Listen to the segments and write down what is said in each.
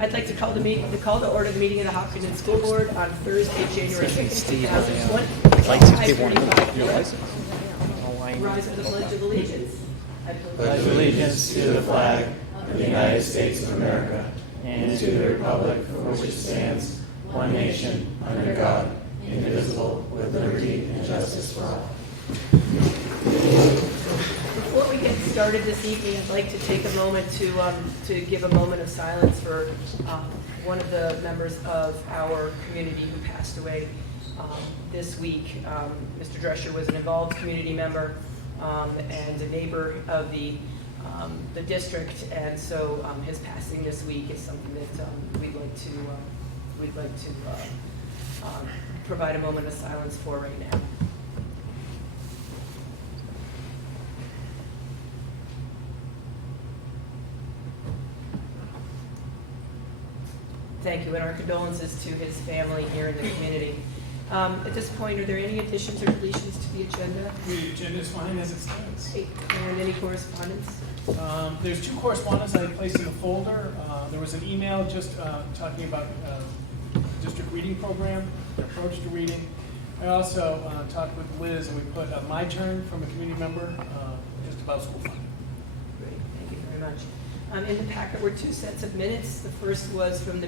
I'd like to call to order the meeting of the Hopkinton School Board on Thursday, January 2nd, 2020. Rise of the Pledge of Allegiance. I pledge allegiance to the flag of the United States of America and to the republic for which it stands, one nation, under God, indivisible, with liberty and justice for all. Before we get started this evening, I'd like to take a moment to give a moment of silence for one of the members of our community who passed away this week. Mr. Drescher was an involved community member and a neighbor of the district, and so his passing this week is something that we'd like to provide a moment of silence for right now. Thank you, and our condolences to his family here in the community. At this point, are there any additions or deletions to the agenda? The agenda is fine as it stands. And any correspondence? There's two correspondence I placed in the folder. There was an email just talking about the district reading program, the approach to reading. I also talked with Liz, and we put my turn from a community member just about school funding. Great, thank you very much. In the packet were two sets of minutes. The first was from the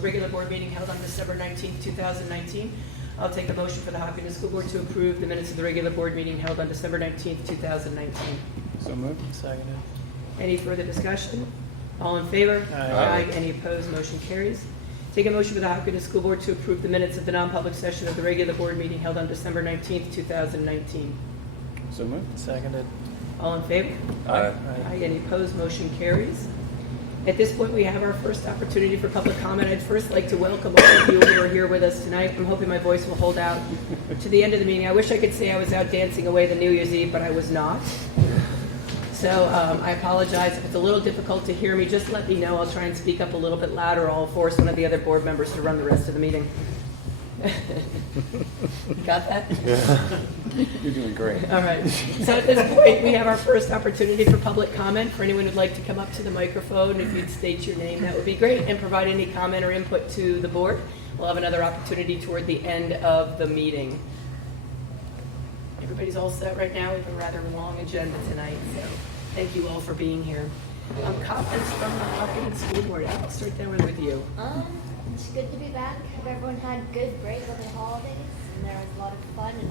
regular board meeting held on December 19th, 2019. I'll take a motion for the Hopkinton School Board to approve the minutes of the regular board meeting held on December 19th, 2019. So moved. Seconded. Any further discussion? All in favor? Aye. Any opposed? Motion carries. Take a motion for the Hopkinton School Board to approve the minutes of the non-public session of the regular board meeting held on December 19th, 2019. So moved. Seconded. All in favor? Aye. Any opposed? Motion carries. At this point, we have our first opportunity for public comment. I'd first like to welcome all of you who are here with us tonight. I'm hoping my voice will hold out to the end of the meeting. I wish I could say I was out dancing away the New Year's Eve, but I was not. So I apologize if it's a little difficult to hear me. Just let me know. I'll try and speak up a little bit louder, or I'll force one of the other board members to run the rest of the meeting. Got that? Yeah. You're doing great. All right. So at this point, we have our first opportunity for public comment. For anyone who'd like to come up to the microphone, if you'd state your name, that would be great, and provide any comment or input to the board. We'll have another opportunity toward the end of the meeting. Everybody's all set right now. We have a rather long agenda tonight, so thank you all for being here. Comments from the Hopkinton School Board. I'll start that one with you. It's good to be back. Hope everyone had a good break over the holidays, and there was a lot of fun and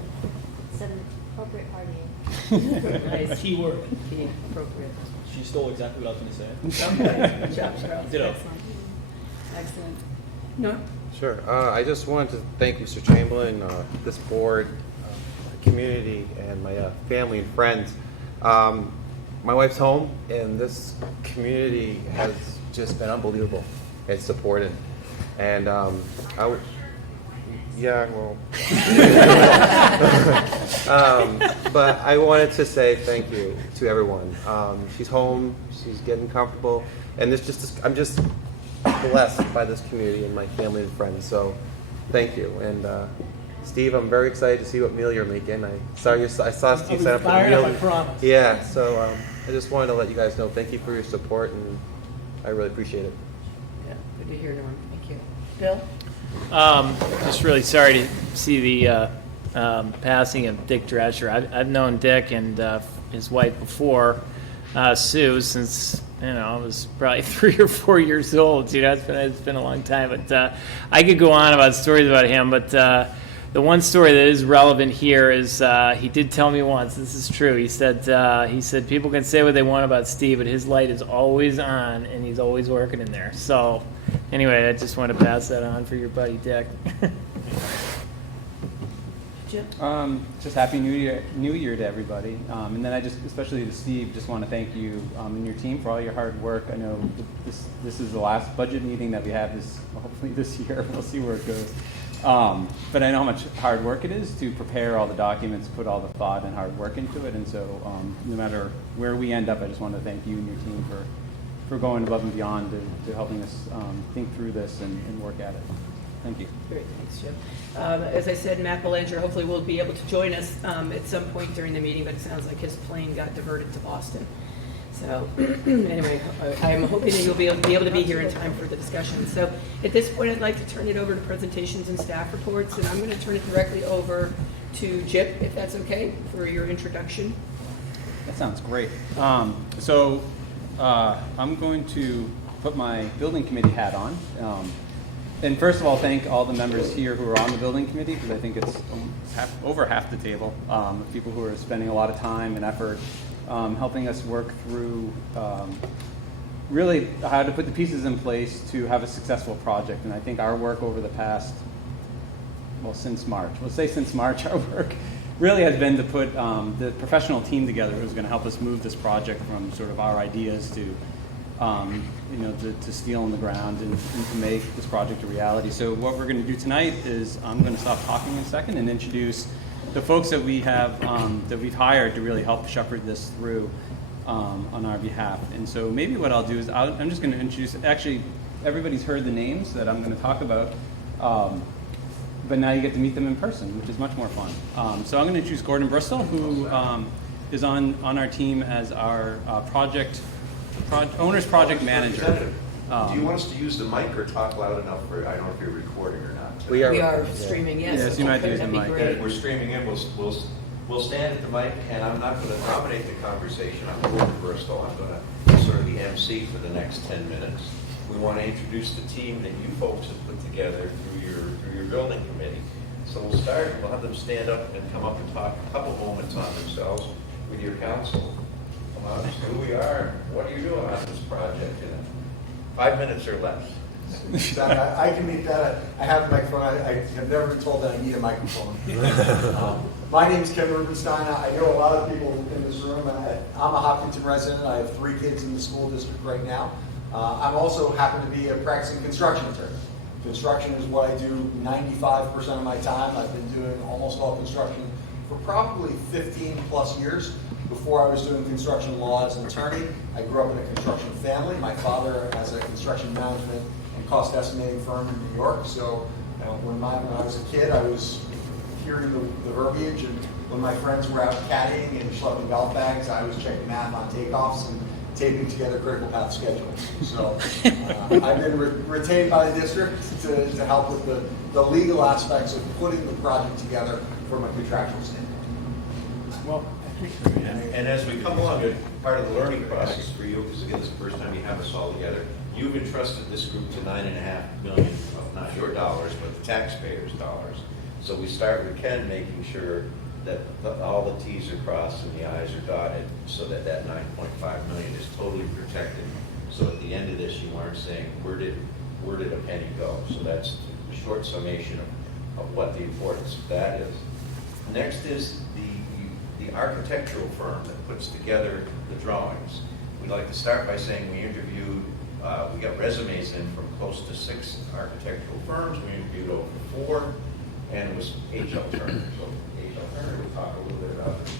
some appropriate partying. Nice. Key word. Key, appropriate. She stole exactly what I was going to say. Okay. Good job, Charles. Ditto. Excellent. Excellent. No? Sure. I just wanted to thank Mr. Chamberlain, this board, community, and my family and friends. My wife's home, and this community has just been unbelievable. It's supported. And but I wanted to say thank you to everyone. She's home, she's getting comfortable, and I'm just blessed by this community and my family and friends. So thank you. And Steve, I'm very excited to see what meal you're making. I saw Steve sign up for the meal. I promise. Yeah. So I just wanted to let you guys know. Thank you for your support, and I really appreciate it. Yeah, good to hear, Norm. Thank you. Bill? Just really sorry to see the passing of Dick Drescher. I've known Dick and his wife before, Sue, since I was probably 3 or 4 years old. It's been a long time. But I could go on about stories about him. But the one story that is relevant here is he did tell me once. This is true. He said people can say what they want about Steve, but his light is always on, and he's always working in there. So. Anyway, I just want to pass that on for your buddy Dick. Jim? Just Happy New Year to everybody. And then I just, especially to Steve, just want to thank you and your team for all your hard work. I know this is the last budget meeting that we have hopefully this year. We'll see where it goes. But I know how much hard work it is to prepare all the documents, put all the thought and hard work into it. And so no matter where we end up, I just want to thank you and your team for going above and beyond to helping us think through this and work at it. Thank you. Great, thanks, Jim. As I said, Matt Belanger hopefully will be able to join us at some point during the meeting, but it sounds like his plane got diverted to Boston. So anyway, I'm hoping that you'll be able to be here in time for the discussion. So at this point, I'd like to turn it over to presentations and staff reports, and I'm going to turn it directly over to Jip, if that's okay, for your introduction. That sounds great. I'm going to put my building committee hat on. And first of all, thank all the members here who are on the building committee, because I think it's over half the table, people who are spending a lot of time and effort helping us work through really how to put the pieces in place to have a successful project. And I think our work over the past, since March, our work really has been to put the professional team together who's going to help us move this project from sort of our ideas to steel in the ground and to make this project a reality. So what we're going to do tonight is I'm going to stop talking in a second and introduce the folks that we have that we've hired to really help shepherd this through on our behalf. And so maybe what I'll do is I'm just going to introduce. Actually, everybody's heard the names that I'm going to talk about, but now you get to meet them in person, which is much more fun. So I'm going to introduce Gordon Bristol, who is on our team as our owner's project manager. Do you want us to use the mic or talk loud enough for, I don't know if you're recording or not? We are. We are Yeah. streaming, yes. Yes, you might use the That'd be mic. great. If we're streaming in, we'll stand at the mic, and I'm not going to dominate the conversation. I'm Gordon Bristol. I'm going to be sort of the MC for the next 10 minutes. We want to introduce the team that you folks have put together through your building committee. So we'll start, we'll have them stand up and come up and talk a couple moments on themselves with your council. Come on, who we are, what are you doing on this project in 5 minutes or less. I can meet that. I have a microphone. I have never been told that I need a microphone. My name is Kevin Rubenstein. I know a lot of people in this room. I'm a Hopkinton resident. I have 3 kids in the school district right now. I'm also happen to be a practicing construction attorney. Construction is what I do 95% of my time. I've been doing almost all construction for probably 15 plus years. Before I was doing construction law as an attorney, I grew up in a construction family. My father has a construction management and cost estimating firm in New York. So when I was a kid, I was hearing the verbiage, and when my friends were out caddying and schlepping golf bags, I was checking math on takeoffs and taping together critical path schedules. So I've been retained by the district to help with the legal aspects of putting the project together from a contractual standpoint. Well, And as we come along, part of the learning process for you, because again, this is the first time you have us all together, you've entrusted this group to $9.5 million, of not your dollars, but the taxpayers' dollars. So we start with Ken making sure that all the T's are crossed and the I's are dotted, so that that $9.5 million is totally protected. So at the end of this, you aren't saying, where did a penny go? So that's the short summation of what the importance of that is. Next is the architectural firm that puts together the drawings. We'd like to start by saying we interviewed, we got resumes in from close to 6 architectural firms. We interviewed over 4, and it was H.L. Turner. So H.L. Turner will talk a little bit about this.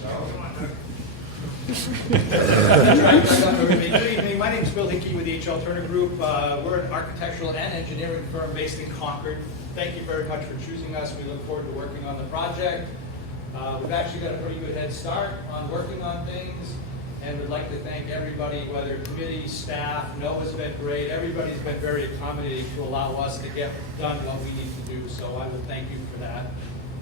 Good evening. My name is Bill Hickey with the H.L. Turner Group. We're an architectural and engineering firm based in Concord. Thank you very much for choosing us. We look forward to working on the project. We've actually got a pretty good head start on working on things, and we'd like to thank everybody, whether committee, staff, Noah's been great. Everybody's been very accommodating to allow us to get done what we need to do, so I would thank you for that.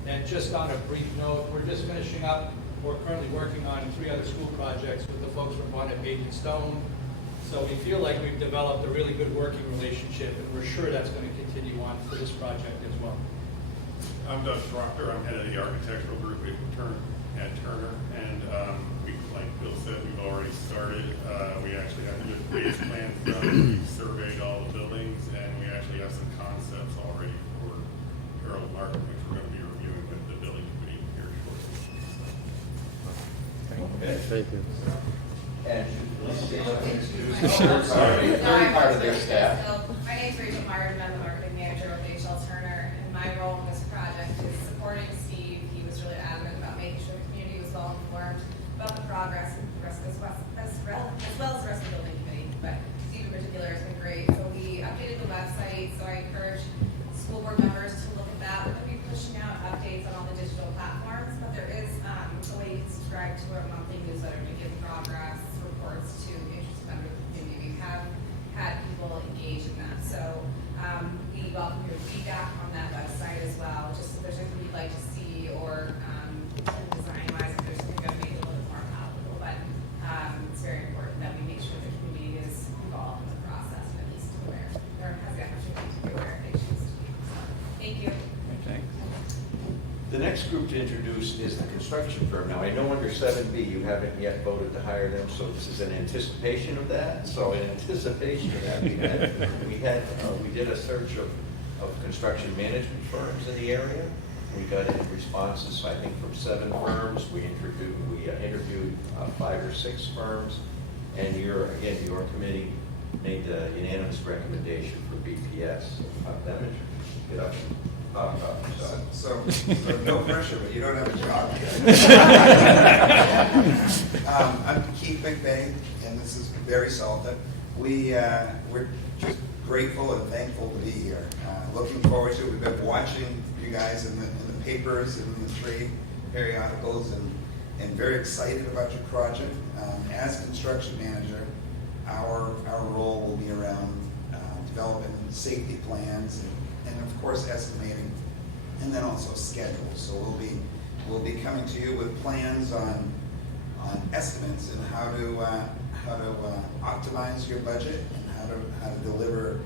And just on a brief note, we're just finishing up. We're currently working on 3 other school projects with the folks from Bonnet, Page and Stone. So we feel like we've developed a really good working relationship, and we're sure that's going to continue on for this project as well. I'm Doug Proctor. I'm head of the architectural group at Turner, and like Bill said, we've already started. We actually have a good base plan done. We've surveyed all the buildings, and we actually have some concepts already for Harold Martin, which we're going to be reviewing with the building committee here shortly. Okay. Thank you. And third part of their staff. My name is Rachel Myers, I'm the marketing manager with H.L. Turner, and my role in this project is supporting Steve. He was really adamant about making sure the community was well informed about the progress and the rest as well as the rest of the building committee. But Steve in particular has been great. So we updated the website, so I encourage school board members to look at that. We're going to be pushing out updates on all the digital platforms, but there is a way you can subscribe to our monthly newsletter to give progress reports to next group to introduce is the construction firm. Now, I know under 7B you haven't yet voted to hire them, so this is in anticipation of that. So in anticipation of that, we did a search of construction management firms in the area. We got in responses, I think, from 7 firms. We interviewed 5 or 6 firms, and your committee made the unanimous recommendation for BPS. Let them get up and talk about themselves. So no pressure, but you don't have a job. I'm Keith McVeigh, and this is Barry Salta. We're just grateful and thankful to be here. Looking forward to it. We've been watching you guys in the papers and in the trade periodicals, and very excited about your project. As construction manager, our role will be around developing safety plans and of course estimating, and then also schedules. So we'll be coming to you with plans on estimates and how to optimize your budget and how to deliver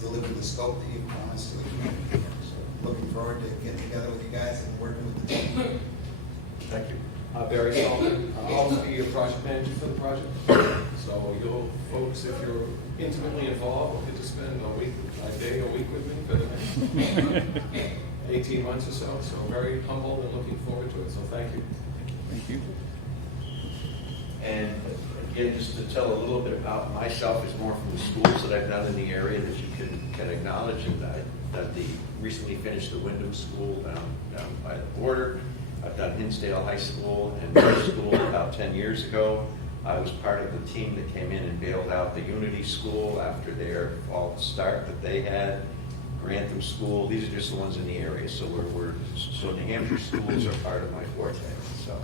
the scope that you've promised to the community. So looking forward to getting together with you guys and working with the team. Thank you. Barry Saltman, I'll be your project manager for the project. So you'll folks, if you're intimately involved, will get to spend a day a week with me for the next 18 months or so. So very humble and looking forward to it. So thank you. Thank you. And again, just to tell a little bit about myself, is more from the schools that I've done in the area that you can acknowledge, and that recently finished the Wyndham School down by the border. I've done Hinsdale High School and middle school about 10 years ago. I was part of the team that came in and bailed out the Unity School after their fall start that they had. Grantham School, these are just the ones in the area. So so New Hampshire schools are part of my forte. So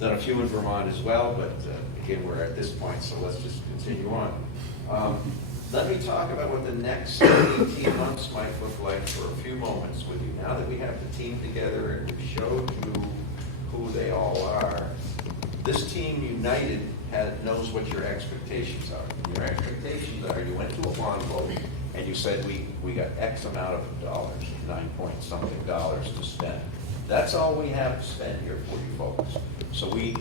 done a few in Vermont as well, but again, we're at this point, so let's just continue on. Let me talk about what the next 18 months might look like for a few moments with you. Now that we have the team together and we've showed you who they all are, this team united knows what your expectations are. And your expectations are, you went to a bond vote and you said we got X amount of dollars, 9 point something dollars to spend. That's all we have to spend here for you folks. So we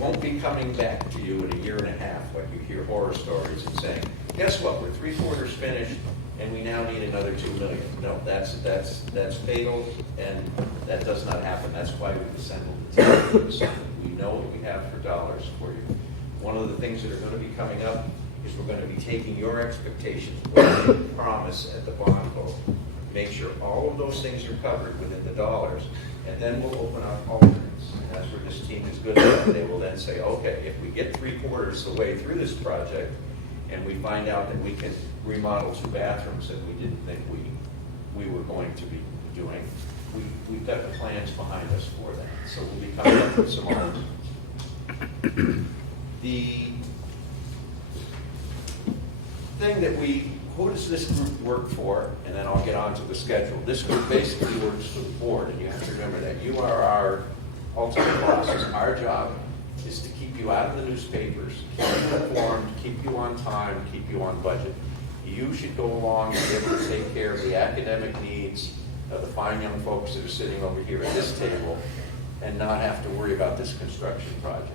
won't be coming back to you in a year and a half like you hear horror stories and saying, guess what, we're 3/4 finished and we now need another $2 million. No, that's fatal, and that does not happen. That's why we've assembled the team. We know what we have for dollars for you. One of the things that are going to be coming up is we're going to be taking your expectations, what you promise at the bond vote, make sure all of those things are covered within the dollars, and then we'll open up alternates. And that's where this team is good at. They will then say, okay, if we get 3/4 the way through this project, and we find out that we can remodel 2 bathrooms that we didn't think we were going to be doing, we've got the plans behind us for that. So we'll be coming up with some alternatives. The thing that who does this group work for? And then I'll get on to the schedule. This group basically works for the board, and you have to remember that you are our ultimate bosses. Our job is to keep you out of the newspapers, keep you informed, keep you on time, keep you on budget. You should go along and be able to take care of the academic needs of the fine young folks that are sitting over here at this table and not have to worry about this construction project.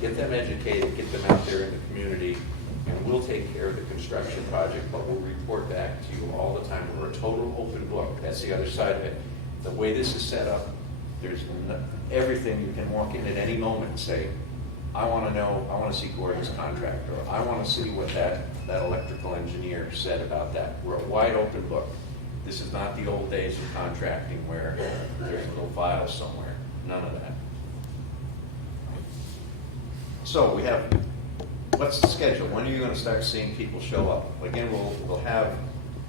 Get them educated, get them out there in the community, and we'll take care of the construction project, but we'll report back to you all the time. We're a total open book. That's the other side of it. The way this is set up, there's everything. You can walk in at any moment and say, I want to see Gordon's contract, or I want to see what that electrical engineer said about that. We're a wide open book. This is not the old days of contracting where there's little files somewhere. None of that. So we have, what's the schedule? When are you going to start seeing people show up? Again, we'll have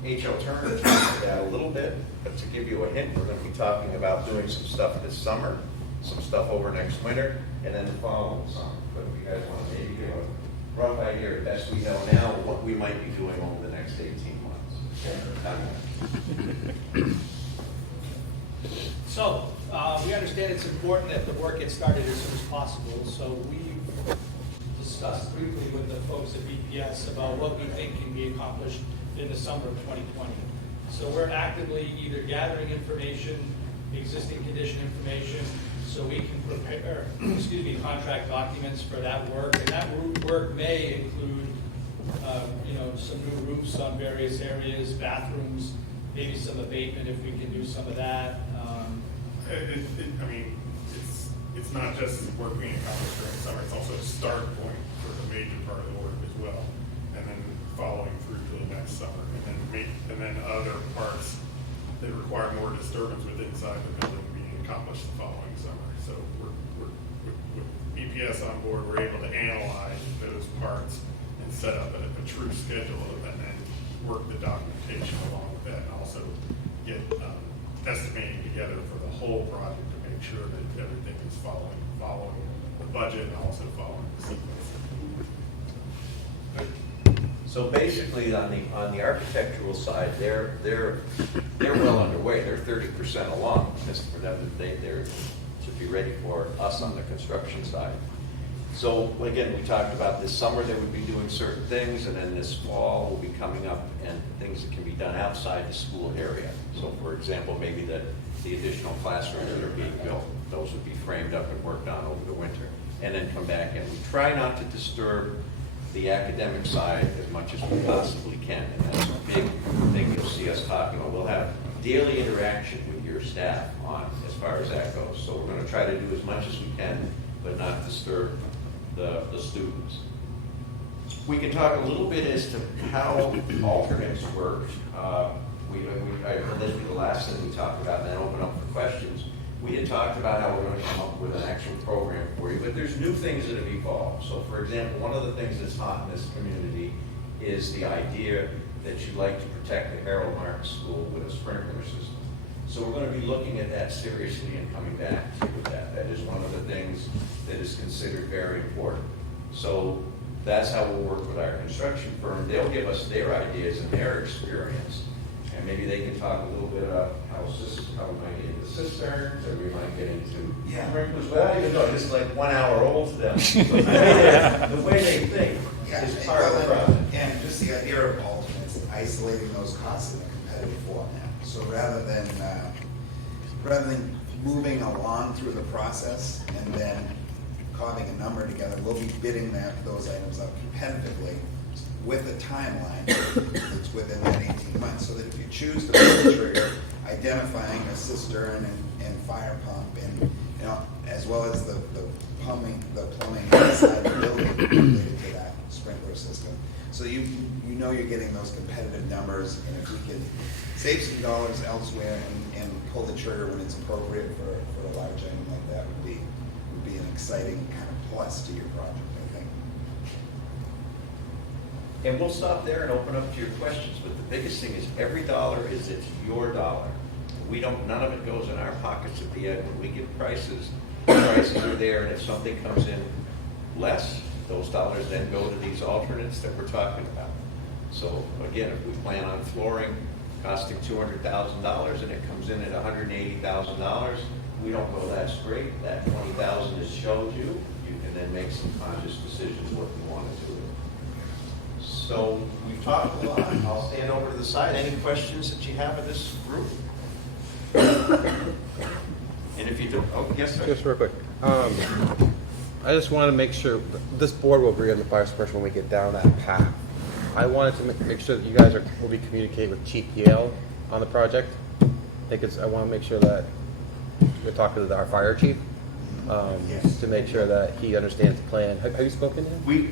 H.L. Turner talk about a little bit, but to give you a hint, we're going to be talking about doing some stuff this summer, some stuff over next winter, and then the following summer. But if you guys want to maybe give a rough idea, as best we know now, what we might be doing over the next 18 months. So, we understand it's important that the work gets started as soon as possible, so we've discussed briefly with the folks at BPS about what we think can be accomplished in the summer of 2020. So we're actively either gathering information existing condition information, so we can prepare, contract documents for that work. And that work may include, some new roofs on various areas, bathrooms, maybe some abatement if we can do some of that. It's not just work being accomplished during the summer, it's also a start point for the major part of the work as well. And then following through to the next summer. And then other parts that require more disturbance within inside the building being accomplished the following summer. So with EPS on board, we're able to analyze those parts and set up a true schedule and then work the documentation along with that, and also get estimating together for the whole project to make sure that everything is following the budget and also following the sequence. So basically, on the architectural side, they're well underway. They're 30% along. Just for them, they're to be ready for us on the construction side. So again, we talked about this summer they would be doing certain things, and then this fall will be coming up and things that can be done outside the school area. So for example, maybe the additional classrooms that are being built, those would be framed up and worked on over the winter, and then come back. And we try not to disturb the academic side as much as we possibly can, and that's a big thing you'll see us talking about. We'll have daily interaction with your staff on as far as that goes. So we're going to try to do as much as we can, but not disturb the students. We can talk a little bit as to how alternates work. This will be the last thing we talked about, and then open up for questions. We had talked about how we're going to come up with an actual program for you, but there's new things that have evolved. So for example, one of the things that's hot in this community is the idea that you'd like to protect the Harold Martin School with a sprinkler system. So we're going to be looking at that seriously and coming back to you with that. That is one of the things that is considered very important. So that's how we'll work with our construction firm. They'll give us their ideas and their experience, and maybe they can talk a little bit about how we might get into cisterns, or we might get into sprinklers. Well, even though this is like 1 hour old to them, the way they think is part of the problem. And just the idea of alternates, isolating those costs in a competitive format. So rather than moving along through the process and then carving a number together, we'll be bidding those items up competitively with a timeline that's within that 18 months, so that if you choose to pull the trigger, identifying a cistern and fire pump, and as well as the plumbing inside the building related to that sprinkler system, so you know you're getting those competitive numbers, and if we can save some dollars elsewhere and pull the trigger when it's appropriate for a large item like that would be an exciting kind of plus to your project, I think. And we'll stop there and open up to your questions, but the biggest thing is every dollar it's your dollar. None of it goes in our pockets at the end. When we give prices, the prices are there, and if something comes in less, those dollars then go to these alternates that we're talking about. So again, if we plan on flooring costing $200,000 and it comes in at $180,000, we don't go, that's great. That $20,000 is showed you. You can then make some conscious decisions what you want to do. So we've talked a lot. I'll stand over to the side. Any questions that you have of this group? And if you do, yes, sir. Just real quick. I just want to make sure this board will agree on the fire suppression when we get down that path. I wanted to make sure that you guys will be communicating with Chief Yale on the project. I want to make sure that we're talking to our fire chief to make sure that he understands the plan. Have you spoken to him? We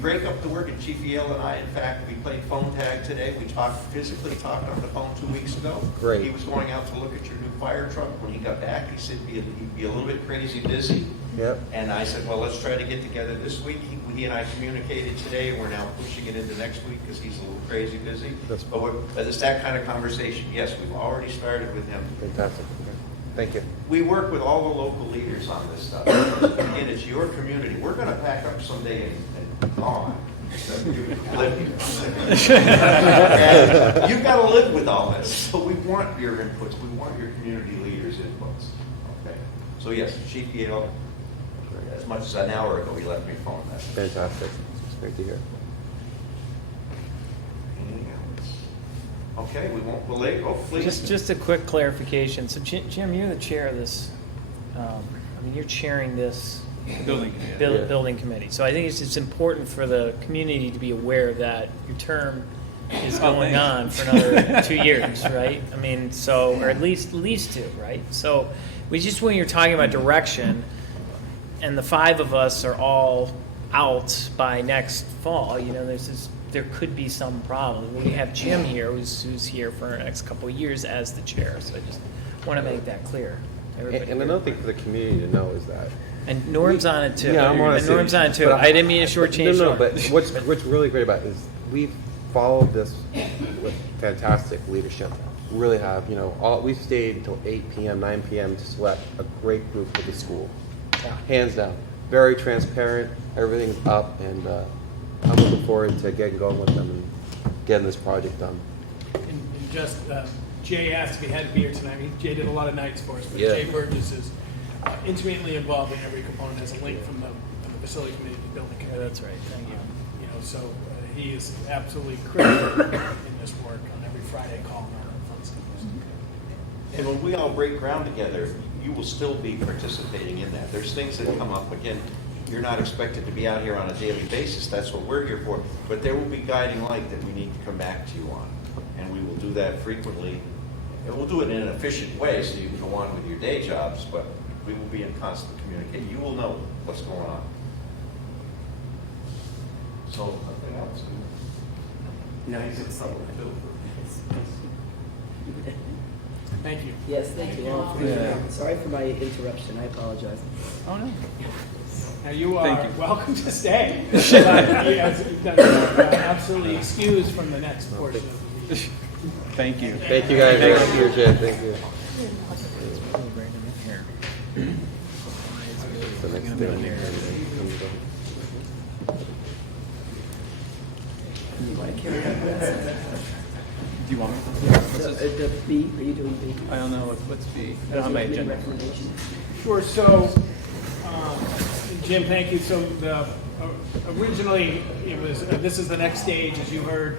break up the work, and Chief Yale and I, in fact, we played phone tag today. We physically talked on the phone 2 weeks ago. Great. He was going out to look at your new fire truck. When he got back, he said he'd be a little bit crazy busy. Yep. And I said, well, let's try to get together this week. He and I communicated today, and we're now pushing it into next week because he's a little crazy busy. But it's that kind of conversation. Yes, we've already started with him. Fantastic. Thank you. We work with all the local leaders on this stuff. Again, it's your community. We're going to pack up someday and gone. Live here. And you've got to live with all this. So we want your inputs. We want your community leaders' inputs. Okay. So yes, Chief Yale, as much as an hour ago, he left me a phone message. Fantastic. It's great to hear. Anything else? Okay, we won't belabor, hopefully. Just a quick clarification. So Jim, you're the chair of this, you're chairing this Building committee. building committee. So I think it's just important for the community to be aware that your term is going on for another 2 years, right? I mean, so, or at least 2, right? So when you're talking about direction, and the 5 of us are all out by next fall, there could be some problem. We have Jim here, who's here for the next couple of years as the chair. So I just want to make that clear. And another thing for the community to know is that. And Norm's on it too. Yeah, I'm on it And Norm's on it too. But I didn't mean to shortchange No, Norm. but what's really great about it is we've followed this with fantastic leadership. We really have, we've stayed until 8 p.m., 9 p.m. to select a great group for the school. Hands down. Very transparent. Everything's up, and I'm looking forward to getting going with them and getting this project done. And just, Jay asked if he had to be here tonight. Jay did a lot of nights for us, but Yeah. Jay Burgess is intimately involved in every component, has a link from the facility committee to the building committee. Yeah, that's right. Thank you. So he is absolutely critical in this work on every Friday call and all that fun stuff. And when we all break ground together, you will still be participating in that. There's things that come up, again, you're not expected to be out here on a daily basis, that's what we're here for, but there will be guiding light that we need to come back to you on. And we will do that frequently, and we'll do it in an efficient way so you can go on with your day jobs, but we will be in constant communication. You will know what's going on. So, nothing else? Thank you. Yes, thank you all. Sorry for my interruption. I apologize. Oh, no. Now you are Thank you. welcome to stay. Absolutely excused from the next portion of the meeting. Thank you. Thank you guys. Thank you, Jay. Thank you. The next thing. Do you want me to? The B, are you doing B? I don't know what's B. I don't have my agenda. Recommendation. Sure. So, Jim, thank you. So, originally it was this is the next stage, as you heard,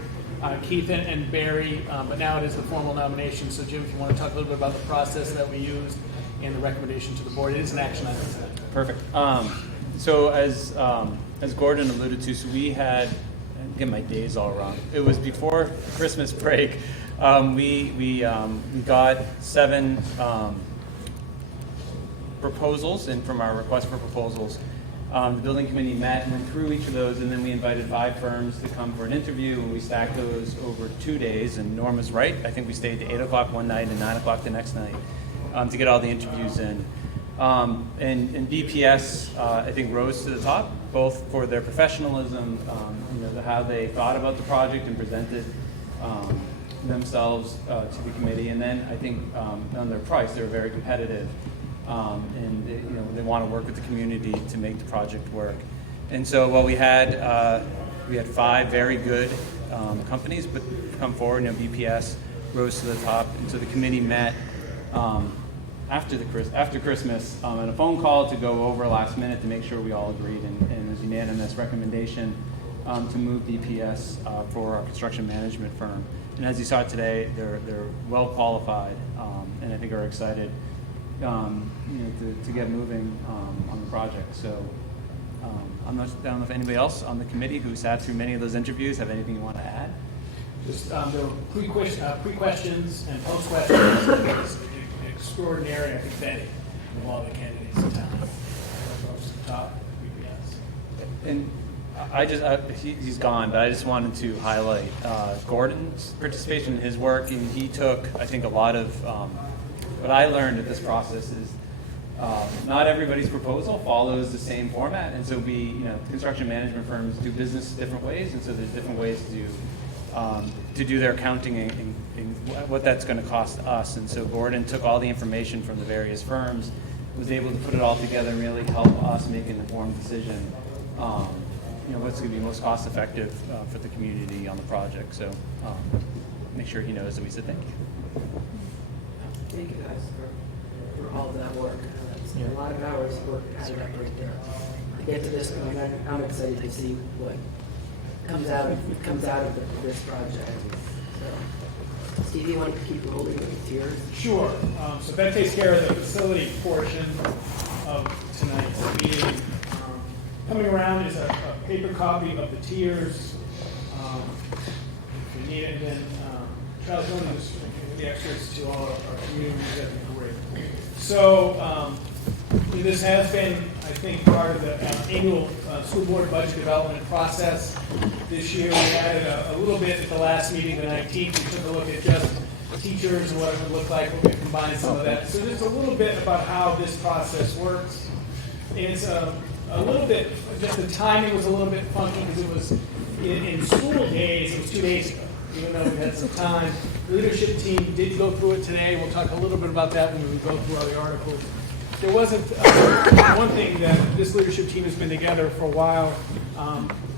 Keith and Barry, but now it is the formal nomination. So, Jim, if you want to talk a little bit about the process that we used and the recommendation to the board, it is an action item tonight. Perfect. So as Gordon alluded to, so we had, I get my days all wrong. It was before Christmas break. We got 7 proposals in from our request for proposals. The building committee met and went through each of those, and then we invited 5 firms to come for an interview, and we stacked those over 2 days. And Norm was right. I think we stayed to 8 o'clock one night and 9 o'clock the next night to get all the interviews in. And BPS, I think, rose to the top, both for their professionalism, how they thought about the project and presented themselves to the committee. And then I think on their price, they were very competitive. And they want to work with the community to make the project work. And so while we had 5 very good companies but come forward, BPS rose to the top. And so the committee met after Christmas on a phone call to go over last minute to make sure we all agreed, and it was unanimous recommendation to move BPS for our construction management firm. And as you saw today, they're well qualified, and I think are excited to get moving on the project. So I don't know if anybody else on the committee who sat through many of those interviews have anything you want to add. Just there were pre-questions and post-questions. It was extraordinary, I think, vetting of all the candidates in town. Rose to the top, BPS. And he's gone, but I just wanted to highlight Gordon's participation in his work, and he took, I think, a lot of what I learned at this process is not everybody's proposal follows the same format, and so construction management firms do business different ways, and so there's different ways to do their accounting and what that's going to cost us. And so Gordon took all the information from the various firms, was able to put it all together and really help us make an informed decision. What's going to be most cost effective for the community on the project. So make sure he knows that we said thank you. Thank you guys for all of that work. That's a lot of hours of work added up right there. To get to this point, I'm excited to see what comes out of this project. So Steve, you want to keep rolling with tiers? Sure. So that takes care of the facility portion of tonight's meeting. Coming around is a paper copy of the tiers. If you need it, and then Charles, you want to just give the extras to all of our community, that'd be great. So this has been, I think, part of the annual school board budget development process. This year we added a little bit at the last meeting, the 19th. We took a look at just teachers and what it would look like when we combine some of that. So just a little bit about how this process works. It's a little bit, just the timing was a little bit funky because it was in school days, it was 2 days ago, even though we had some time. The leadership team did go through it today. We'll talk a little bit about that when we go through all the articles. There wasn't one thing that this leadership team has been together for a while.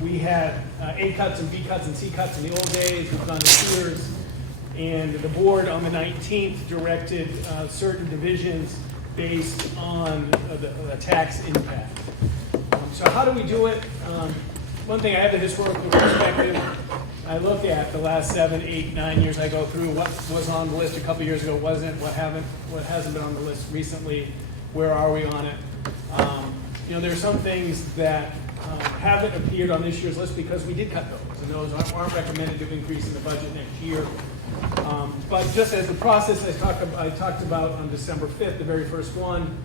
We had A cuts and B cuts and C cuts in the old days. We've gone to tiers. And the board on the 19th directed certain divisions based on the tax impact. So how do we do it? One thing, I have the historical perspective. I look at the last 7, 8, 9 years. I go through what was on the list a couple years ago, wasn't, what hasn't been on the list recently. Where are we on it? There are some things that haven't appeared on this year's list because we did cut those, and those aren't recommended to increase in the budget next year. But just as the process I talked about on December 5th, the very first one.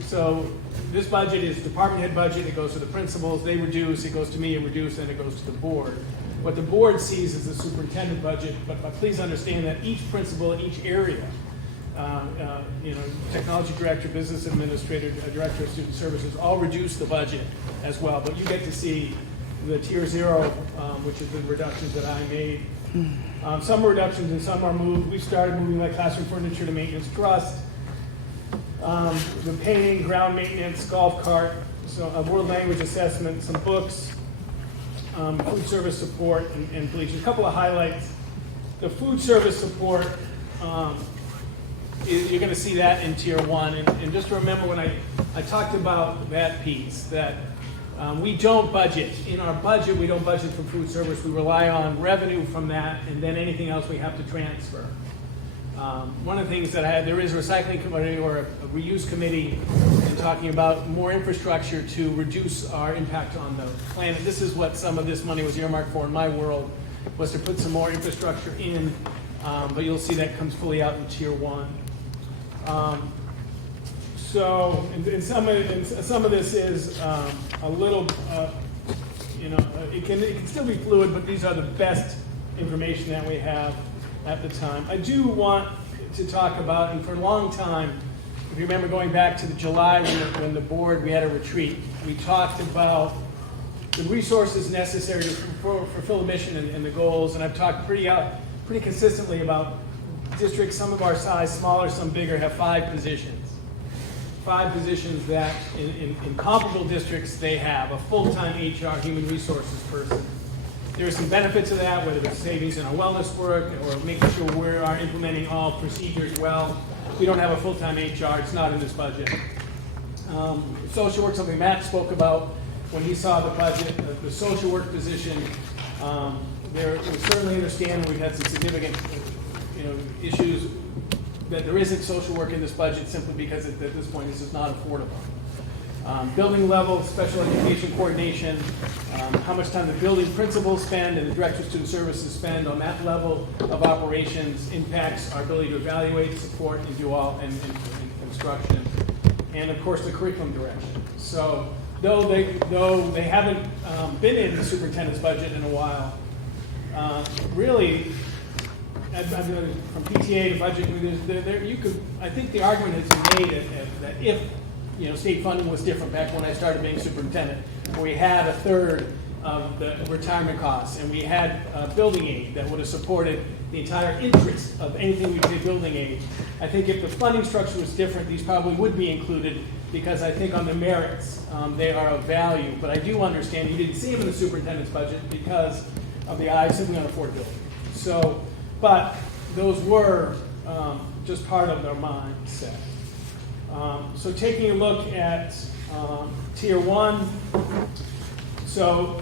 So this budget is department head budget. It goes to the principals. They reduce. It goes to me and reduce, and it goes to the board. What the board sees is the superintendent budget, but please understand that each principal in each area, technology director, business administrator, director of student services, all reduce the budget as well. But you get to see the tier 0, which is the reductions that I made. Some are reductions and some are moved. We started moving like classroom furniture to maintenance trust. The painting, ground maintenance, golf cart, so a world language assessment, some books, food service support, and bleaching. A couple of highlights. The food service support, you're going to see that in tier 1. And just remember when I talked about that piece, that we don't budget. In our budget, we don't budget for food service. We rely on revenue from that, and then anything else we have to transfer. One of the things that there is a recycling committee or a reuse committee and talking about more infrastructure to reduce our impact on the planet. This is what some of this money was earmarked for in my world, was to put some more infrastructure in, but you'll see that comes fully out in tier 1. Some of this is a little, it can still be fluid, but these are the best information that we have at the time. I do want to talk about, and for a long time, if you remember going back to the July when the board, we had a retreat, we talked about the resources necessary to fulfill the mission and the goals, and I've talked pretty consistently about districts, some of our size, smaller, some bigger, have 5 positions. 5 positions that in comparable districts, they have a full-time HR, human resources person. There are some benefits of that, whether it's savings in our wellness work or making sure we are implementing all procedures well. We don't have a full-time HR, it's not in this budget. Social work, something Matt spoke about when he saw the budget, the social work position. We certainly understand we've had some significant issues that there isn't social work in this budget simply because at this point it's just not affordable. Building level, special education coordination, how much time the building principals spend and the director of student services spend on that level of operations impacts our ability to evaluate, support, and do all and instruction. And of course the curriculum direction. So though they haven't been in the superintendent's budget in a while, really, from PTA to budget, I think the argument has been made that if state funding was different back when I started being superintendent, where we had 1/3 of the retirement costs, and we had building aid that would have supported the entire interest of anything we did building aid. I think if the funding structure was different, these probably would be included because I think on the merits, they are of value. But I do understand you didn't see them in the superintendent's budget because of the simply unaffordability. So, but those were just part of their mindset. So taking a look at tier 1, so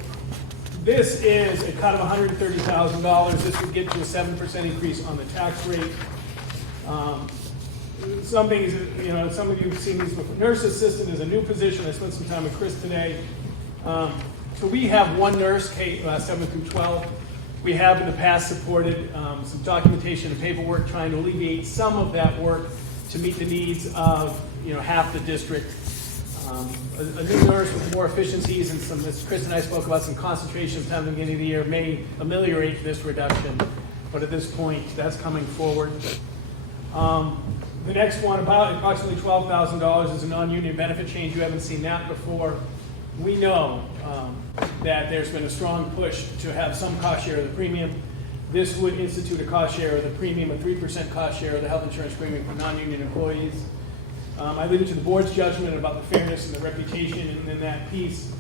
This is a cut of $130,000. This would get to a 7% increase on the tax rate. Some things, some of you have seen these before. Nurse assistant is a new position. I spent some time with Chris today. So we have one nurse, 7 through 12. We have in the past supported some documentation and paperwork trying to alleviate some of that work to meet the needs of half the district. A new nurse with more efficiencies and some, as Chris and I spoke about, some concentration of time at the beginning of the year may ameliorate this reduction. But at this point, that's coming forward. The next one, about approximately $12,000, is a non-union benefit change. You haven't seen that before. We know that there's been a strong push to have some cost share of the premium. This would institute a cost share of the premium, a 3% cost share of the health insurance premium for non-union employees. I leave it to the board's judgment about the fairness and the reputation in that piece.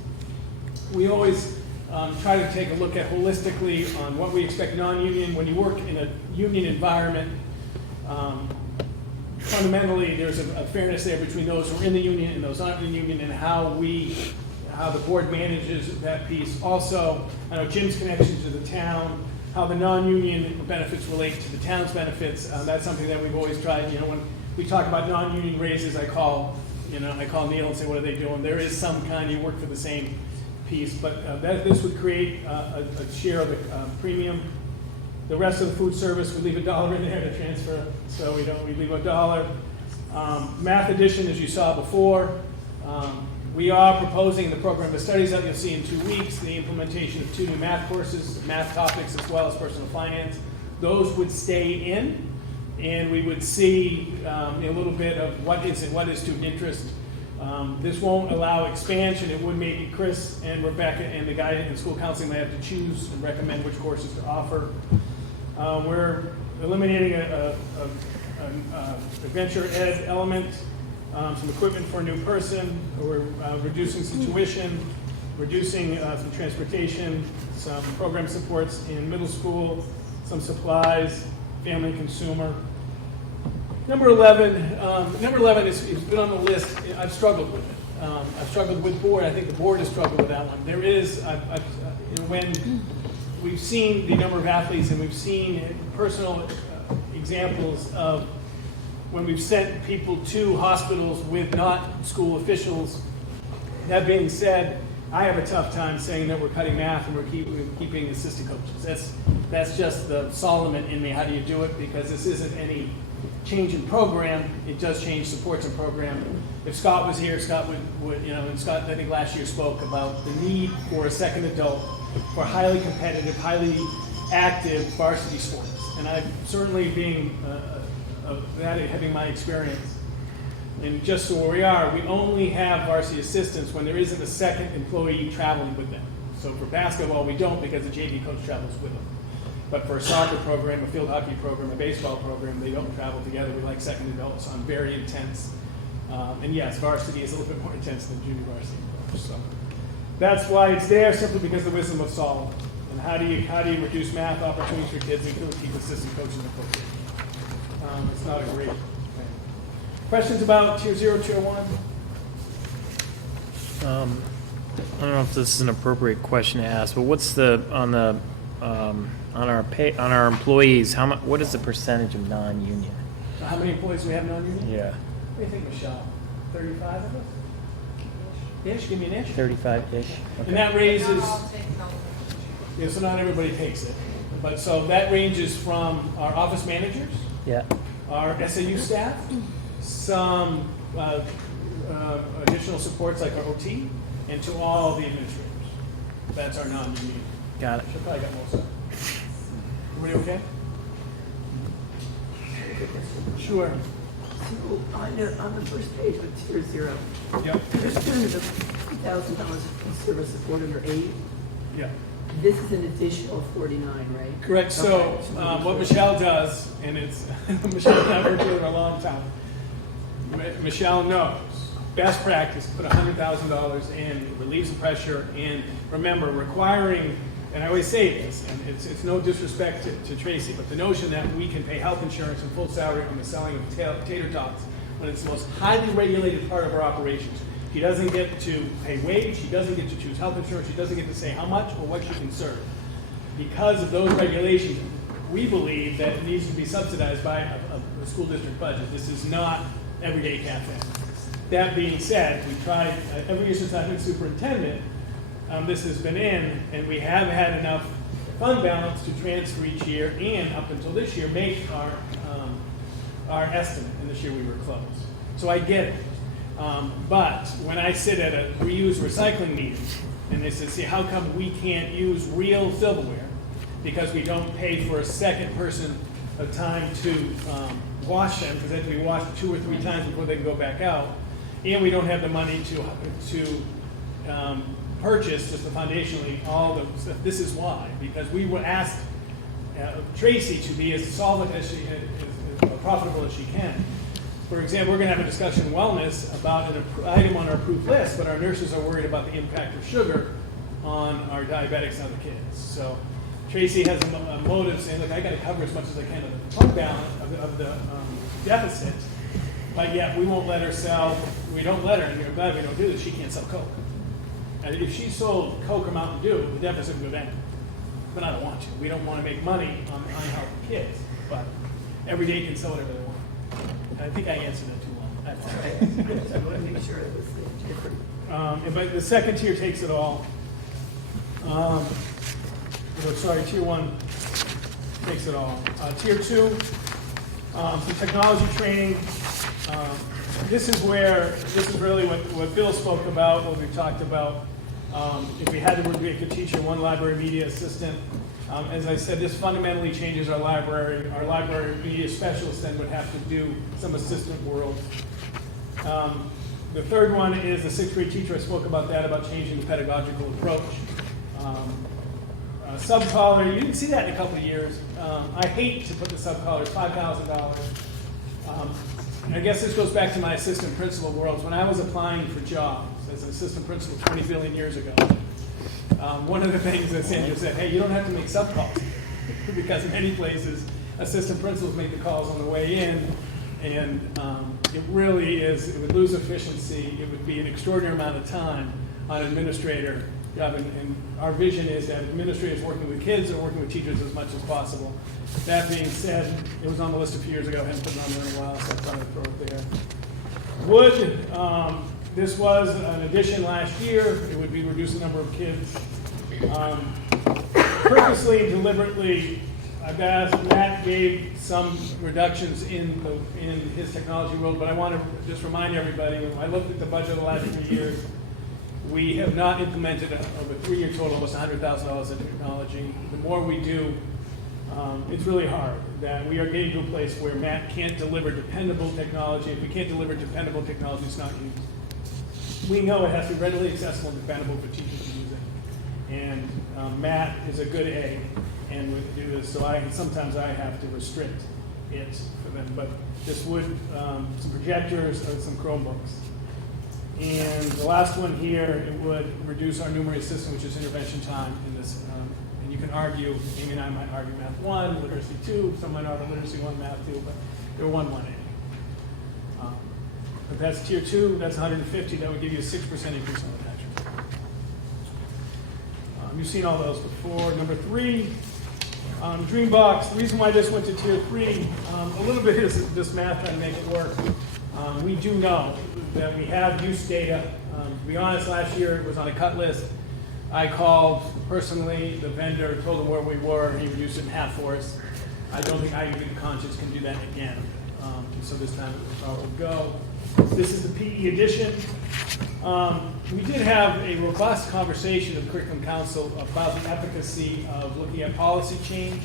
We always try to take a look at holistically on what we expect non-union. When you work in a union environment, fundamentally there's a fairness there between those who are in the union and those not in the union, and how the board manages that piece. Also, I know Jim's connection to the town, how the non-union benefits relate to the town's benefits. That's something that we've always tried. When we talk about non-union raises, I call Neil and say, what are they doing? There is some kind, you work for the same piece, but this would create a share of the premium. The rest of the food service, we leave $1 in there to transfer, so we leave $1. Math addition, as you saw before, we are proposing the program of studies that you'll see in 2 weeks, the implementation of 2 new math courses, math topics as well as personal finance. Those would stay in, and we would see a little bit of what is student interest. This won't allow expansion. It would maybe Chris and Rebecca and the guy in school counseling may have to choose and recommend which courses to offer. We're eliminating an adventure ed element, some equipment for a new person. We're reducing some tuition, reducing some transportation, some program supports in middle school, some supplies, family and consumer. Number 11 has been on the list. I've struggled with it. I've struggled with board. I think the board has struggled with that one. There is, when we've seen the number of athletes and we've seen personal examples of when we've sent people to hospitals with not school officials. That being said, I have a tough time saying that we're cutting math and we're keeping assistant coaches. That's just the Solomon in me. How do you do it? Because this isn't any change in program. It does change supports and program. If Scott was here, Scott would and Scott I think last year spoke about the need for a second adult for highly competitive, highly active varsity sports. And I'm certainly being having my experience. And just so where we are, we only have varsity assistants when there isn't a second employee traveling with them. So for basketball, we don't because the JV coach travels with them. But for a soccer program, a field hockey program, a baseball program, they don't travel together. We like second adults on very intense. And yes, varsity is a little bit more intense than junior varsity. So that's why it's there, simply because of the wisdom of Solomon. And how do you reduce math opportunities for kids and keep assistant coaches and coaches? It's not a great thing. Questions about Tier 0, Tier 1? I don't know if this is an appropriate question to ask, but what's on our employees? What is the percentage of non-union? How many employees do we have non-union? Yeah. What do you think, Michelle? 35 of us? Ish? Give me an ish. 35-ish. Okay. And that raises. Yeah, so not everybody takes it, but so that ranges from our office managers. Yeah. Our SAU staff, some additional supports like our OT, and to all the administrators. That's our non-union. Got it. Should probably got most of it. Everybody okay? Sure. So on the first page with Tier 0, Yep. there's $2,000 of service support under 8. Yeah. This is an additional 49, right? Correct. So Okay. what Michelle does, and it's Michelle and I have worked together a long time. Michelle knows best practice. Put $100,000 in, relieves the pressure, and remember requiring. And I always say this, and it's no disrespect to Tracy, but the notion that we can pay health insurance and full salary on the selling of tater tots when it's the most highly regulated part of our operations. She doesn't get to pay wage, she doesn't get to choose health insurance, she doesn't get to say how much or what she can serve. Because of those regulations, we believe that it needs to be subsidized by a school district budget. This is not everyday cafe. That being said, we tried, every year since I've been superintendent, this has been in, and we have had enough fund balance to transfer each year, and up until this year, make our estimate, and this year we were close. So I get it. But when I sit at a reuse recycling meeting, and they say, see, how come we can't use real silverware because we don't pay for a second person of time to wash them, because they have to be washed 2 or 3 times before they can go back out, and we don't have the money to purchase just foundationally all the stuff. This is why, because we were asked Tracy to be as solvent as as profitable as she can. For example, we're going to have a discussion in wellness about an item on our approved list, but our nurses are worried about the impact of sugar on our diabetics and other kids. So Tracy has a motive saying, look, I got to cover as much as I can of the fund balance of the deficit, but yet we won't let her sell. We don't let her, and you're glad we don't do this. She can't sell Coke. And if she sold Coke or Mountain Dew, the deficit would go down. But I don't want to. We don't want to make money on unhealthy kids. But every day you can sell whatever they want. I think I answered that too long. That's all right. I want to make sure it was different. But the second tier takes it all. Tier 1 takes it all. Tier 2, some technology training. This is really what Bill spoke about, what we talked about. If we had to make a teacher, 1 library media assistant. As I said, this fundamentally changes our library. Our library media specialist then would have to do some assistant world. The third one is the 6th grade teacher. I spoke about that, about changing the pedagogical approach. Sub-collar, you didn't see that in a couple of years. I hate to put the sub-collar, $5,000. I guess this goes back to my assistant principal worlds. When I was applying for jobs as an assistant principal 20 billion years ago, one of the things that Sandra said, hey, you don't have to make sub-calls, because in many places, assistant principals make the calls on the way in, and it really is, it would lose efficiency, it would be an extraordinary amount of time on an administrator job, and our vision is that administrators working with kids are working with teachers as much as possible. That being said, it was on the list a few years ago, I haven't put it on there in a while, so I thought I'd throw it there. Wood, this was an addition last year. It would be reduce the number of kids. Purposely and deliberately, I've asked, Matt gave some reductions in his technology world, but I want to just remind everybody, I looked at the budget of the last 3 years. We have not implemented over 3-year total, almost $100,000 in technology. The more we do, it's really hard. That we are getting to a place where Matt can't deliver dependable technology. If we can't deliver dependable technology, it's not used. We know it has to be readily accessible and dependable for teachers to use it. And Matt is a good egg and would do this, so sometimes I have to restrict it for them. But this would, some projectors and some Chromebooks. And the last one here, it would reduce our numeracy system, which is intervention time in this. And you can argue, Amy and I might argue math 1, literacy 2, some might argue literacy 1, math 2, but they're 180. But that's tier 2, that's 150, that would give you a 6% increase on the tax rate. You've seen all those before. Number 3, Dreambox. The reason why this went to tier 3, a little bit is just math trying to make it work. We do know that we have use data. To be honest, last year it was on a cut list. I called personally the vendor, told him where we were, and he reduced it in half for us. I don't think I, in good conscience, can do that again. So this time it will probably go. This is the PE edition. We did have a robust conversation with Curriculum Council about the efficacy of looking at policy change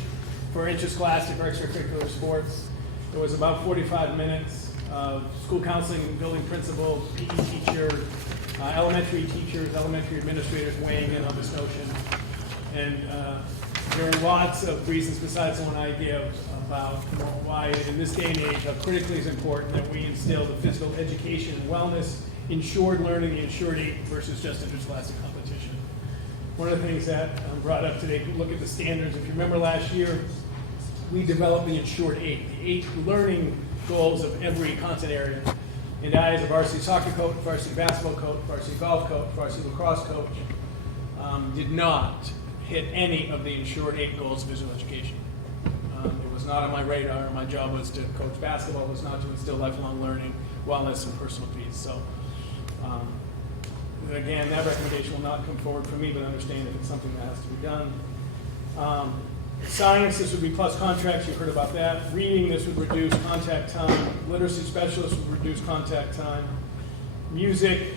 for interscholastic or extracurricular sports. It was about 45 minutes of school counseling, building principals, PE teacher, elementary teachers, elementary administrators weighing in on this notion. And there are lots of reasons besides the one I give about why in this day and age how critically it's important that we instill the physical education and wellness, insured learning, the insured 8 versus just interscholastic competition. One of the things that brought up today, look at the standards. If you remember last year, we developed the insured 8, the 8 learning goals of every content area. And I, as a varsity soccer coach, varsity basketball coach, varsity golf coach, varsity lacrosse coach, did not hit any of the Insured 8 goals of physical education. It was not on my radar. My job was to coach basketball, was not to instill lifelong learning, wellness, and personal peace. So, again, that recommendation will not come forward from me, but understand if it's something that has to be done. Science, this would be plus contracts, you heard about that. Reading, this would reduce contact time. Literacy specialists would reduce contact time. Music,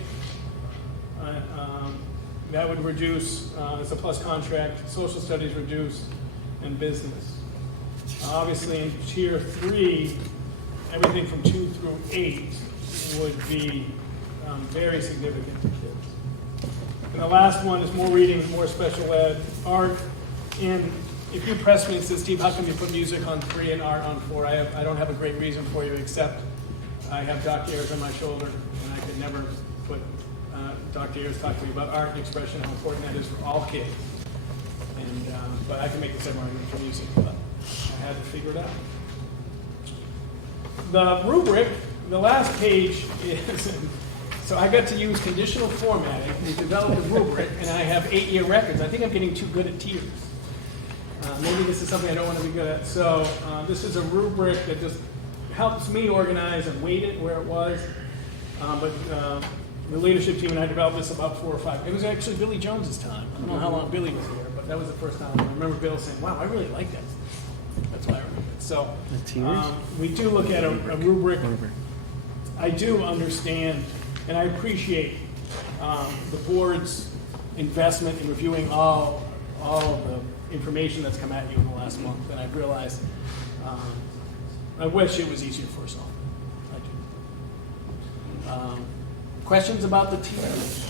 that would reduce, it's a plus contract. Social studies reduce, and business. Obviously in tier 3, everything from 2 through 8 would be very significant to kids. And the last one is more reading, more special ed, art. And if you press me and say, Steve, how come you put music on 3 and art on 4? I don't have a great reason for you, except I have Dr. Ayers on my shoulder, and I could never put Dr. Ayers talk to me about art and expression, how important that is for all kids. And but I can make the same argument for music, but I had to figure it out. The rubric, the last page is, so I got to use conditional formatting to develop the rubric, and I have 8-year records. I think I'm getting too good at tiers. Maybe this is something I don't want to be good at. So this is a rubric that just helps me organize and weight it where it was. But the leadership team and I developed this about 4 or 5. It was actually Billy Jones's time. I don't know how long Billy was here, but that was the first time. I remember Bill saying, wow, I really like that. That's why I remember it. So we do look at a rubric. I do understand and I appreciate the board's investment in reviewing all of the information that's come at you in the last month. And I realized I wish it was easier for us all. I do. Questions about the tiers?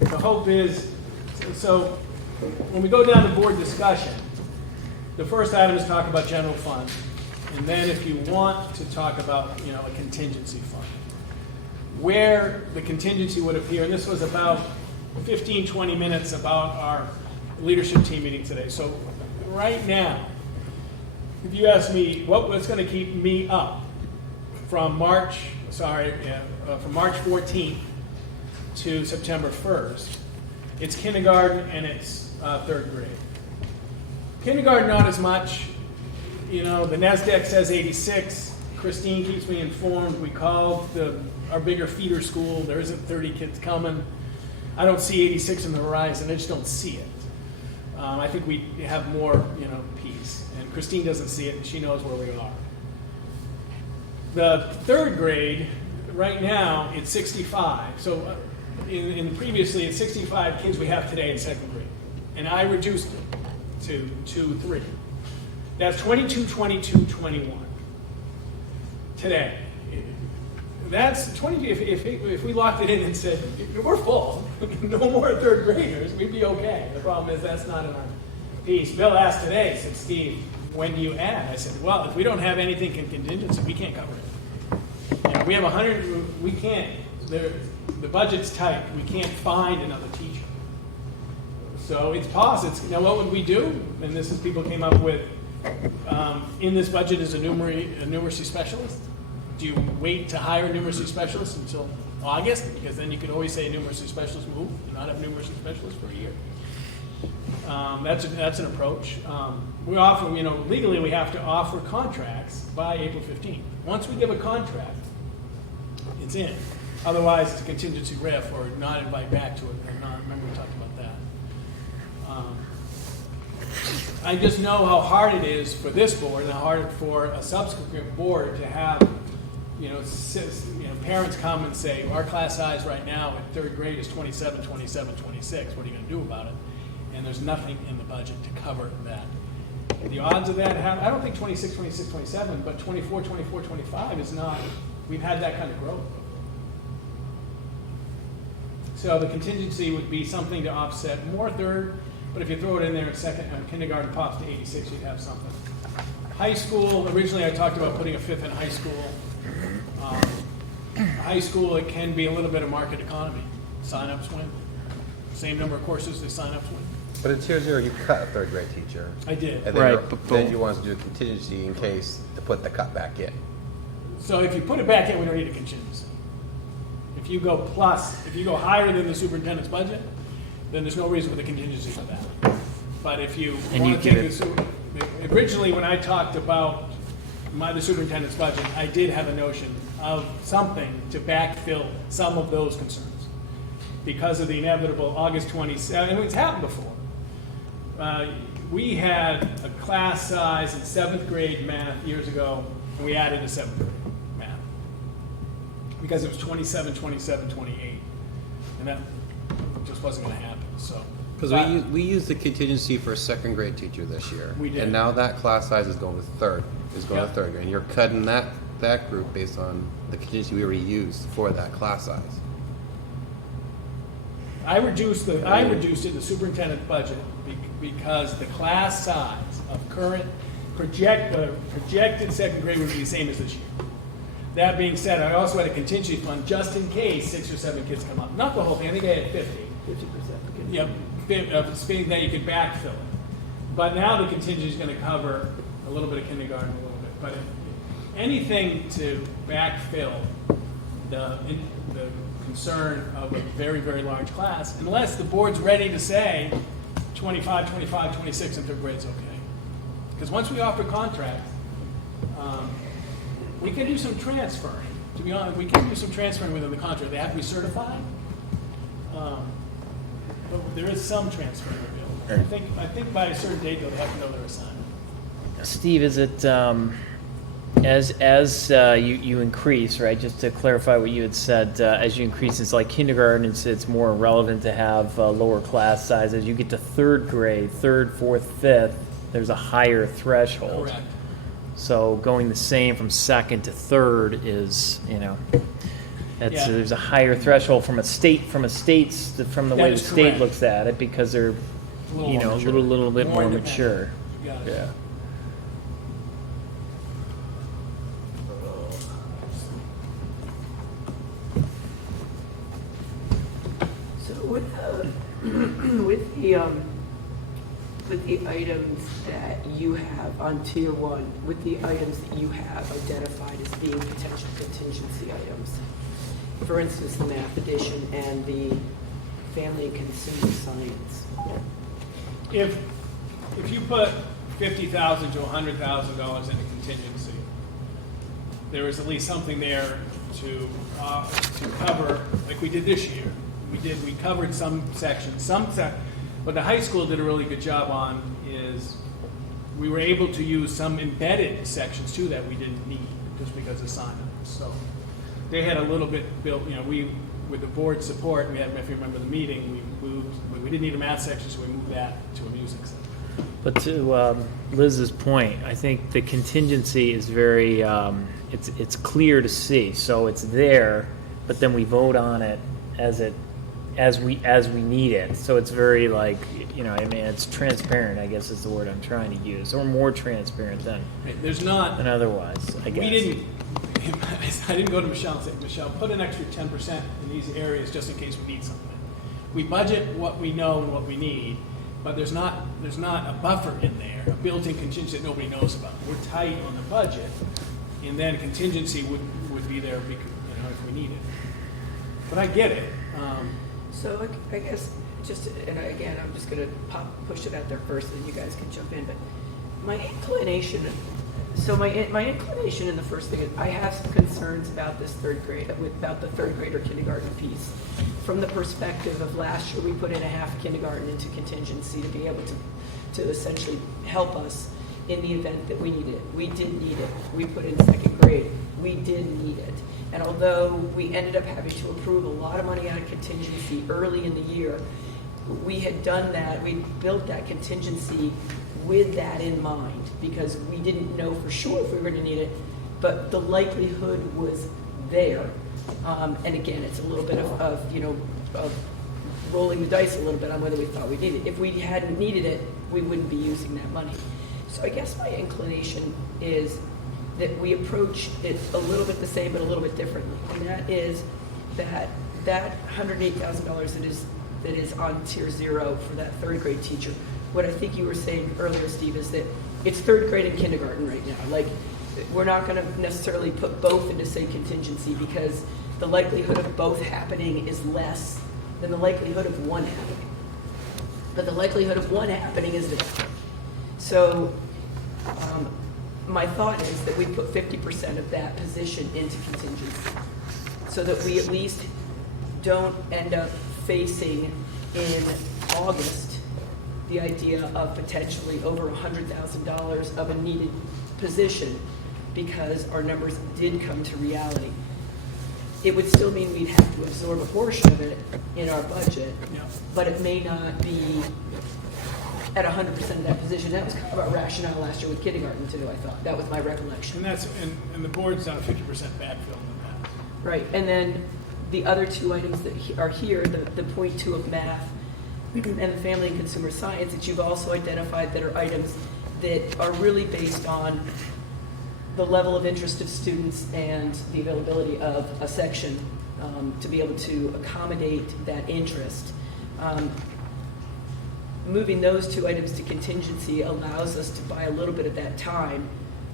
The hope is, so when we go down to board discussion, the first item is talk about general fund. And then if you want to talk about, a contingency fund, where the contingency would appear, and this was about 15, 20 minutes about our leadership team meeting today. So right now, if you ask me what's going to keep me up from March 14th to September 1st, it's kindergarten and it's 3rd grade. Kindergarten, not as much. The NASDAQ says 86. Christine keeps me informed. We called our bigger feeder school. There isn't 30 kids coming. I don't see 86 on the horizon. I just don't see it. I think we have more, peace. And Christine doesn't see it, and she knows where we are. The 3rd grade, right now, it's 65. So in previously, it's 65 kids we have today in 2nd grade. And I reduced it to 2, 3. That's 22, 22, 21 today. That's 20. If we locked it in and said, we're full, no more 3rd graders, we'd be okay. The problem is that's not in our piece. Bill asked today, said, Steve, when do you add? I said, well, if we don't have anything in contingency, we can't cover it. We have 100, we can't, the budget's tight, we can't find another teacher. So it's possible. Now what would we do? And this is people came up with, in this budget is a numeracy specialist. Do you wait to hire a numeracy specialist until August? Because then you can always say a numeracy specialist move and not have a numeracy specialist for a year. That's an approach. We offer, legally we have to offer contracts by April 15th. Once we give a contract, it's in. Otherwise, it's a contingency ref or not invite back to it. Remember we talked about that. I just know how hard it is for this board and how hard for a subsequent board to have, parents come and say, our class size right now in 3rd grade is 27, 27, 26. What are you going to do about it? And there's nothing in the budget to cover that. The odds of that, I don't think 26, 26, 27, but 24, 24, 25 is not, we've had that kind of growth. So the contingency would be something to offset more 3rd, but if you throw it in there in kindergarten pops to 86, you'd have something. High school, originally I talked about putting a 5th in high school. High school, it can be a little bit of market economy. Sign-ups win. Same number of courses, the sign-ups win. But in tier 0, you cut a 3rd grade teacher. I did. And then, then you wanted to do a contingency in case to put the cut back in. So if you put it back in, we don't need a contingency. If you go higher than the superintendent's budget, then there's no reason for the contingency for that. But if you And want you to take originally when I talked about the superintendent's budget, I did have a notion of something to backfill some of those concerns because of the inevitable August 27th, and it's happened before. We had a class size in 7th grade math years ago, and we added a 7th grade math because it was 27, 27, 28, and that just wasn't going to happen. So Because we used the contingency for a second grade teacher this year. We did. And now that class size is going to third Yep. grade. And you're cutting that group based on the contingency we already used for that class size. I reduced it in the superintendent's budget because the class size of current projected second grade would be the same as this year. That being said, I also had a contingency fund just in case 6 or 7 kids come up. Not the whole thing. I think I had 50. 50%. Yep, that you could backfill it. But now the contingency is going to cover a little bit of kindergarten, a little bit. But anything to backfill the concern of a very, very large class, unless the board's ready to say 25, 25, 26 in third grade is okay. Because once we offer contracts, we can do some transferring. To be honest, we can do some transferring within the contract. They have to be certified. But there is some transfer available. I think by a certain date they'll have to know their assignment. Steve, is it as you increase, right? Just to clarify what you had said, as you increase, it's like kindergarten. It's more relevant to have lower class sizes. You get to third grade, third, fourth, fifth. There's a higher threshold. Correct. So going the same from second to third is, Yeah. there's a higher threshold from the way That the is state correct. looks at it because they're, A little more mature. little bit More more independent. mature. You got it. Yeah. So with the items that you have on tier 1, with the items that you have identified as being potential contingency items, for instance, the math edition and the family and consumer science. If you put $50,000 to $100,000 into contingency, there is at least something there to cover, like we did this year. We covered some sections, what the high school did a really good job on is we were able to use some embedded sections too that we didn't need just because of sign-ups. So they had a little bit built, with the board support, if you remember the meeting, we didn't need a math section, so we moved that to a music section. But to Liz's point, I think the contingency is very, it's clear to see. So it's there, but then we vote on it as we need it. So it's very it's transparent, I guess is the word I'm trying to use, or more transparent than otherwise, I guess. I didn't go to Michelle and say, Michelle, put an extra 10% in these areas just in case we need something. We budget what we know and what we need, but there's not a buffer in there, a built-in contingency that nobody knows about. We're tight on the budget, and then contingency would be there because, if we need it. But I get it. So I guess and again, I'm just going to push it out there first, and you guys can jump in. But my inclination in the first thing is I have some concerns about this about the third grader kindergarten piece. From the perspective of last year, we put in a half kindergarten into contingency to be able to essentially help us in the event that we needed it. We did need it. We put in second grade. We did need it. And although we ended up having to approve a lot of money out of contingency early in the year, we had done that. We built that contingency with that in mind because we didn't know for sure if we were going to need it, but the likelihood was there. And again, it's a little bit of rolling the dice a little bit on whether we thought we needed it. If we hadn't needed it, we wouldn't be using that money. So I guess my inclination is that we approach it a little bit the same but a little bit differently. And that is that $108,000 that is on tier 0 for that third grade teacher. What I think you were saying earlier, Steve, is that it's third grade and kindergarten right now. Like we're not going to necessarily put both into, say, contingency, because the likelihood of both happening is less than the likelihood of one happening. But the likelihood of one happening is there. So my thought is that we put 50% of that position into contingency, so that we at least don't end up facing in August the idea of potentially over $100,000 of a needed position because our numbers did come to reality. It would still mean we'd have to absorb a portion of it in our budget, but it may not be at 100% of that position. That was kind of our rationale last year with kindergarten too, I thought. That was my recollection. And the board's done a 50% backfill in that. Right, and then the other two items that are here, the point 2 of math and the family and consumer science, that you've also identified that are items that are really based on the level of interest of students and the availability of a section to be able to accommodate that interest. Moving those two items to contingency allows us to buy a little bit of that time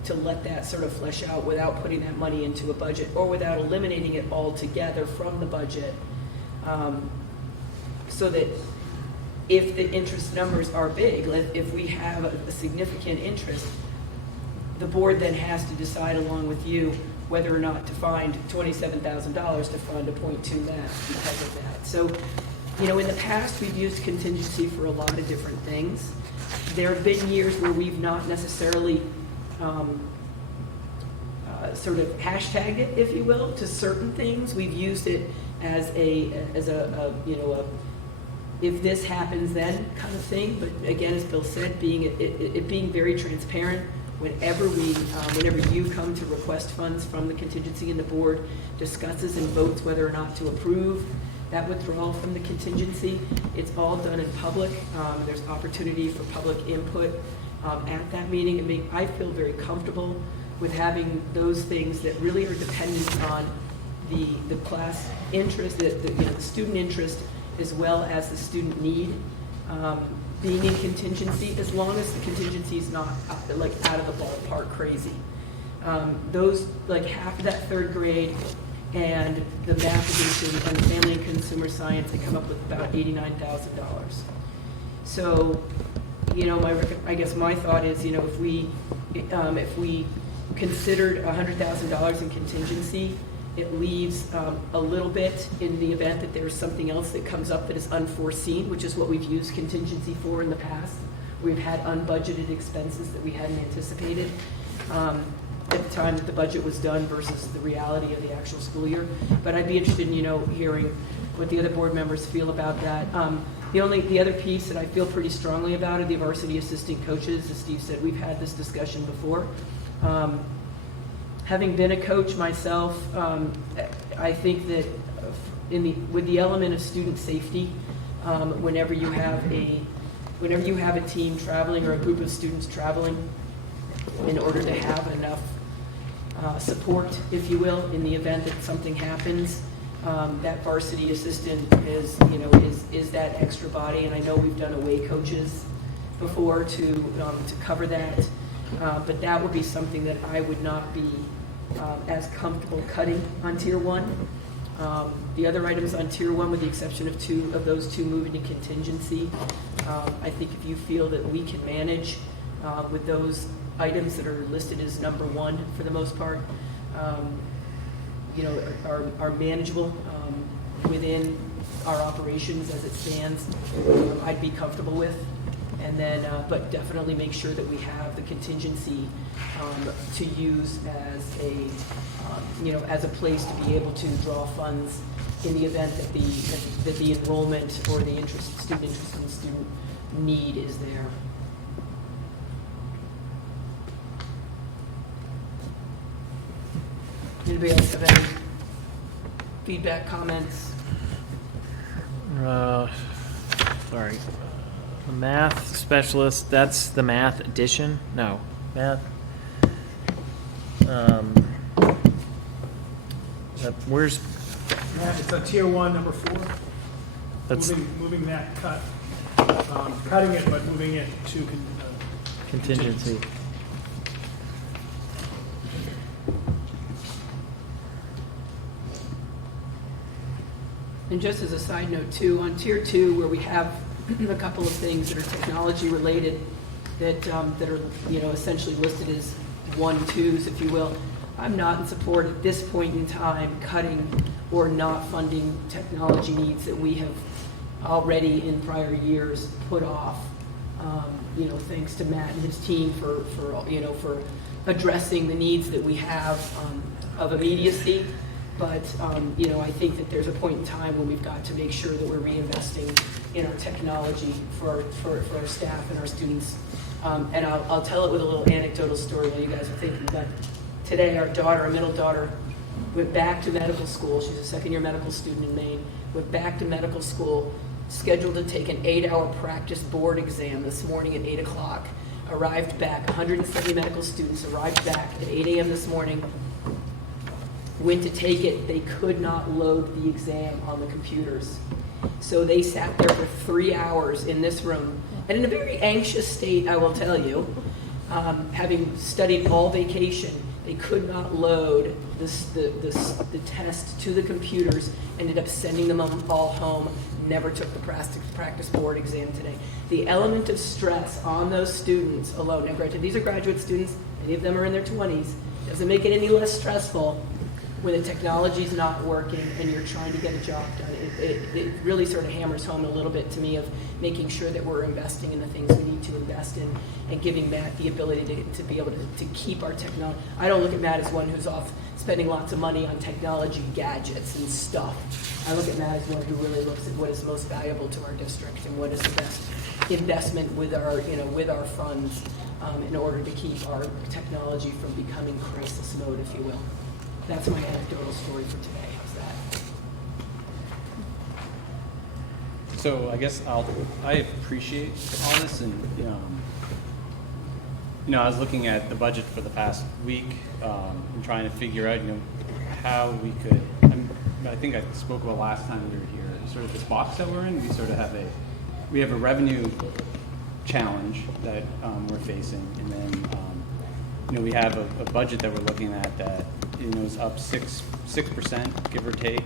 to let that sort of flesh out without putting that money into a budget or without eliminating it altogether from the budget, so that if the interest numbers are big, if we have a significant interest, the board then has to decide along with you whether or not to find $27,000 to fund a .2 math because of that. So, you know, in the past, we've used contingency for a lot of different things. There have been years where we've not necessarily sort of hashtagged it, if you will, to certain things. We've used it as a if this happens then kind of thing. But again, as Bill said, being very transparent. Whenever you come to request funds from the contingency and the board discusses and votes whether or not to approve that withdrawal from the contingency, it's all done in public. There's opportunity for public input at that meeting. I feel very comfortable with having those things that really are dependent on the class interest, the student interest, as well as the student need. Being in contingency, as long as the contingency is not like out of the ballpark crazy. Those, like half of that third grade and the math edition and the family and consumer science, they come up with about $89,000. So, you know, I guess my thought is, you know, if we considered $100,000 in contingency, it leaves a little bit in the event that there's something else that comes up that is unforeseen, which is what we've used contingency for in the past. We've had unbudgeted expenses that we hadn't anticipated at the time that the budget was done versus the reality of the actual school year. But I'd be interested in, you know, hearing what the other board members feel about that. The other piece that I feel pretty strongly about are the varsity assistant coaches. As Steve said, we've had this discussion before. Having been a coach myself, I think that with the element of student safety, whenever you have a team traveling or a group of students traveling, in order to have enough support, if you will, in the event that something happens, that varsity assistant is that extra body. And I know we've done away coaches before to cover that, but that would be something that I would not be as comfortable cutting on Tier 1. The other items on Tier 1, with the exception of those two moving to contingency, I think if you feel that we can manage with those items that are listed as number 1 for the most part, are manageable within our operations as it stands, I'd be comfortable with. And then, but definitely make sure that we have the contingency to use as a place to be able to draw funds in the event that the enrollment or the student interest and student need is there. Anybody else have any feedback, comments? Sorry. The math specialist, that's the math addition? No, math. Where's? It's a Tier 1, number 4. That's Moving that cut, cutting it, but moving it to contingency. And just as a side note too, on tier 2, where we have a couple of things that are technology related that are essentially listed as 1-2s, if you will, I'm not in support at this point in time cutting or not funding technology needs that we have already in prior years put off. Thanks to Matt and his team for addressing the needs that we have of immediacy. But, I think that there's a point in time when we've got to make sure that we're reinvesting in our technology for our staff and our students. And I'll tell it with a little anecdotal story while you guys are thinking. But today, our middle daughter, went back to medical school. She's a second-year medical student in Maine. Went back to medical school, scheduled to take an 8-hour practice board exam this morning at 8 o'clock. Arrived back, 170 medical students arrived back at 8 a.m. this morning. Went to take it, they could not load the exam on the computers. So they sat there for 3 hours in this room, and in a very anxious state, I will tell you, having studied all vacation, they could not load the test to the computers, ended up sending them all home, never took the practice board exam today. The element of stress on those students alone, now granted, these are graduate students, many of them are in their 20s, doesn't make it any less stressful when the technology's not working and you're trying to get a job done. It really sort of hammers home a little bit to me of making sure that we're investing in the things we need to invest in and giving Matt the ability to be able to keep our technology. I don't look at Matt as one who's off spending lots of money on technology gadgets and stuff. I look at Matt as one who really looks at what is most valuable to our district and what is the best investment with our funds in order to keep our technology from becoming crisis mode, if you will. That's my anecdotal story for today. How's that? So I guess I appreciate all this, and I was looking at the budget for the past week and trying to figure out how we could. I think I spoke about last time we were here. Sort of this box that we're in, we have a revenue challenge that we're facing, and then we have a budget that we're looking at that is up 6%, give or take.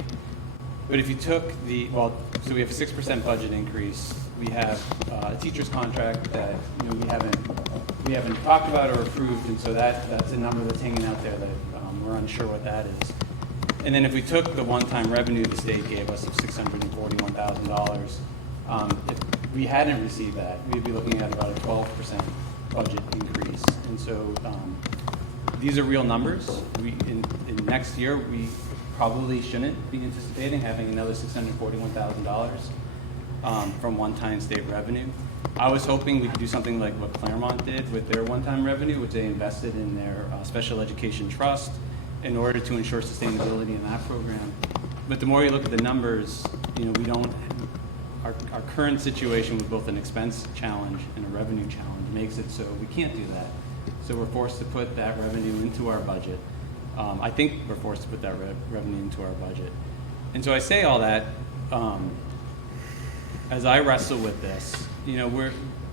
But if you took so we have a 6% budget increase. We have a teacher's contract that we haven't talked about or approved, and so that's a number that's hanging out there that we're unsure what that is. And then if we took the one-time revenue the state gave us of $641,000, if we hadn't received that, we'd be looking at about a 12% budget increase. And so these are real numbers. In next year, we probably shouldn't be anticipating having another $641,000 from one-time state revenue. I was hoping we could do something like what Claremont did with their one-time revenue, which they invested in their special education trust in order to ensure sustainability in that program. But the more you look at the numbers, our current situation with both an expense challenge and a revenue challenge makes it so we can't do that. So we're forced to put that revenue into our budget. I think we're forced to put that revenue into our budget. And so I say all that as I wrestle with this,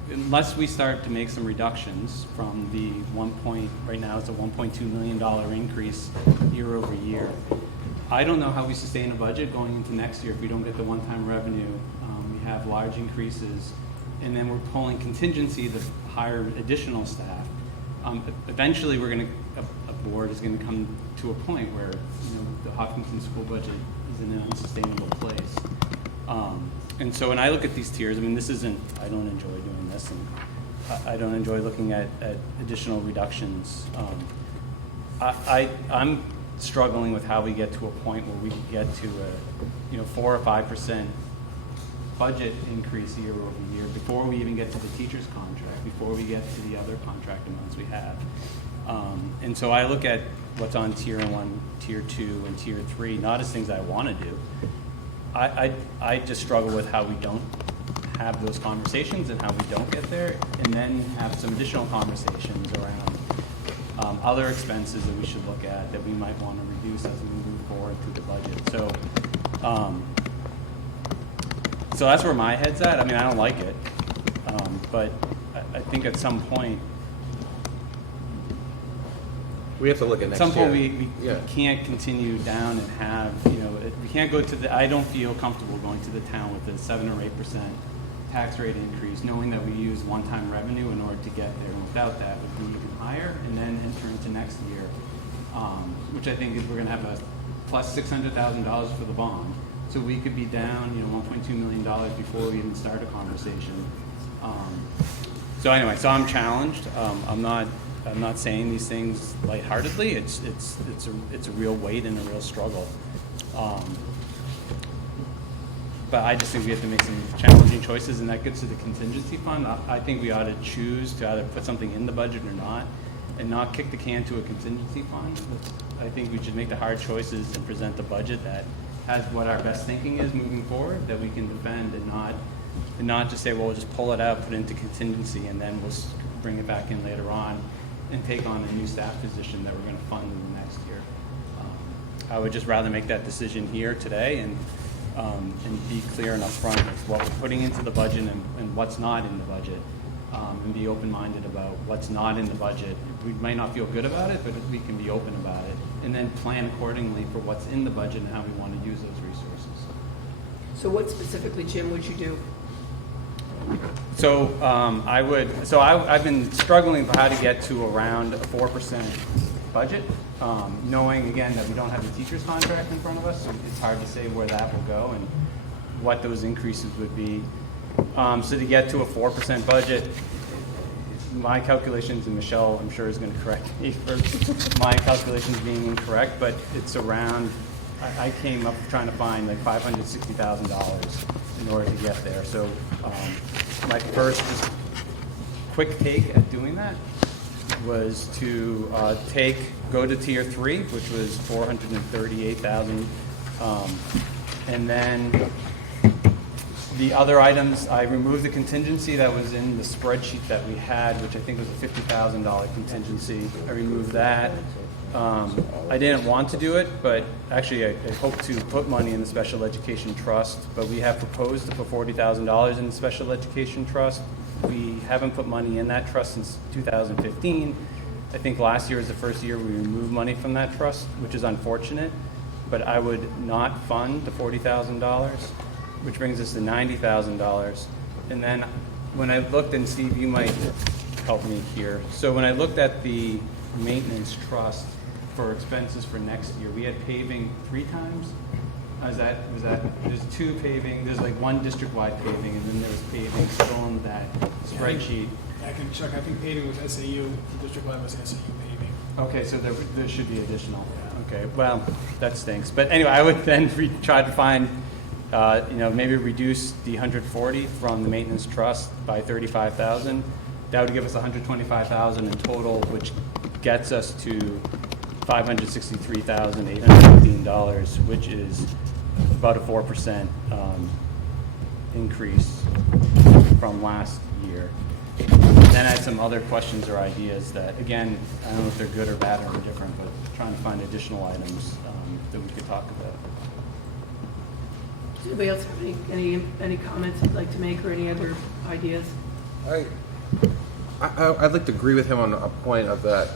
unless we start to make some reductions from the right now it's a $1.2 million increase year over year. I don't know how we sustain a budget going into next year if we don't get the one-time revenue. We have large increases, and then we're pulling contingency to hire additional staff. Eventually, a board is going to come to a point where the Hopkinton school budget is in an unsustainable place. And so when I look at these tiers, I don't enjoy doing this, and I don't enjoy looking at additional reductions. I'm struggling with how we get to a point where we can get to a 4 or 5% budget increase year over year before we even get to the teacher's contract, before we get to the other contract amounts we have. And so I look at what's on tier 1, tier 2, and tier 3, not as things I want to do. I just struggle with how we don't have those conversations and how we don't get there, and then have some additional conversations around other expenses that we should look at that we might want to reduce as we move forward through the budget. So that's where my head's at. I don't like it, but I think at some point We have to look at At next some point, year. we Yeah. can't continue down and have, we can't go to I don't feel comfortable going to the town with a 7 or 8% tax rate increase, knowing that we use one-time revenue in order to get there. And without that, we can even higher and then enter into next year, which I think is we're going to have a plus $600,000 for the bond. So we could be down, $1.2 million before we even start a conversation. So anyway, so I'm challenged. I'm not saying these things lightheartedly. It's a real weight and a real struggle. But I just think we have to make some challenging choices, and that gets to the contingency fund. I think we ought to choose to either put something in the budget or not, and not kick the can to a contingency fund. I think we should make the hard choices and present the budget that has what our best thinking is moving forward, that we can defend, and not just say, well, we'll just pull it out, put it into contingency, and then we'll bring it back in later on and take on a new staff position that we're going to fund in the next year. I would just rather make that decision here today and be clear and upfront with what we're putting into the budget and what's not in the budget, and be open-minded about what's not in the budget. We might not feel good about it, but we can be open about it, and then plan accordingly for what's in the budget and how we want to use those resources. So what specifically, Jim, would you do? So I've been struggling for how to get to around a 4% budget, knowing again that we don't have the teacher's contract in front of us, so it's hard to say where that will go and what those increases would be. So to get to a 4% budget, my calculations, and Michelle I'm sure is going to correct me for my calculations being incorrect, but it's around, I came up trying to find like $560,000 in order to get there. So my first just quick take at doing that was to go to tier 3, which was $438,000, and then the other items, I removed the contingency that was in the spreadsheet that we had, which I think was a $50,000 contingency. I removed that. I didn't want to do it, but actually I hope to put money in the special education trust, but we have proposed to put $40,000 in the special education trust. We haven't put money in that trust since 2015. I think last year was the first year we removed money from that trust, which is unfortunate, but I would not fund the $40,000, which brings us to $90,000. And then when I looked, and Steve, you might help me here. So when I looked at the maintenance trust for expenses for next year, we had paving 3 times. There's 2 paving, there's like 1 district-wide paving, and then there was paving still in that spreadsheet. I can check, I think paving was SAU, the district line was SAU paving. Okay, so there should be additional. Okay, well, that stinks. But anyway, I would then try to find, maybe reduce the 140 from the maintenance trust by 35,000. That would give us 125,000 in total, which gets us to $563,815, which is about a 4% increase from last year. Then I had some other questions or ideas that, again, I don't know if they're good or bad or indifferent, but trying to find additional items that we could talk about. Does anybody else have any comments you'd like to make or any other ideas? I'd like to agree with him on a point of that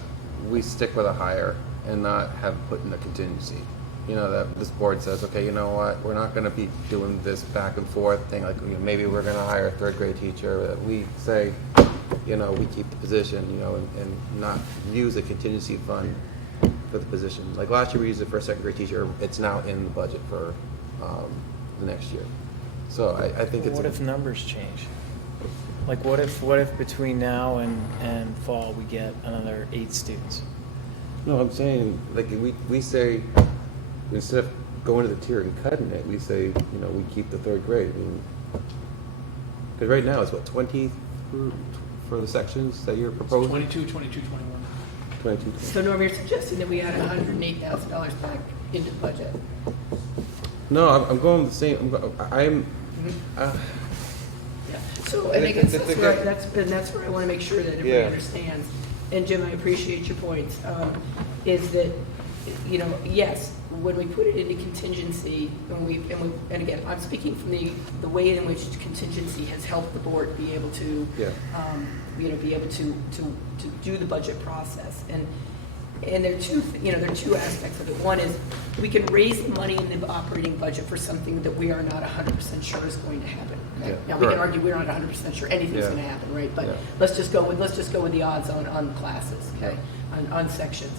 we stick with a hire and not have put in a contingency. That this board says, okay, you know what, we're not going to be doing this back and forth thing, like maybe we're going to hire a 3rd grade teacher, that we say, we keep the position, and not use a contingency fund for the position. Like last year we used it for a 2nd grade teacher, it's now in the budget for the next year. So I think it's... What if numbers change? Like what if between now and fall we get another 8 students? No, I'm saying, like, we say, instead of going to the tier and cutting it, we say, we keep the 3rd grade. Because right now it's what, 20 for the sections that you're proposing? 22, 22, 21. 22. So Norm, you're suggesting that we add $108,000 back into the budget? No, I'm going the same, So I think that's where I want to make sure that everybody understands. And Jim, I appreciate your points. Is that, yes, when we put it into contingency, and again, I'm speaking from the way in which contingency has helped the board be able to, be able to do the budget process. And And there are two aspects of it. One is we can raise the money in the operating budget for something that we are not 100% sure is going to happen. Okay? Yeah, Now we can correct. argue we're not 100% sure anything's Yeah. going to happen, right? But Yeah. let's just go with the odds on classes, okay, on sections.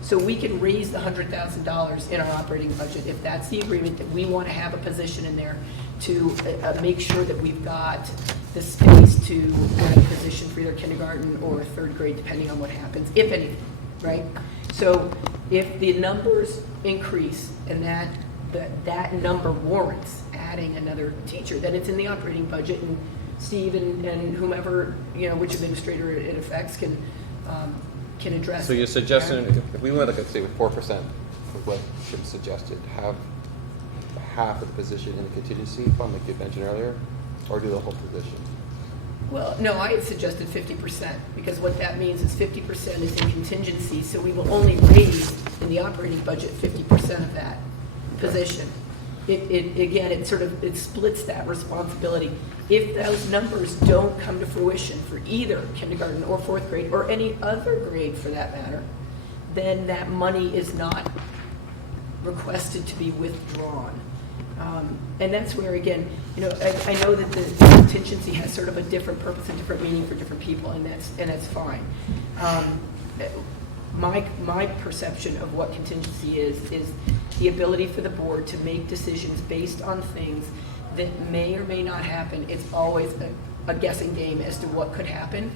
So we can raise the $100,000 in our operating budget if that's the agreement that we want to have a position in there to make sure that we've got the space to run a position for either kindergarten or third grade, depending on what happens, if anything, right? So if the numbers increase and that number warrants adding another teacher, then it's in the operating budget, and Steve and whomever, which administrator it affects can address So it. you're suggesting, if we went, like, say, with 4%, of what Chip suggested, have half of the position in the contingency fund, like you mentioned earlier, or do the whole position? Well, no, I had suggested 50%, because what that means is 50% is in contingency, so we will only raise in the operating budget 50% of that position. It splits that responsibility. If those numbers don't come to fruition for either kindergarten or fourth grade, or any other grade for that matter, then that money is not requested to be withdrawn. And that's where, again, I know that the contingency has sort of a different purpose and different meaning for different people, and that's fine. My perception of what contingency is the ability for the board to make decisions based on things that may or may not happen. It's always a guessing game as to what could happen,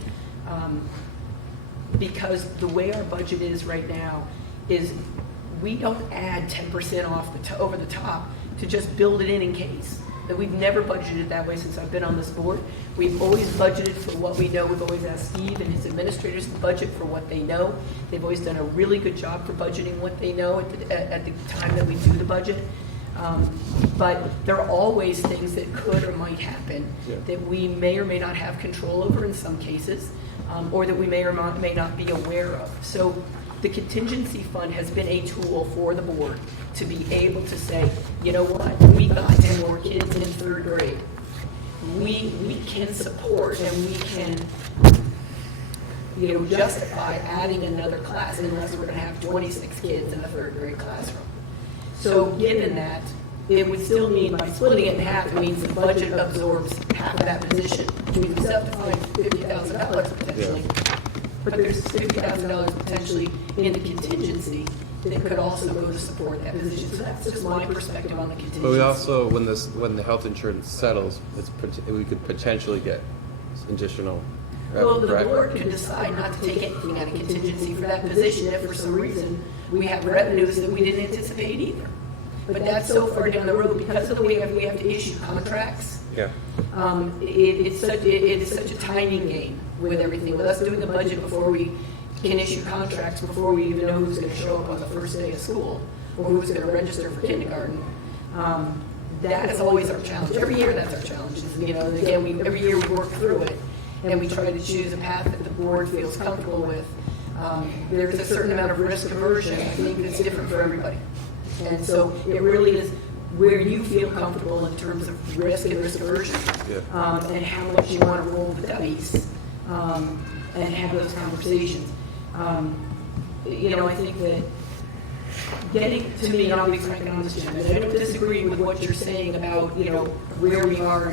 because the way our budget is right now is we don't add 10% over the top to just build it in case. That we've never budgeted that way since I've been on this board. We've always budgeted for what we know. We've always asked Steve and his administrators to budget for what they know. They've always done a really good job for budgeting what they know at the time that we do the budget. But there are always things that could or might happen that we may or may not have control over in some cases, or that we may or may not be aware of. So the contingency fund has been a tool for the board to be able to say, you know what, we got 10 more kids in third grade. We can support and we can justify adding another class unless we're going to have 26 kids in the third grade classroom. So given that, it would still mean by splitting it in half, it means the budget absorbs half of that position, which means we still have to find $50,000 potentially. But there's $50,000 potentially in the contingency that could also go to support that position. So that's just my perspective on the contingency. But we also, when the health insurance settles, we could potentially get additional revenue, Well, the correct? board could decide not to take anything out of contingency for that position if for some reason we have revenues that we didn't anticipate either. But that's so far down the road because of the way we have to issue contracts. Yeah. It is such a timing game with everything. With us doing the budget before we can issue contracts, before we even know who's going to show up on the first day of school or who's going to register for kindergarten. That is always our challenge. Every year that's our challenge. And again, every year we work through it and we try to choose a path that the board feels comfortable with. There's a certain amount of risk aversion. I think that's different for everybody. And so it really is where you feel comfortable in terms of risk and risk aversion, and how much you want to roll the dice, and have those conversations. I think that getting to me, and I'll be frank and honest, Jim, and I don't disagree with what you're saying about where we are,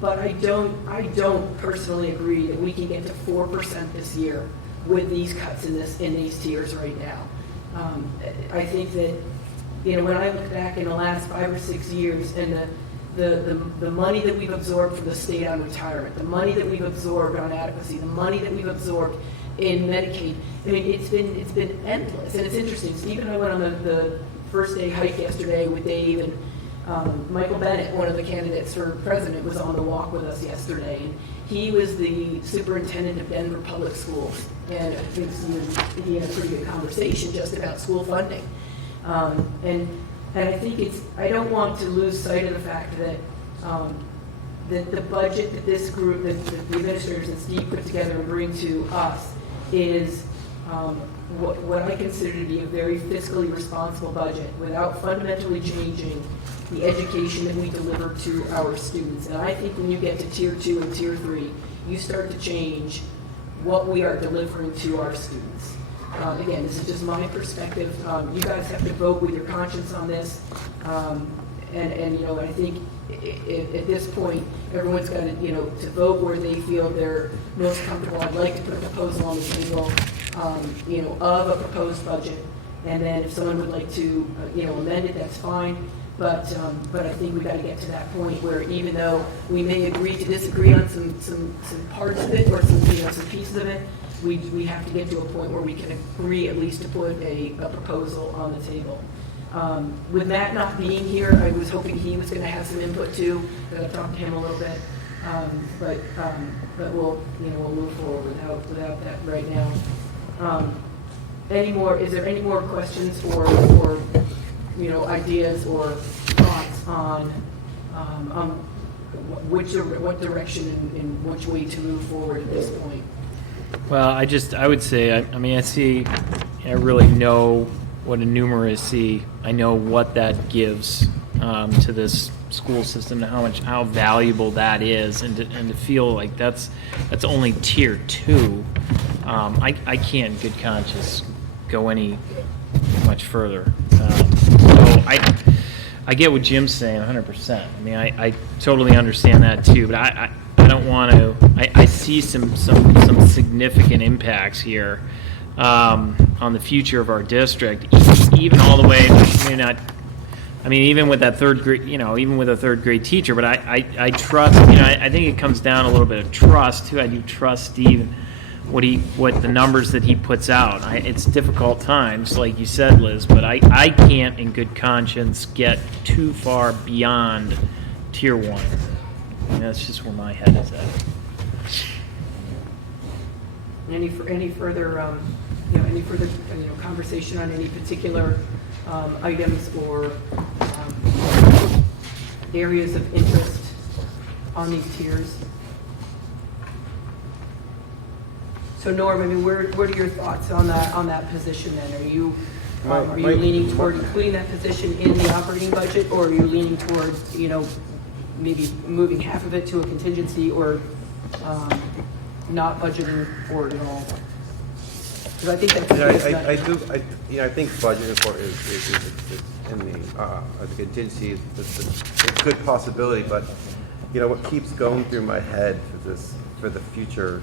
but I don't personally agree that we can get to 4% this year with these cuts in these tiers right now. I think that, when I look back in the last 5 or 6 years and the money that we've absorbed from the state on retirement, the money that we've absorbed on adequacy, the money that we've absorbed in Medicaid, I mean, it's been endless. And it's interesting. Steve and I went on the first day hike yesterday with Dave, and Michael Bennett, one of the candidates for president, was on the walk with us yesterday. And he was the superintendent of Denver Public Schools. And I think he had a pretty good conversation just about school funding. And I think I don't want to lose sight of the fact that the budget that this group, that the administrators and Steve put together and bring to us is what I consider to be a very fiscally responsible budget without fundamentally changing the education that we deliver to our students. And I think when you get to tier 2 and tier 3, you start to change what we are delivering to our students. again, this is just my perspective. You guys have to vote with your conscience on this. And you know, I think at this point, everyone's got to, you know, to vote where they feel they're most comfortable. I'd like to put a proposal on the table, you know, of a proposed budget. And then if someone would like to, you know, amend it, that's fine. But I think we got to get to that point where even though we may agree to disagree on some parts of it or some pieces of it, we have to get to a point where we can agree at least to put a proposal on the table. With Matt not being here, I was hoping he was going to have some input too. That I talked to him a little bit, but we'll move forward without that right now. Is there any more questions or ideas or thoughts on what direction and which way to move forward at this point? Well, I would say, I really know what a numeracy, I know what that gives to this school system and how valuable that is, and to feel like that's only tier 2. I can't in good conscience go any much further. So I get what Jim's saying 100%. I mean, I totally understand that too, but I don't want to. I see some significant impacts here on the future of our district, even all the way. Even with that third grade, even with a third grade teacher. But I trust. I think it comes down a little bit of trust too. I do trust Steve. What the numbers that he puts out. It's difficult times, like you said, Liz, but I can't in good conscience get too far beyond tier 1. That's just where my head is at. Any further conversation on any particular items or areas of interest on these tiers? So Norm, what are your thoughts on that position then? Are you leaning toward including that position in the operating budget, or are you leaning towards maybe moving half of it to a contingency, or not budgeting for it at all? Because I think that's I think budget is in the contingency. It's a good possibility, but what keeps going through my head for the future.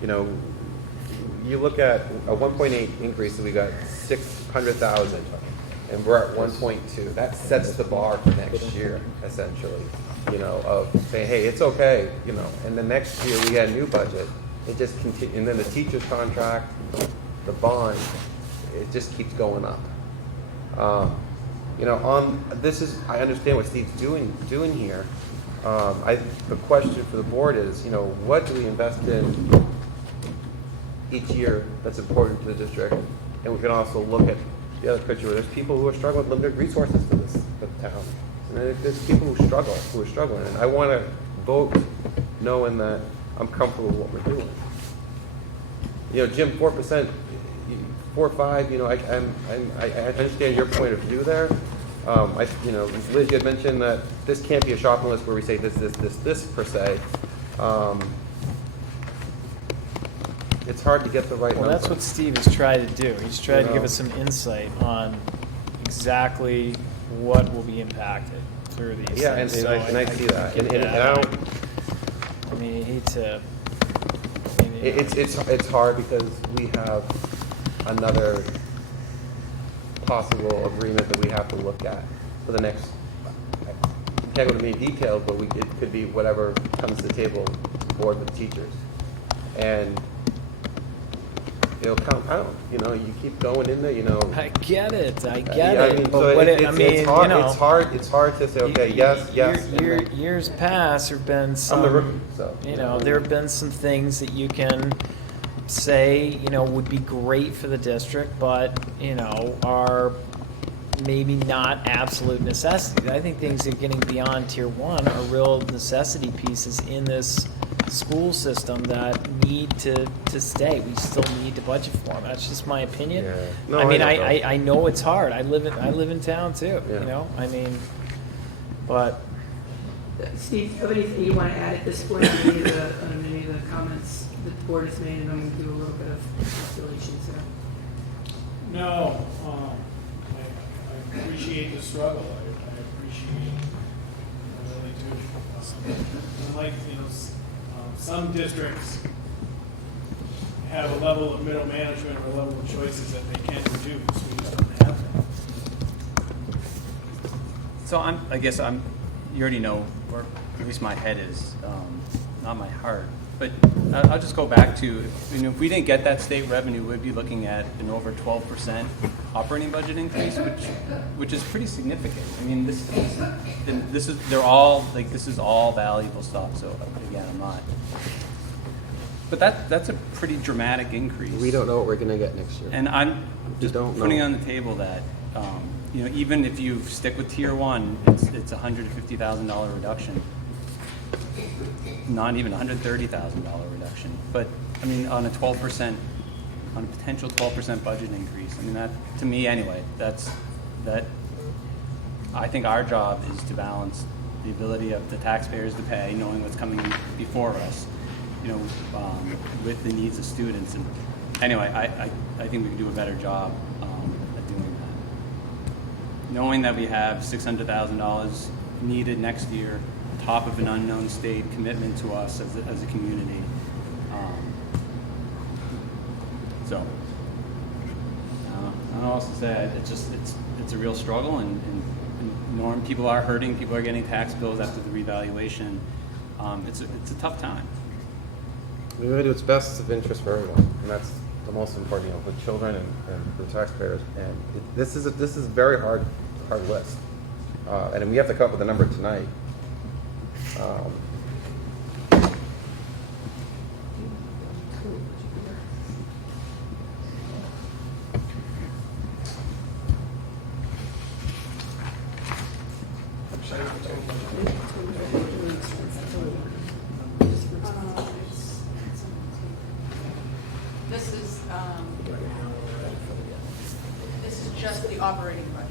You look at a 1.8 increase, and we got 600,000, and we're at 1.2. That sets the bar for next year, essentially. Of saying, hey, it's okay. And the next year we get a new budget. It just continues, and then the teacher's contract, the bond, it just keeps going up. I understand what Steve's doing here. The question for the board is, what do we invest in each year that's important to the district? And we can also look at the other picture where there's people who are struggling with limited resources for the town. And there's people who are struggling. And I want to vote knowing that I'm comfortable with what we're doing. Jim, 4%, 4 or 5, I understand your point of view there. Liz, you had mentioned that this can't be a shopping list where we say this per se. It's hard to get the right number. That's what Steve has tried to do. He's tried to give us some insight on exactly what will be impacted through these things. And I see that. You hate to. It's hard because we have another possible agreement that we have to look at for the next. I can't go into many details, but it could be whatever comes to the table, board with teachers, and it'll compound. You keep going in there. I get it. It's hard to say. Okay, yes. Years past, there've been some. I'm the rookie, so there have been some things that you can say would be great for the district, but are maybe not absolute necessities. I think things that are getting beyond tier 1 are real necessity pieces in this school system that need to stay. We still need to budget for them. That's just my opinion. Yeah. No, I know it's hard. I live in town too. Yeah. But Steve, do you have anything you want to add at this point on any of the comments? the board has made, and I'm going to do a little bit of calculations there. No, I appreciate the struggle. I appreciate, I really do. Like, some districts have a level of middle management or a level of choices that they can't reduce. We just don't have that. So you already know, or at least my head is, not my heart. But I'll just go back to, if we didn't get that state revenue, we'd be looking at an over 12% operating budget increase, which is pretty significant. I mean, this is all valuable stuff. So again, I'm not. But that's a pretty dramatic increase. We don't know what we're going to get next year. And I'm just putting know. on the table that, even if you stick with tier one, it's $150,000 reduction. Not even $130,000 reduction. But I mean, on a potential 12% budget increase. I mean, that, to me anyway, that. I think our job is to balance the ability of the taxpayers to pay, knowing what's coming before us, with the needs of students. And anyway, I think we can do a better job at doing that. Knowing that we have $600,000 needed next year, top of an unknown state commitment to us as a community. So I don't know what else to say. It's a real struggle, and people are hurting. People are getting tax bills after the revaluation. It's a tough time. We're going to do what's best of interest for everyone, and that's the most important, for children and for the taxpayers. And this is a very hard list, and we have to come up with a number tonight. This is just the operating budget,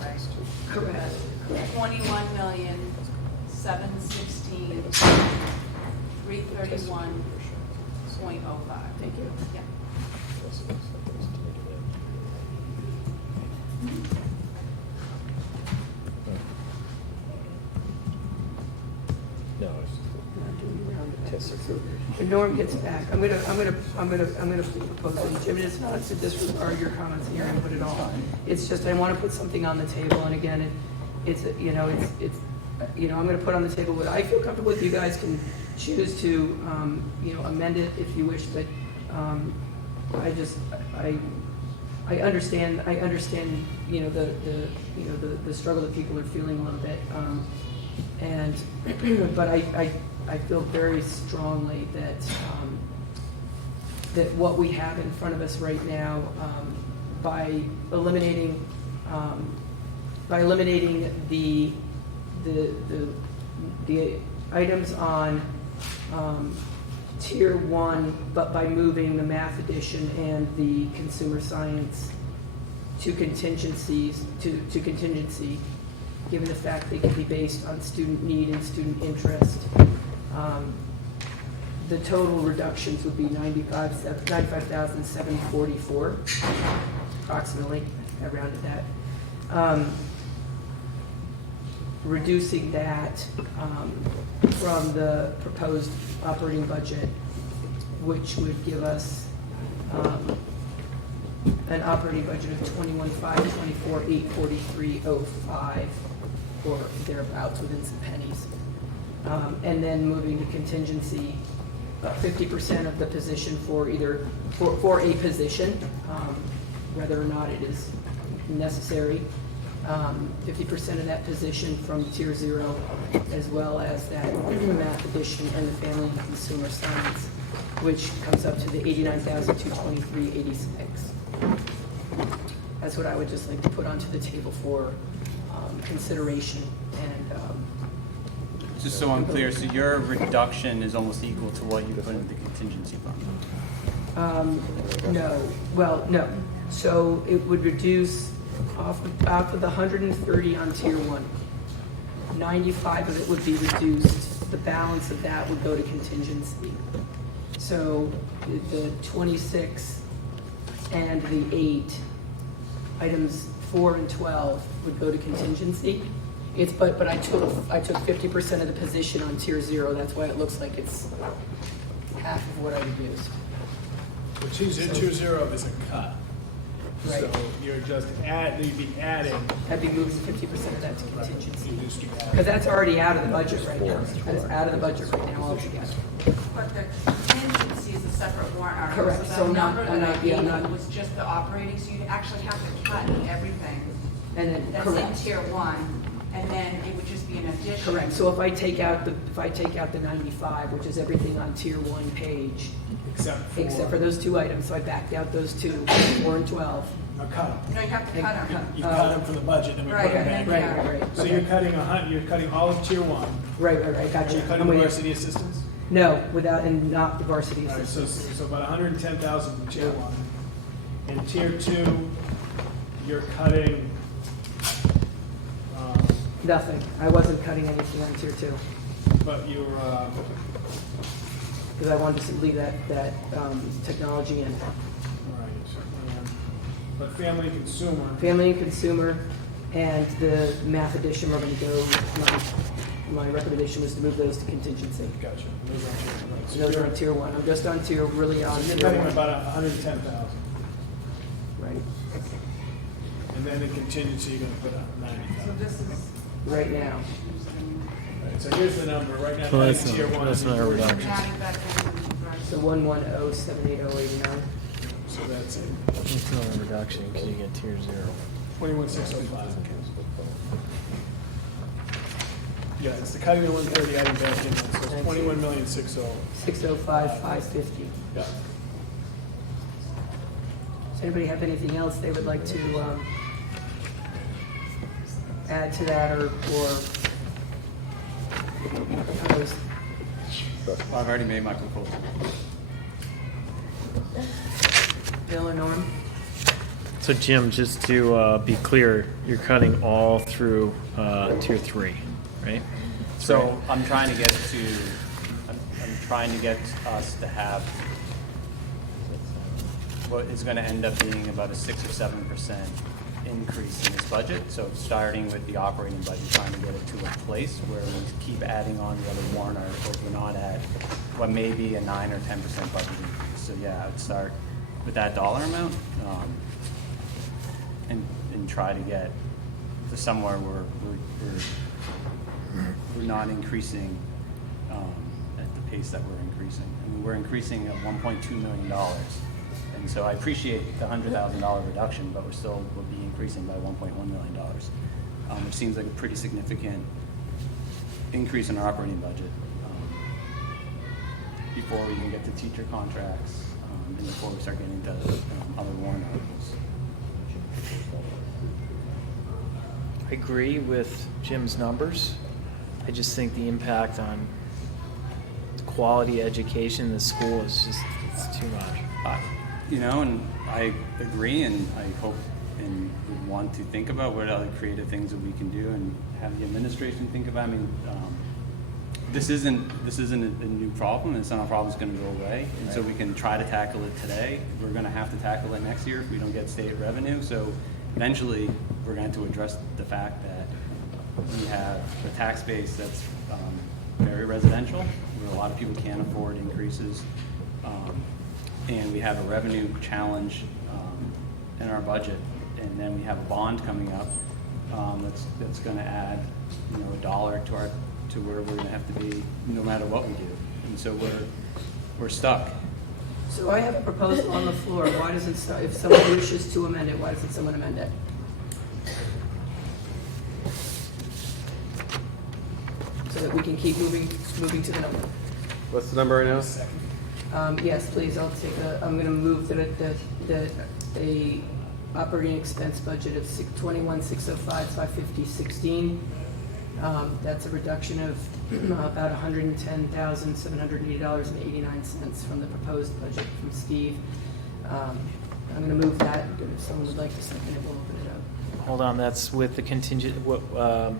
right? Correct. 21,716,331.05. Thank you. Yeah. When Norm gets back, I'm gonna propose it. Jim, it's not to disregard your comments here and put it all. It's just I want to put something on the table, and again, I'm gonna put on the table what I feel comfortable with. You guys can choose to amend it if you wish, but I understand the struggle that people are feeling a little bit, but I feel very strongly that that what we have in front of us right now, by eliminating the items on tier one, but by moving the math addition and the consumer science to contingency, given the fact they can be based on student need and student interest. The total reductions would be $95,744, approximately. I rounded that. Reducing that from the proposed operating budget, which would give us an operating budget of $21,524,843.05, or thereabouts, within some pennies. And then moving to contingency, 50% of the position for a position, whether or not it is necessary. 50% of that position from tier 0, as well as that math addition and the family and consumer science, which comes up to the $89,223.86. That's what I would just like to put onto the table for consideration. And just so I'm clear, so your reduction is almost equal to what you put in the contingency fund? No. So it would reduce off of the 130 on tier 1. 95 of it would be reduced. The balance of that would go to contingency. So the 26 and the 8, items 4 and 12 would go to contingency. But I took 50% of the position on tier 0, that's why it looks like it's half of what I reduced. So tier 0 is a cut. Right. So you'd be adding. I'd be moving 50% of that to contingency. You just keep adding. Because that's already out of the budget right now. That's out of the budget right now altogether. But the contingency is a separate warrant article. Correct. So So that not- number I'm that I not- gave yeah, I'm you not- was just the operating, so you'd actually have to cut everything And then, that's correct. in tier 1, and then it would just be an addition. Correct. So if I take out the 95, which is everything on tier 1 page, except for those 2 items, so I backed out those 2, 4 and 12. Now cut them. No, you have to cut them. You cut them from the budget, and we put Right, them and back. then- Right. So you're cutting all of tier 1. Right, gotcha. Are you I'm cutting with you. varsity assistants? No, without, and not the varsity All right, assistants. so about 110,000 from tier 1. In tier 2, you're cutting, Nothing. I wasn't cutting anything on tier 2, but you're, because I wanted to leave that technology in. but family and consumer, Family and consumer, and the math addition, we're going to go, my recommendation was to move those to contingency. gotcha. Those are tier 1. So Those are you're- on tier 1. I'm just on tier, really on You're tier cutting 1. about 110,000. Right. And then in contingency, you're gonna put up So 90,000. this is. Right now. Right, so here's the number, right now, So cutting that's tier not- 1 that's is not a your- reduction. Adding back in. So 110,780.89. So that's it, It's not a reduction because you get tier 0. 21,605. Yeah, it's the cutting the 130, adding back in, so it's 21,600,000. 605,550. Yeah. Does anybody have anything else they would like to add to that or oppose? I've already made my proposal. Bill or Norm? So Jim, just to be clear, you're cutting all through tier 3, right? So I'm trying to get us to have what is going to end up being about a 6 or 7% increase in this budget. So starting with the operating budget, trying to get it to a place where we keep adding on the other warrant articles. We're not at what may be a 9 or 10% budget increase. So yeah, I would start with that dollar amount and try to get to somewhere where we're not increasing at the pace that we're increasing. I mean, we're increasing at $1.2 million. And so I appreciate the $100,000 reduction, but we'll be increasing by $1.1 million, which seems like a pretty significant increase in our operating budget before we even get to teacher contracts and before we start getting to other warrant articles. I agree with Jim's numbers. I just think the impact on quality education in the school is just, it's too much. And I agree, and I hope and would want to think about what other creative things that we can do and have the administration think about. I mean, this isn't a new problem. It's not a problem that's going to go away, and so we can try to tackle it today. We're going to have to tackle it next year if we don't get state revenue. So eventually, we're going to address the fact that we have a tax base that's very residential, where a lot of people can't afford increases. And we have a revenue challenge in our budget, and then we have a bond coming up that's going to add, $1 to where we're going to have to be, no matter what we do. And so we're stuck. So I have a proposal on the floor. Why doesn't, if someone wishes to amend it, why doesn't someone amend it? So that we can keep moving to the number. What's the number right now? Yes, please, I'm going to move the operating expense budget of 21,605,550.16. That's a reduction of about $110,780.89 from the proposed budget from Steve. I'm going to move that. If someone would like to second it, we'll open it up. Hold on, that's with the contingent, We're not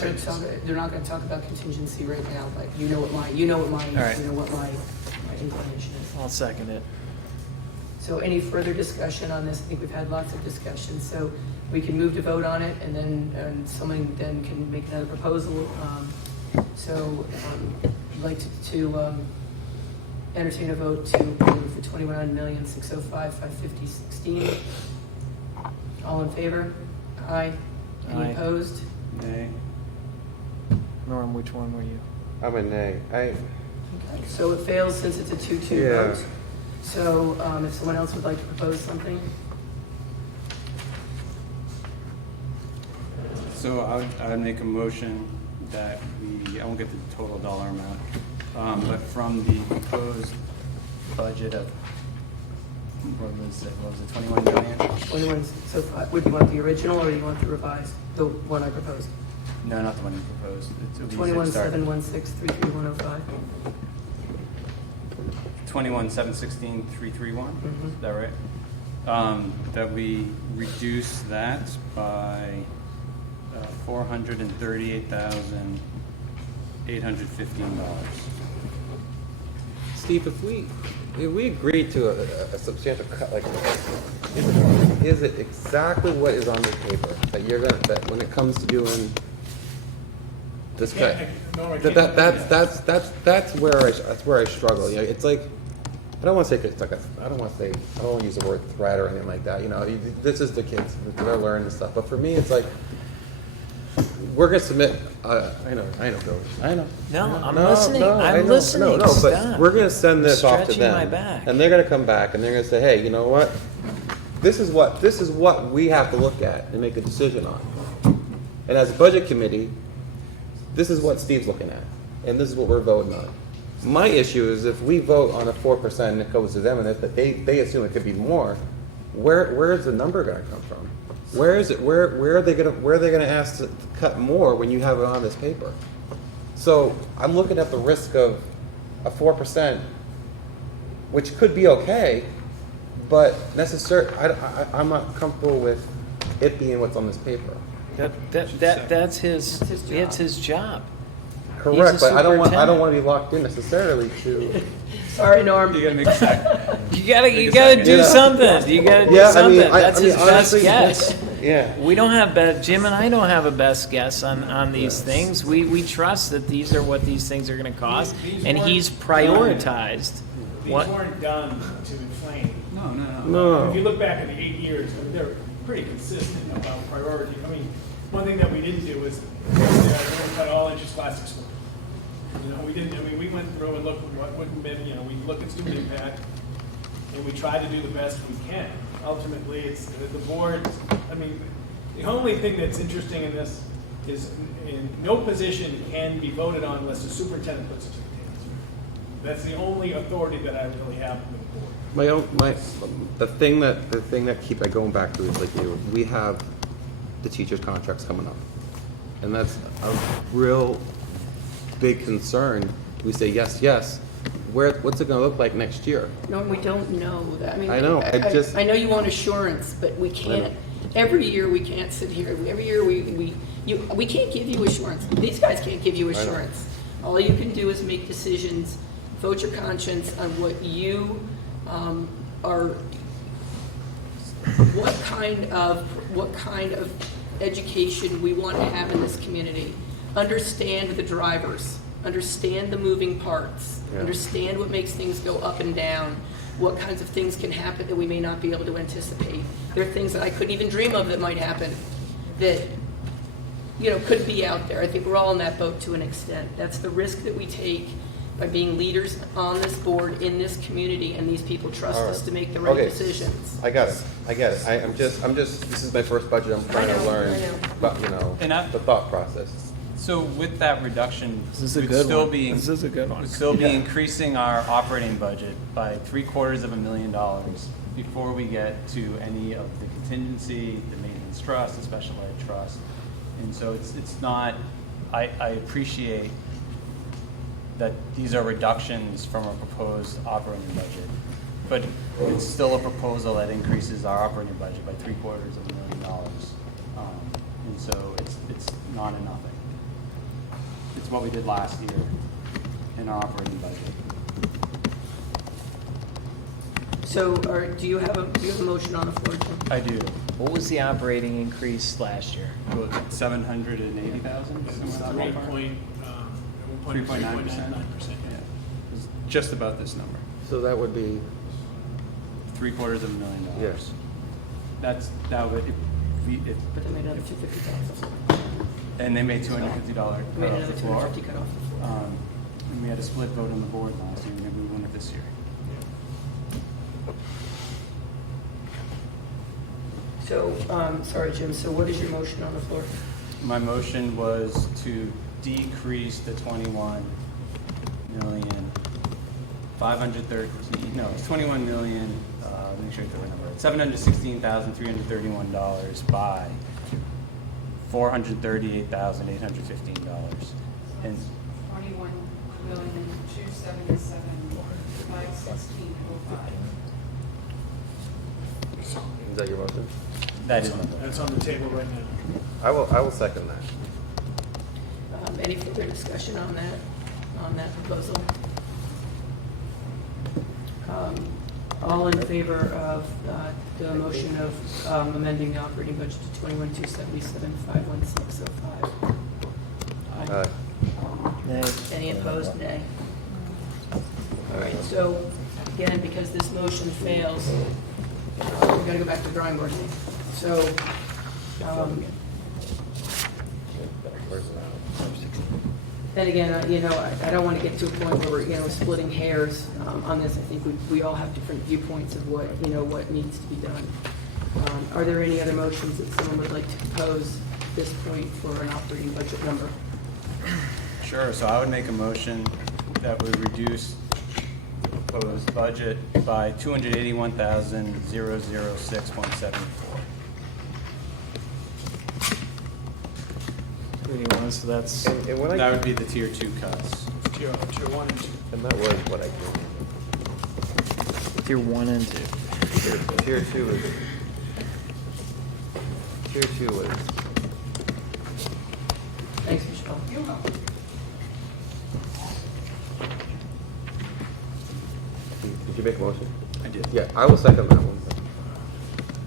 going to talk. They're not going to talk about contingency right now, but you know what my right. my inclinations. I'll second it. So any further discussion on this? I think we've had lots of discussion, so we can move to vote on it, and then someone then can make another proposal. I'd like to entertain a vote to approve the $29,605,550.16. All in favor? Aye. Any Aye. opposed? Nay. Norm, which one were you? I'm a nay. Okay, so it fails since it's a 2-2 Yeah. vote. So if someone else would like to propose something? So I would make a motion that I won't get the total dollar amount, but from the proposed budget of, what was it, 21 million? 21, so would you want the original or do you want the revised, the one I proposed? No, not the one you proposed. It'll be easier to start. 21,716,33105. 21,716,331. Is that right? That we reduce that by $438,815. Steve, if we agree to a substantial cut like this, is it exactly what is on the paper that that when it comes to doing this cut? That's where I struggle. You know, it's like, I don't want to say I don't want to use the word threat or anything like that. You know, this is the kids, they're learning stuff. But for me, it's like, we're gonna submit. I know, Bill. I know. No, I'm listening. I'm listening. But Stop. we're gonna send this off to Stretching them, my back. and they're gonna come back and they're gonna say, "Hey, you know what? This is what we have to look at and make a decision on." And as a budget committee, this is what Steve's looking at, and this is what we're voting on. My issue is if we vote on a 4% and it goes to them, and if they assume it could be more, where is the number gonna come from? Where is it? Where are they gonna ask to cut more when you have it on this paper? So I'm looking at the risk of a 4%, which could be okay, but I'm not comfortable with it being what's on this paper. That's his. It's his job. Correct, but I don't want superintendent. to be locked in necessarily to. Sorry, Norm. You gotta make a second. You gotta do something. You gotta do something. That's his honestly, best guess. Yeah. We don't have Jim and I don't have a best guess on these things. We trust that these are what these things are going to cost, and he's prioritized. These weren't done to inflame. No. If you look back at the 8 years, I mean, they're pretty consistent about priority. I mean, one thing that we didn't do is we're going to cut all interscholastic schools. You know, we didn't. I mean, we went through and looked at what would have been. You know, we look at student impact, and we try to do the best we can. Ultimately, it's the board. I mean, the only thing that's interesting in this is in no position can be voted on unless the superintendent puts it to the table. That's the only authority that I really have with the board. The thing that keep going back to is like we have the teachers' contracts coming up, and that's a real big concern. We say yes. What's it going to look like next year? No, we don't know that. I mean, I know. I know you want assurance, but we can't. Every year we can't sit here. Every year we can't give you assurance. These guys can't give you assurance. All you can do is make decisions, vote your conscience on what you are. What kind of education we want to have in this community. Understand the drivers. Understand the moving parts. Yeah. Understand what makes things go up and down. What kinds of things can happen that we may not be able to anticipate. There are things that I couldn't even dream of that might happen that, could be out there. I think we're all in that boat to an extent. That's the risk that we take by being leaders on this board, in this community, and these people trust us to make the right decisions. I got it. I'm just. This is my first budget. I'm trying to learn about the thought process. So with that reduction, This is a we'd good still one. be This is a good one. We'd still be increasing our operating budget by $750,000 before we get to any of the contingency, the maintenance trust, the special ed trust. And so it's not. I appreciate that these are reductions from a proposed operating budget, but it's still a proposal that increases our operating budget by $750,000. And so it's not enough. It's what we did last year in our operating budget. So, do you have a motion on the floor, Jim? I do. What was the operating increase last year? 780,000, somewhere in that ballpark? 3.9%. 3.99%. Yeah. It's just about this number. So that would be, $750,000. yes. That would, if, But they made another $250,000. and they made $250 They made cut off another the floor. $250 cut off the floor. And we had a split vote on the board last year, maybe we won it this year. So, sorry, Jim, so what is your motion on the floor? My motion was to decrease the 21,513, no, it's 21 million, make sure I get the right number, $716,331 by $438,815. And 21,277,516.05. Is that your motion? that is my vote. That's on the table right now. I will second that. Any further discussion on that proposal? All in favor of the motion of amending the operating budget to 21,277,516.05? Aye. Nay. Any opposed? Nay. All right, so again, because this motion fails, we're going to go back to the drawing board. So, then again, I don't want to get to a point where we're, splitting hairs on this. I think we all have different viewpoints of what needs to be done. Are there any other motions that someone would like to propose at this point for an operating budget number? Sure, so I would make a motion that would reduce the proposed budget by $281,006.74. So that's, And when That would be the tier 2 cuts. Tier 1 and 2. and that was what I tier 1 and 2. Tier 2 is, Thanks, Michelle. did you make a motion? I did. Yeah, I will second that one.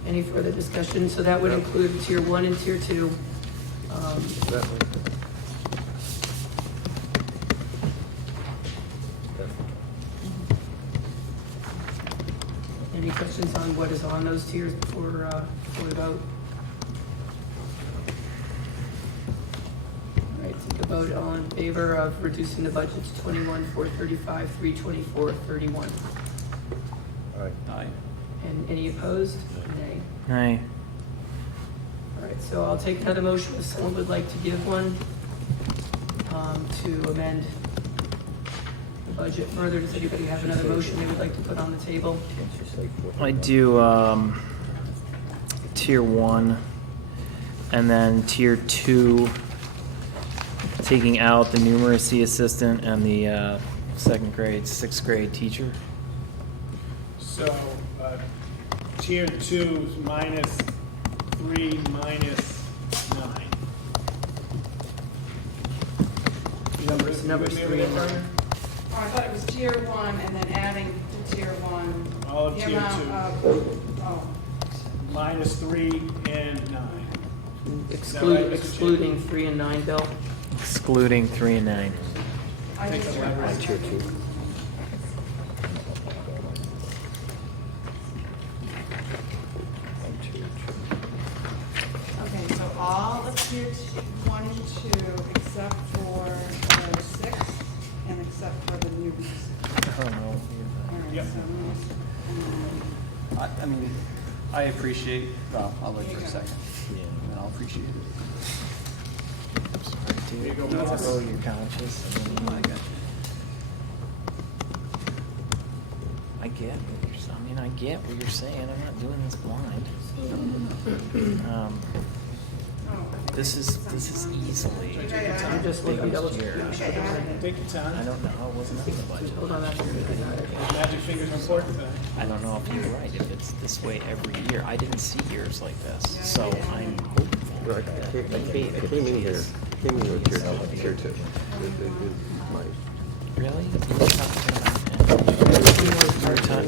Any further discussion? So that would include tier 1 and tier 2. That one. Any questions on what is on those tiers before we vote? All right, take a vote. All in favor of reducing the budget to 21,435, 324.31. All right. Aye. And any opposed? Nay. Nay. All right, so I'll take another motion if someone would like to give one to amend the budget further. Does anybody have another motion they would like to put on the table? I do tier 1 and then tier 2, taking out the numeracy assistant and the second grade, 6th grade teacher. So, tier 2 is -3 -9. Numbers three and nine. Oh, I thought it was tier 1 and then adding to tier 1. All of the tier amount 2. of- Oh, -3 and 9. Excluding 3 and 9, Bill? Excluding 3 and 9. I think so. Tier 2. Okay, so all of tier 1 and 2 except for the 6 and except for the newbies. I don't know. All right, Yep. so I mean, I appreciate, well, I'll wait for a second. Yeah. And then I'll appreciate it. Here you go, Dude, Bob. oh, you're conscious. I got you. I get what you're saying. I mean, I get what you're saying. I'm not doing this blind. This is easily. I'm just looking double check. Take your I time. don't know. I wasn't in the budget. Hold on, that's Magic fingers are important. I don't know if you're right. If it's this way every year, I didn't see years like this, so I'm hopeful. I came in here with tier 2. Really?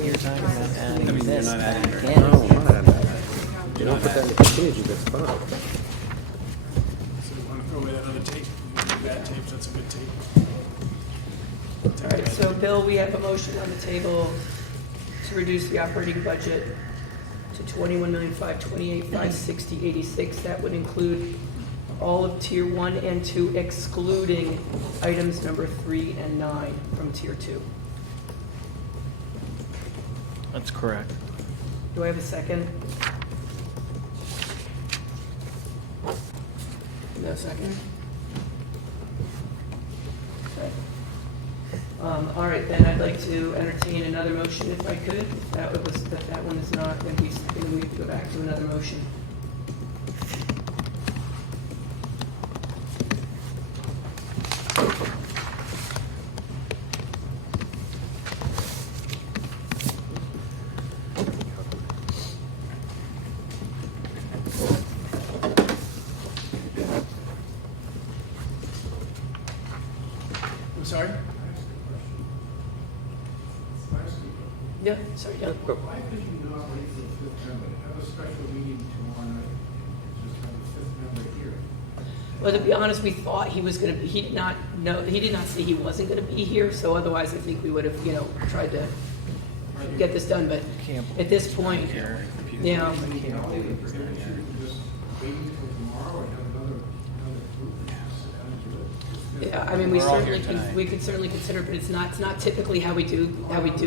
You're talking about adding this not adding back very in. No, I'm not adding that. You don't put that in the contingency, that's fine. So we want to throw away that other tape, bad tape, that's a good tape. All right, so Bill, we have a motion on the table to reduce the operating budget to $21,528,560.86. That would include all of Tier 1 and 2, excluding items number 3 and 9 from Tier 2. That's correct. Do I have a second? No second? Okay. All right, then I'd like to entertain another motion if I could. If that one is not, then we go back to another motion. I'm sorry? Yeah, sorry, yeah. Why could you not wait for the fifth member? Have a special meeting tomorrow night, just have the fifth member here. Well, to be honest, we thought he was going to be, he did not say he wasn't going to be here, so otherwise I think we would have, tried to get this done, but at this point, yeah. Just wait until tomorrow and have another group just to kind of do it. Yeah, I mean, we could certainly consider, but it's not typically how we do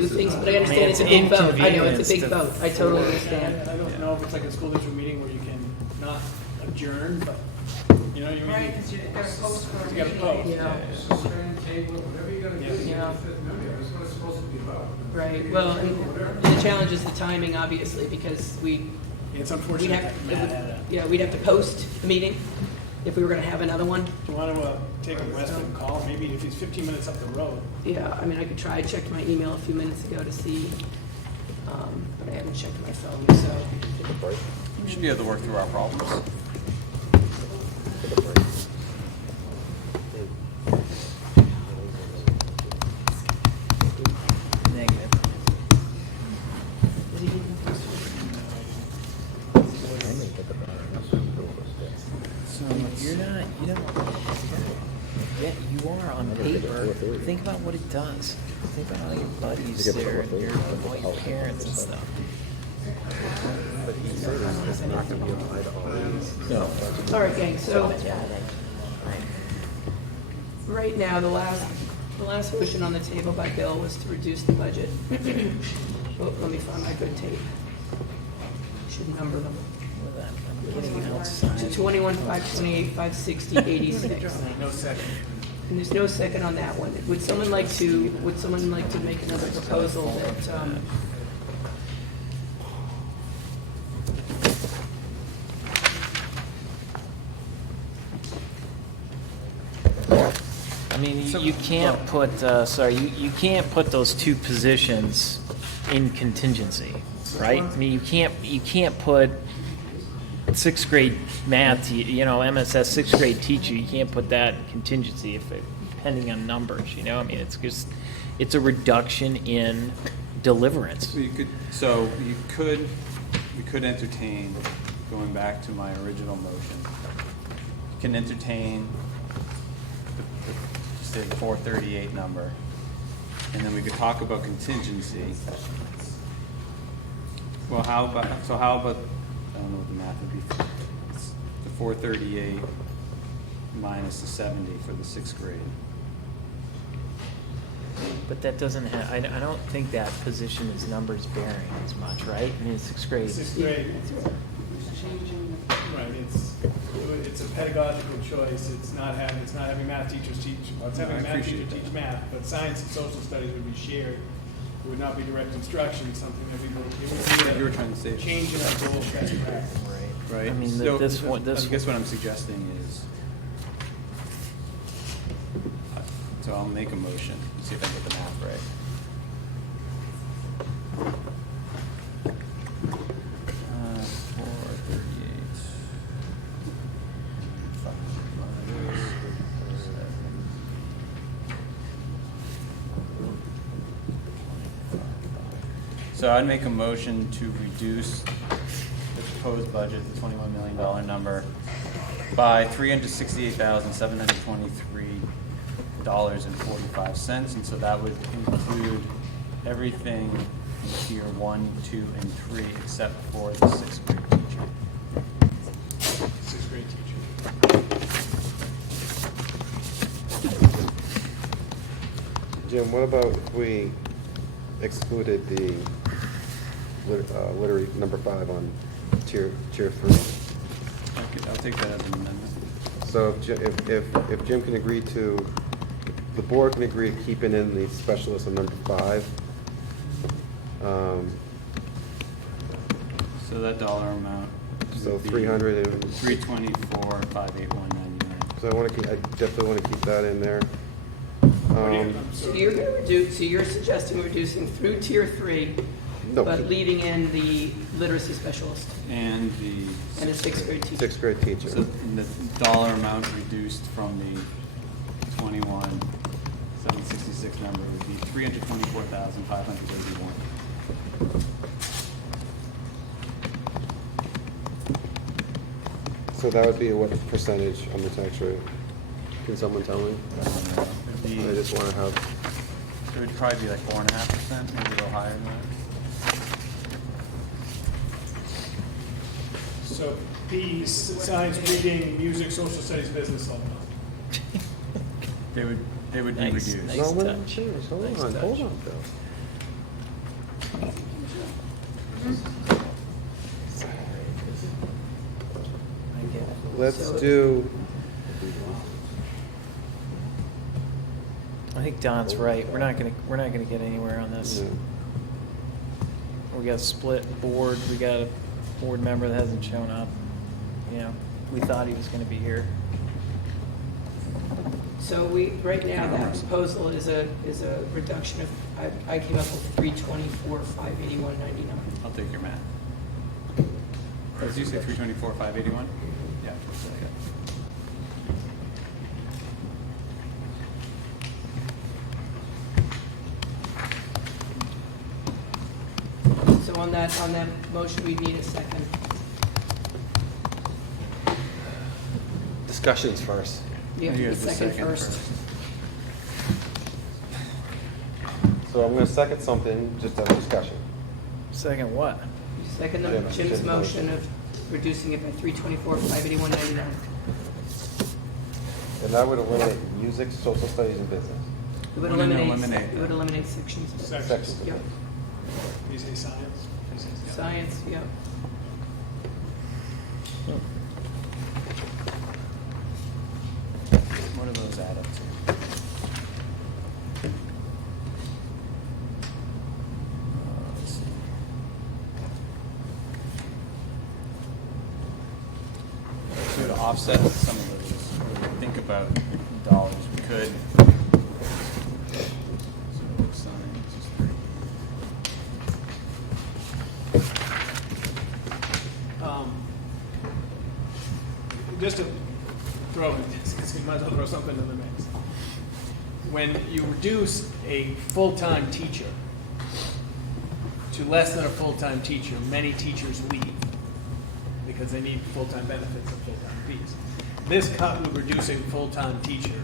things, but I understand it's a big vote. I know, it's a big vote. I totally understand. I don't know if it's like a school district meeting where you can not adjourn, but, you Right, because you gotta post for a You gotta meeting. post. Yeah. Suspend, table, whatever you gotta do to get Yeah. the fifth member, that's what it's supposed to be about. Right, well, and the challenge is the timing, obviously, because It's we'd unfortunate have, that Matt had a, yeah, we'd have to post the meeting if we were going to have another one. do you want to take a Westwood call, maybe if he's 15 minutes up the road? Yeah, I mean, I could try. I checked my email a few minutes ago to see, but I haven't checked my phone, so. We should be able to work through our problems. Negative. So you don't, yeah, you are on paper. Think about what it does. Think about all your buddies there, and all your parents and stuff. But he said it's not going to be applied to all these. No. All right, gang, so right now, the last motion on the table by Bill was to reduce the budget. Oh, let me find my good tape. Should number them. I'm getting outside. To 21,528,560.86. No second. And there's no second on that one. Would someone like to make another proposal that, I mean, you can't put, you can't put those two positions in contingency, right? I mean, you can't put sixth grade math, MSS sixth grade teacher, you can't put that in contingency depending on numbers, I mean, it's a reduction in deliverance. We could entertain, going back to my original motion, you can entertain the 438 number, and then we could talk about contingency. Well, how about, I don't know what the math would be. It's the 438 minus the 70 for the sixth grade. But that doesn't have, I don't think that position is numbers bearing as much, right? I mean, sixth grade. Sixth grade, right, it's a pedagogical choice, it's not having math teachers teach, it's having a math teacher teach math, but science and social studies would be shared. It would not be direct instruction, something that it would be You were trying to say. change in our goal of best practice. Right. I mean, So, this I guess what I'm suggesting is, so I'll make a motion, see if I get the math right. So I'd make a motion to reduce the proposed budget, the $21 million number, by $368,723.45. And so that would include everything in tier 1, 2, and 3 except for the 6th grade teacher. Sixth grade teacher. Jim, what about if we excluded the literary number 5 on tier 3? I'll take that as an amendment. So if Jim can agree to, the board can agree to keeping in the specialist on number 5. So that dollar amount. So would be 300 and 324,581.99. So I definitely want to keep that in there. So you're going to reduce, so you're suggesting reducing through tier 3, No. but leaving in the literacy specialist And the and a 6th grade teacher. 6th grade teacher. So the dollar amount reduced from the 21,766 number would be 324,581. So that would be what percentage on the tax rate? Can someone tell me? I just want to have. It would probably be like 4.5%, maybe a little higher than that. So PE, science, reading, music, social studies, business, all that. They would be Nice, reduced. nice. No, wait, touch. serious. Hold Nice on, touch. hold on, Bill. Let's do. I think Don's right. We're not gonna get anywhere on this. Yeah. We got a split board. We got a board member that hasn't shown up. You know, we thought he was gonna be here. So right now, that proposal is a reduction of, I came up with 324,581.99. I'll take your math. Did you say 324,581? Yeah. So on that motion, we need a second. Discussions first. You have to be second first. So I'm going to second something, just have a discussion. Second what? You second Jim's Jim's motion of reducing it by 324,581.99. And that would eliminate music, social studies, and business. It would No, no, no, eliminate, eliminate it would eliminate sections. Sections. Yep. You say science? Science, yep. What do those add up to? Let's see. So to offset some of those, think about dollars, we could. So science is 30. Just to throw, you might as well throw something in the mix. When you reduce a full-time teacher to less than a full-time teacher, many teachers leave because they need full-time benefits and full-time fees. This cut would reduce a full-time teacher.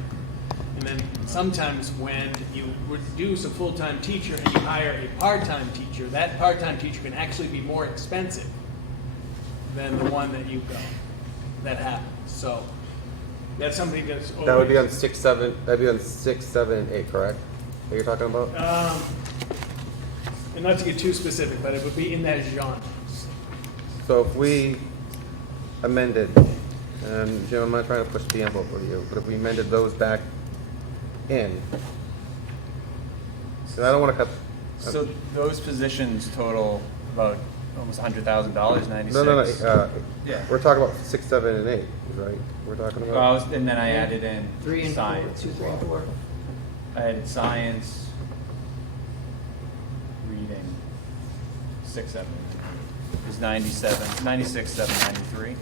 And then sometimes when you reduce a full-time teacher and you hire a part-time teacher, that part-time teacher can actually be more expensive than the one that you got. That happens. So that's something that's always, That would be on 6, 7. That'd be on 6, 7, and 8, correct? What you're talking about? and not to get too specific, but it would be in that genre. So if we amended, and Jim, I'm not trying to push the envelope for you, but if we amended those back in, and I don't want to cut. So those positions total about almost $100,000, 96. No. Yeah. We're talking about 6, 7, and 8, right? We're talking about. Well, and then I added in 3 and 4, science. 2, 3, and 4. I added science, reading, 6, 7. It was 97, 96, 7, 93.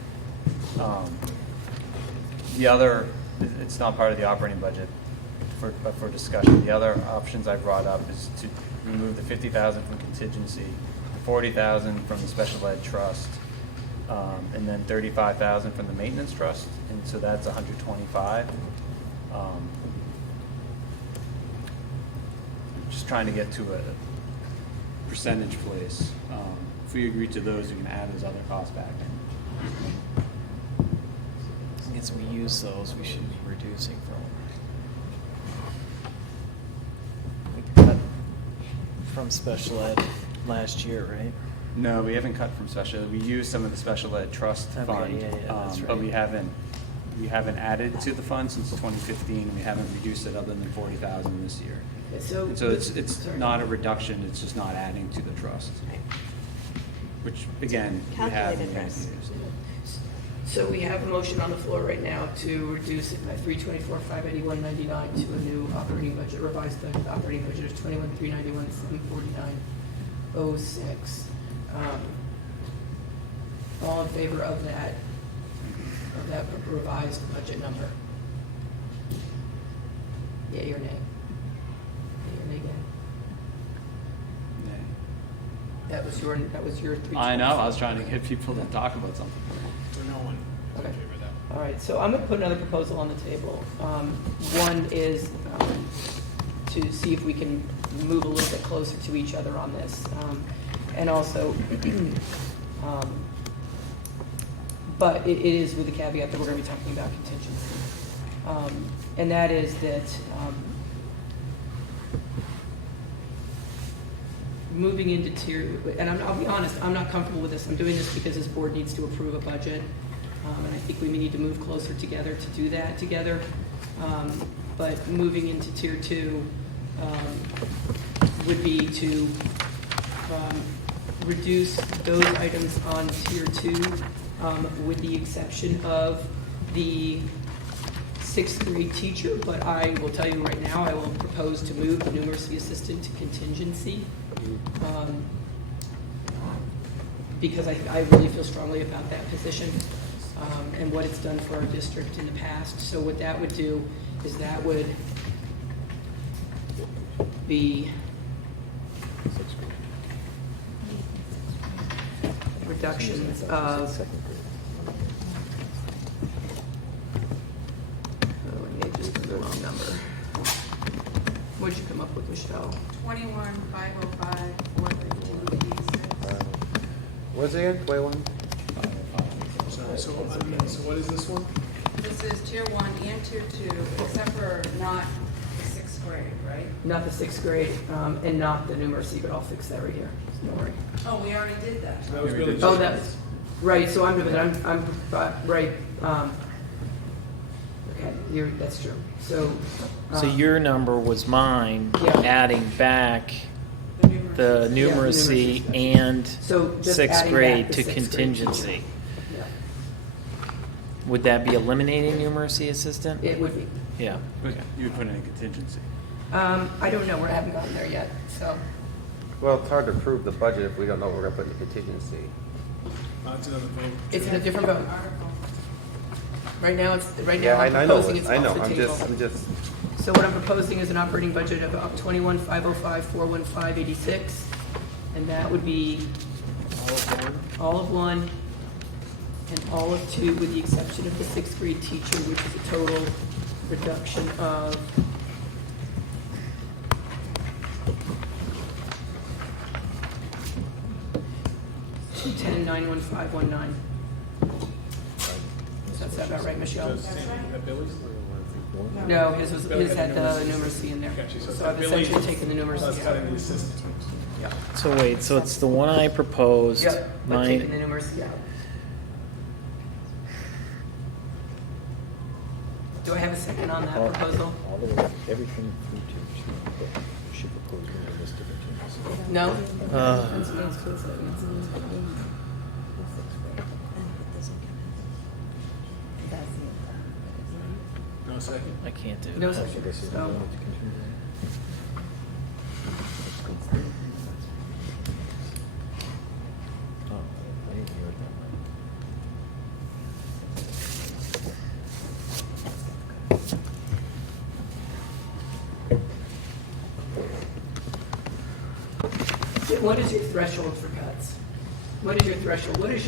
The other, it's not part of the operating budget, but for discussion. The other options I brought up is to remove the 50,000 from contingency, the 40,000 from the special ed trust, and then 35,000 from the maintenance trust, and so that's 125. Just trying to get to a percentage place. If we agree to those, we can add those other costs back in. I guess we use those, we should be reducing from. We cut from special ed last year, right? No, we haven't cut from special ed. We used some of the special ed trust Okay, fund, yeah, that's but right. we haven't added to the fund since 2015. We haven't reduced it other than 40,000 this year. So, And so it's sorry. not a reduction, it's just not adding to the trust. Which, again, we have. Calculated risk. So we have a motion on the floor right now to reduce it by 324,581.99 to a new operating budget, revised operating budget of 21,391,749.06. All in favor of that revised budget number? Yea or nay? Yea or nay, again? That was your 324. I know, I was trying to get people to talk about something. No one is Okay. in favor of that. All right, so I'm going to put another proposal on the table. One is to see if we can move a little bit closer to each other on this. And also, but it is with the caveat that we're going to be talking about contingency. And that is that moving into tier, and I'll be honest, I'm not comfortable with this. I'm doing this because this board needs to approve a budget. And I think we need to move closer together to do that together. But moving into tier 2 would be to reduce those items on tier 2 with the exception of the 6th grade teacher. But I will tell you right now, I will propose to move the numeracy assistant to contingency. Because I really feel strongly about that position and what it's done for our district in the past. So what that would do is that would be reductions of, I just put the wrong number. What'd you come up with, Michelle? 21,505,452. What's it again? 21? So what is this one? This is tier 1 and tier 2, except for not the 6th grade, right? Not the 6th grade, and not the numeracy, but I'll fix that right here. Don't worry. Oh, we already did that. So that was really Oh, just- that's, right, so I'm right, okay, that's true. So. So your number was mine, Yeah. adding back the numeracy and So just 6th adding grade back the to 6th grade contingency. teacher. Yeah. Would that be eliminating numeracy assistant? It would be. Yeah. But you would put in a contingency. I don't know, we haven't gotten there yet, so. Well, it's hard to approve the budget if we don't know what we're going to put in the contingency. It's another vote. It's in a different vote. Right now, Yeah, I'm I know, proposing it's I know, off the I'm table. just, So what I'm proposing is an operating budget of up 21,505,415.86, and that would be all of 1 and all of 2, with the exception of the 6th grade teacher, which is a total reduction of $210,915,19. Does that sound about right, Michelle? At Billy's? No, his had the numeracy in there. Gotcha, so So I've Billy's- essentially taken the numeracy That's out. cutting the assistant. Yeah. So wait, so it's the one I proposed. Yep, but taking the Mine, numeracy out. Do I have a second on that proposal? All the way, everything through to she proposed in a list of things. No? No second? I can't do No that. second. So, Oh, I didn't hear it that way. what is your threshold for cuts? What is your threshold? What is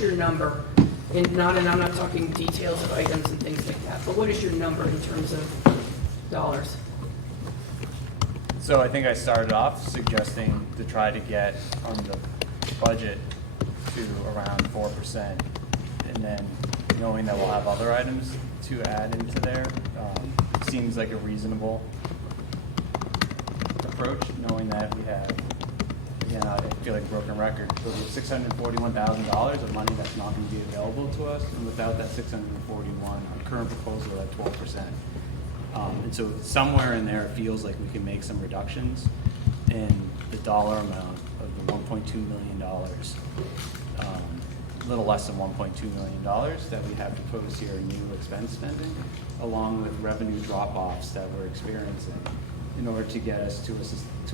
your number? And I'm not talking details of items and things like that, but what is your number in terms of dollars? So I think I started off suggesting to try to get on the budget to around 4%, and then knowing that we'll have other items to add into there seems like a reasonable approach, knowing that we have, again, I feel like a broken record, so we have $641,000 of money that's not going to be available to us, and without that 641, our current proposal at 12%. And so somewhere in there, it feels like we can make some reductions in the dollar amount of the $1.2 million, a little less than $1.2 million that we have proposed here in new expense spending, along with revenue drop-offs that we're experiencing, in order to get us to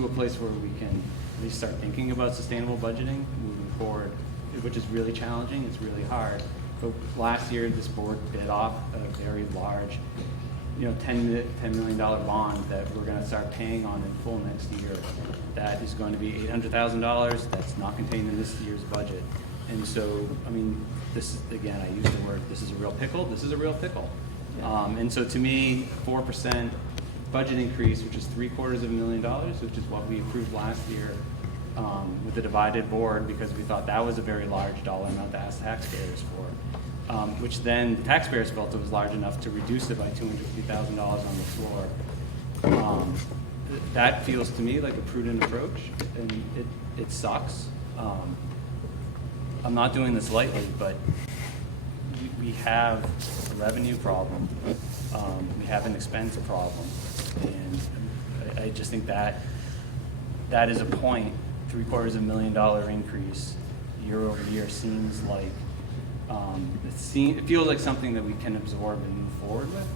a place where we can at least start thinking about sustainable budgeting moving forward, which is really challenging. It's really hard. But last year, this board bid off a very large, $10 million bond that we're going to start paying on in full next year. That is going to be $800,000. That's not contained in this year's budget. And so, I mean, this is, again, I use the word, this is a real pickle. This is a real pickle. And so to me, 4% budget increase, which is $750,000, which is what we approved last year with the divided board, because we thought that was a very large dollar amount to ask taxpayers for. Which then the taxpayers felt it was large enough to reduce it by $250,000 on the floor. That feels to me like a prudent approach, and it sucks. I'm not doing this lightly, but we have a revenue problem. We have an expense problem, and I just think that is a point. $750,000 increase year over year seems like it feels like something that we can absorb and move forward with.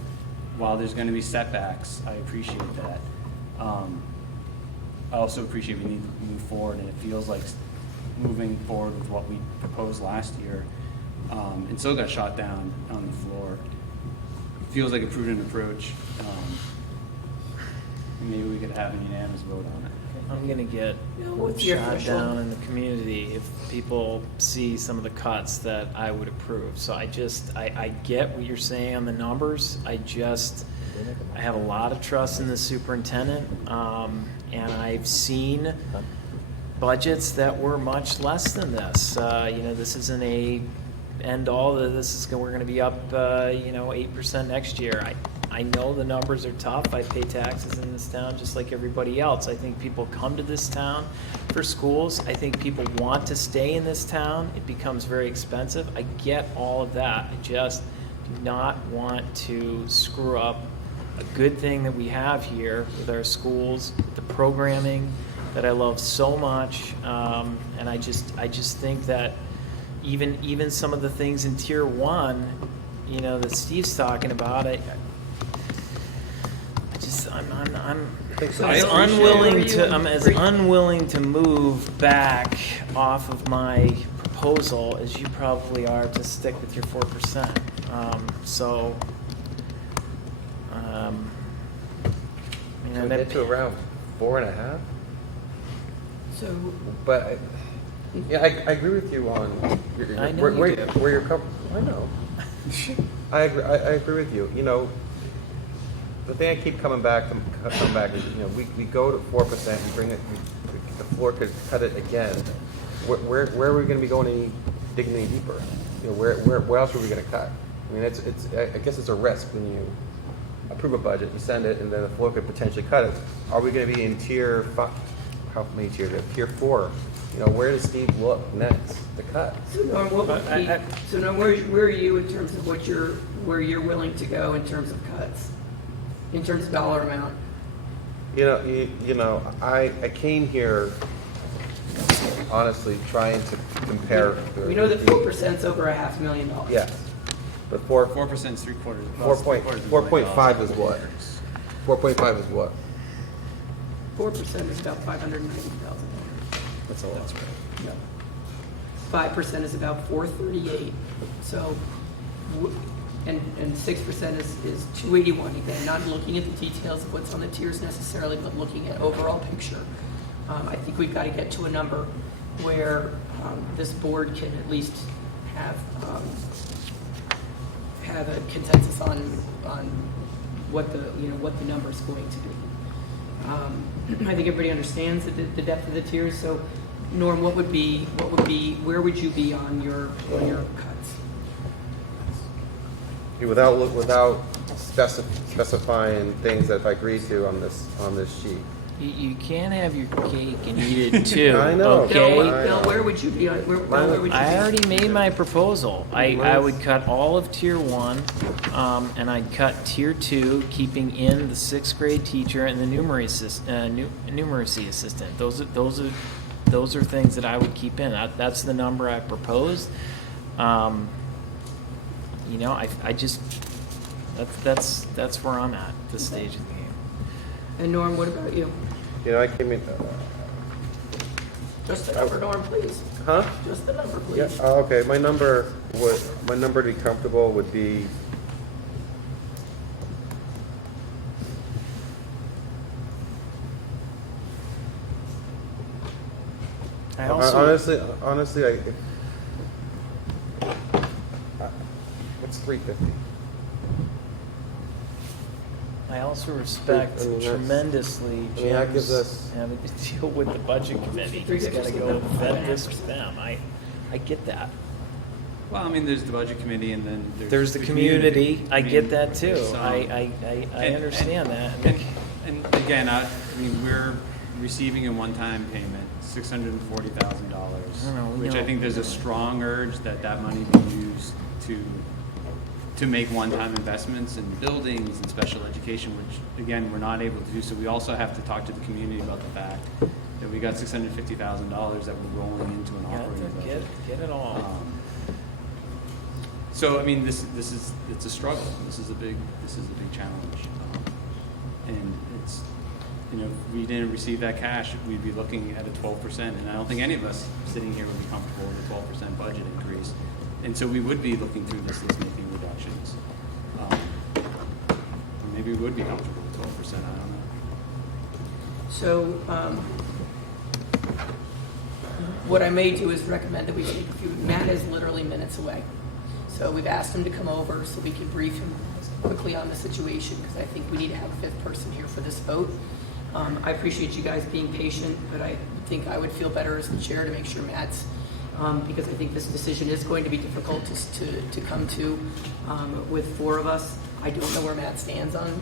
While there's going to be setbacks, I appreciate that. I also appreciate we need to move forward, and it feels like moving forward with what we proposed last year and still got shot down on the floor. It feels like a prudent approach. Maybe we could have a unanimous vote on it. I'm gonna get what's your shot threshold? down in the community if people see some of the cuts that I would approve. So I get what you're saying on the numbers. I have a lot of trust in the superintendent, and I've seen budgets that were much less than this. This isn't a end all. We're going to be up 8% next year. I know the numbers are tough. I pay taxes in this town just like everybody else. I think people come to this town for schools. I think people want to stay in this town. It becomes very expensive. I get all of that. I just do not want to screw up a good thing that we have here with our schools, the programming that I love so much, and I just think that even some of the things in Tier 1, that Steve's talking about, I'm as unwilling to move back off of my proposal as you probably are to stick with your 4%. Can we get to around 4.5? So, but I agree with you on I know where you do. where you're coming. I know. I agree with you. The thing I keep coming back is we go to 4%, we bring it, the floor could cut it again. Where are we going to be digging any deeper? Where else are we going to cut? I mean, I guess it's a risk when you approve a budget, you send it, and then the floor could potentially cut it. Are we going to be in tier 5? How many tiers? Tier 4. Where does Steve look next to cut? So Norm, where are you in terms of where you're willing to go in terms of cuts, in terms of dollar amount? I came here honestly trying to compare. We know that 4% is over $500,000. Yes, but 4% is 3/4. 4.5 is what? 4.5 is what? 4% is about $590,000. That's a lot. That's right. 5% is about $438. So, and 6% is $281. Again, not looking at the details of what's on the tiers necessarily, but looking at overall picture. I think we've got to get to a number where this board can at least have a consensus on what the number is going to be. I think everybody understands the depth of the tiers. So, Norm, where would you be on your cuts? Without specifying things that I agree to on this sheet. You can't have your cake and eat it too. I know. Okay. Bill, where would you be? Where would you be? I already made my proposal. I would cut all of tier 1, and I'd cut tier 2, keeping in the 6th grade teacher and the numeracy assistant. Those are things that I would keep in. That's the number I proposed. I just that's where I'm at this stage of the game. And Norm, what about you? I came in. Just the number, Norm, please. Huh? Just the number, please. Yeah. Okay. My number to be comfortable would be. Honestly, what's 350? I also respect tremendously that gives us having to deal with the budget committee. He's got to go vet this with them. I get that. Well, I mean, there's the budget committee, and then There's the community. I get that too. there's, I understand that. And again, I mean, we're receiving a one-time payment, $640,000, which I think there's a strong urge that money be used to make one-time investments in buildings and special education, which again we're not able to do. So we also have to talk to the community about the fact that we got $650,000 that we're rolling into an operating budget. Get it all. So I mean, it's a struggle. This is a big challenge, and it's if we didn't receive that cash, we'd be looking at a 12%, and I don't think any of us sitting here would be comfortable with a 12% budget increase. And so we would be looking through this list, making reductions. Maybe we would be comfortable with 12%. I don't know. So, what I may do is recommend that we take a few. Matt is literally minutes away, so we've asked him to come over so we can brief him quickly on the situation, because I think we need to have a 5th person here for this vote. I appreciate you guys being patient, but I think I would feel better as the chair to make sure Matt's. Because I think this decision is going to be difficult to come to with 4 of us. I don't know where Matt stands on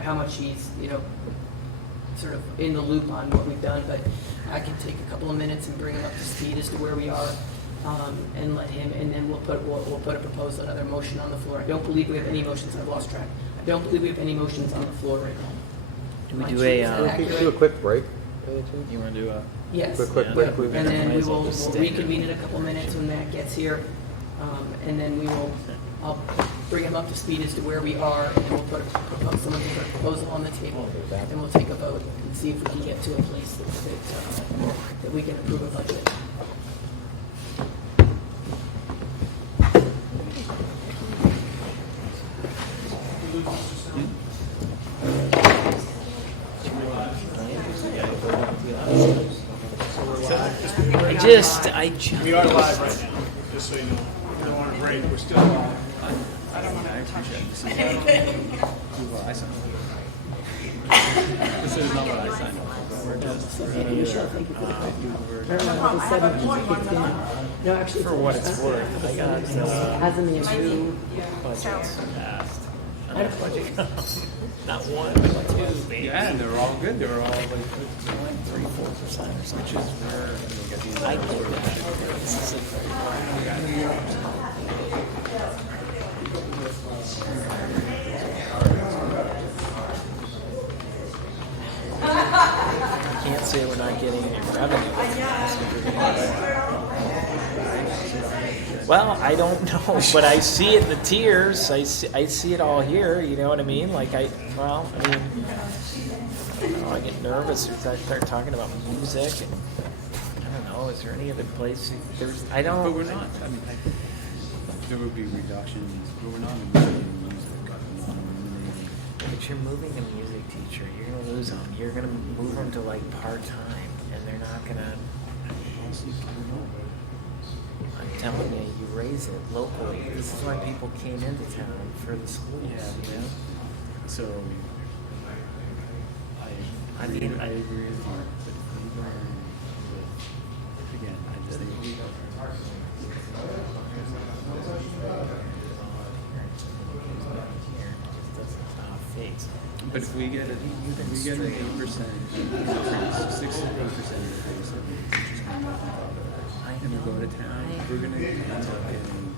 how much he's sort of in the loop on what we've done, but I can take a couple of minutes and bring him up to speed as to where we are, and let him, and then we'll put a proposal, another motion on the floor. I don't believe we have any motions. I've lost track. I don't believe we have any motions on the floor right now. Do we do a quick break? You want to do a? Yes. Quick break. And then we'll reconvene in a couple minutes when Matt gets here, and then I'll bring him up to speed as to where we are, and we'll put someone put a proposal on the table, and we'll take a vote and see if we can get to a place that we can approve a budget. We are live right now, just so you know. We don't want to break, we're still live. I don't want to touch anything. Well, I signed up. This is not what I signed up for. We're just No, actually, for what it's worth, I got as in the issue. budgets passed. Not one, but 2. Maybe. Yeah, and they're all good. They're all like 3-4% or something, which is where I get that. This is you can't say we're not getting any revenue. Well, I don't know, but I see it in the tiers. I see it all here. You know what I mean? Like I get nervous if I start talking about music, and I don't know. Is there any other place? I don't. But we're not. I mean, there would be reductions, but we're not eliminating music. But you're moving a music teacher. You're gonna lose them. You're gonna move them to like part time. and they're not gonna. I'm telling you, you raise it locally. This is why people came into town for the schools. You know? So, I agree with you, but if we learn with, again, I just think we face. But if we get an 8% increase, 6 to 8% increase in teachers' and we go to town, we're going to end up getting,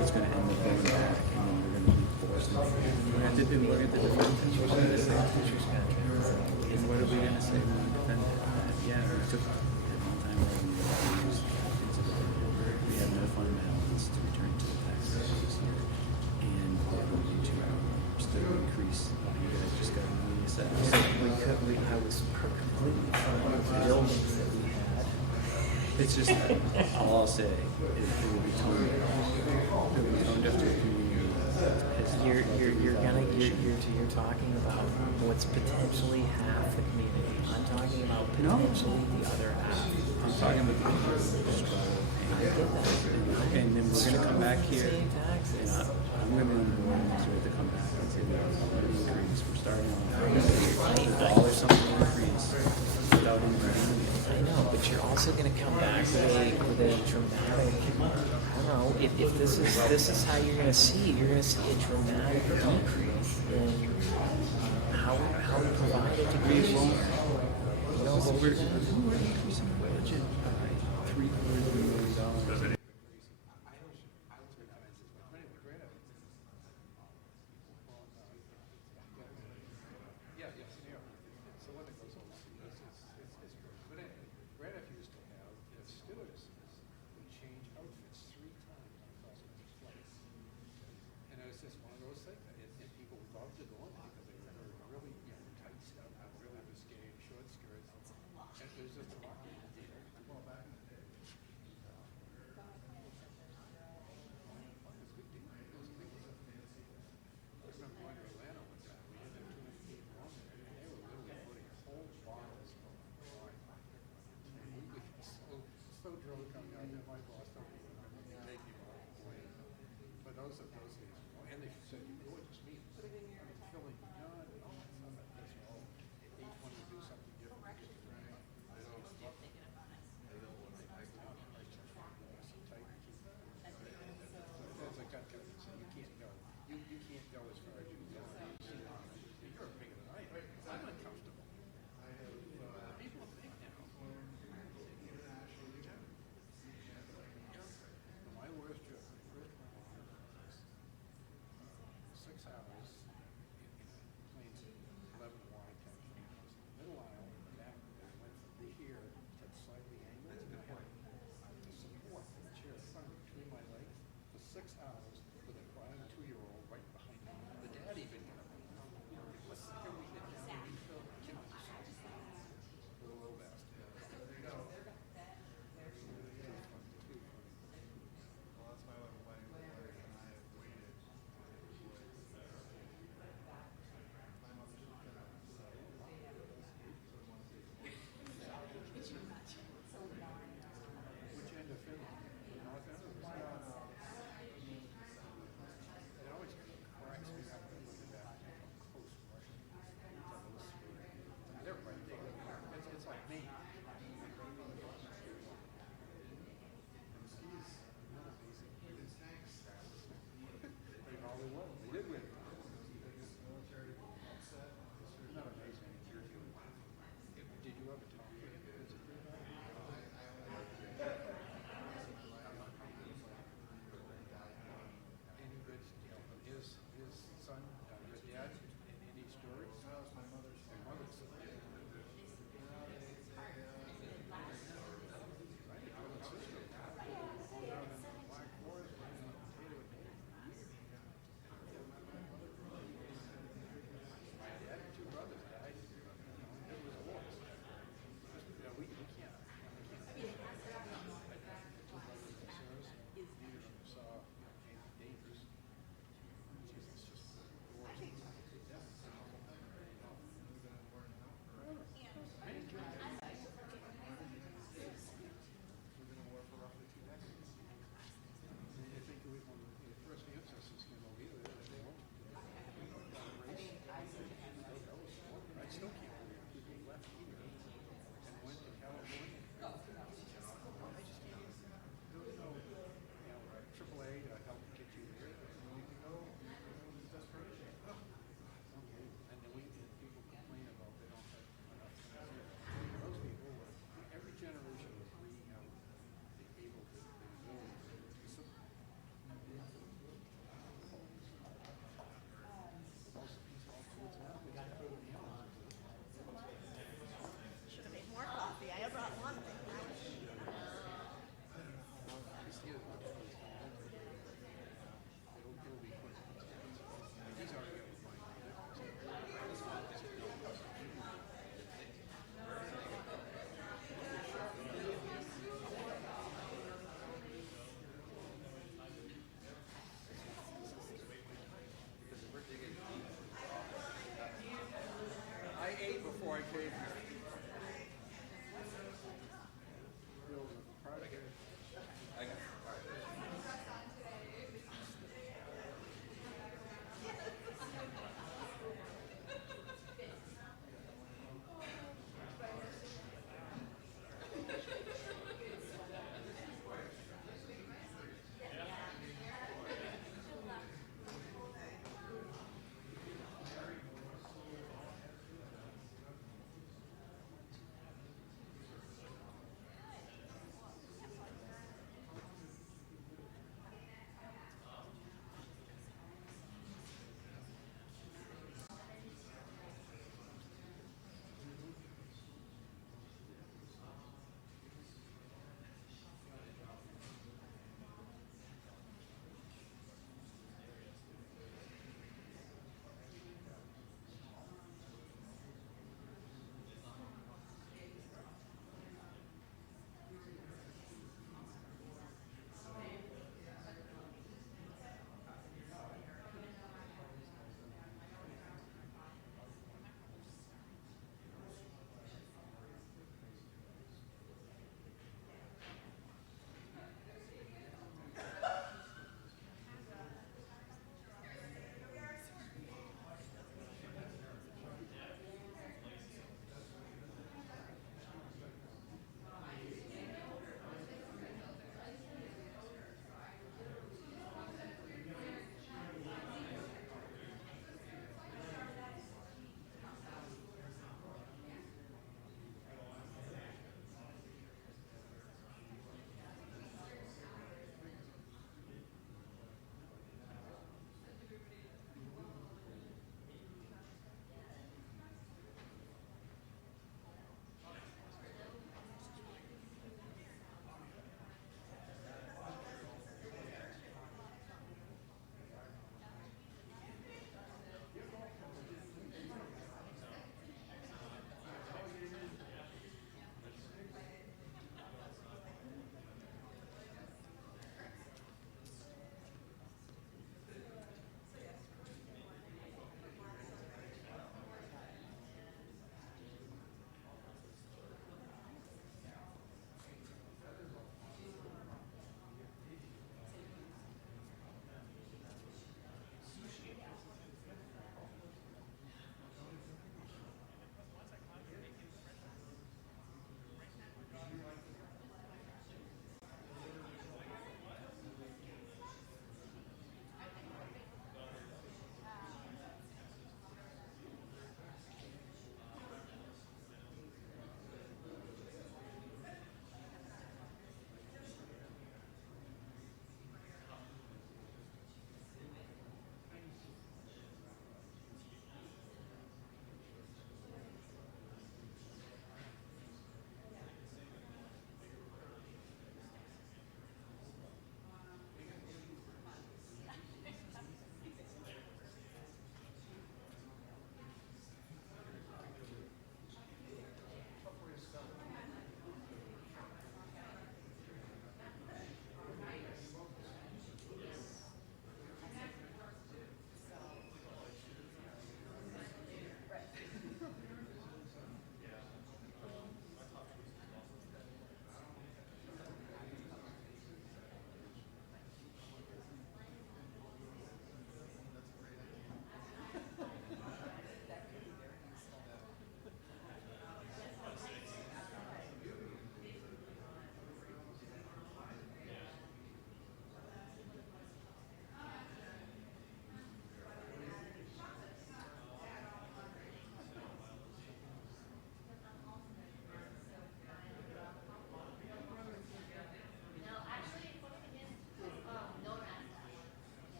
it's going to end up going back, and then we're going to be forced. We're going to have to look at the defense, and we're going to say teachers' contracts. And what are we going to say when we defend it? Yeah, we took at one time where we used we have no fund balance to return to the taxpayers this year, and we're going to still increase. You guys just got to reassess. I was completely fine with the buildings that we had. It's just, all I'll say is it will be tone deaf to the community. You're talking about what's potentially half the community. I'm talking about potentially the other half. I'm talking about the people who are struggling. I get that. And then we're going to come back here. And I'm going to be on the board and to come back and say, well, we're going to increase. We're starting on $1 something increase without increasing it. I know, but you're also going to come back with a dramatic. I don't know if this is how you're going to see. You're going to see a dramatic decrease in how we provide education. You know, but we're increasing the budget by $750,000.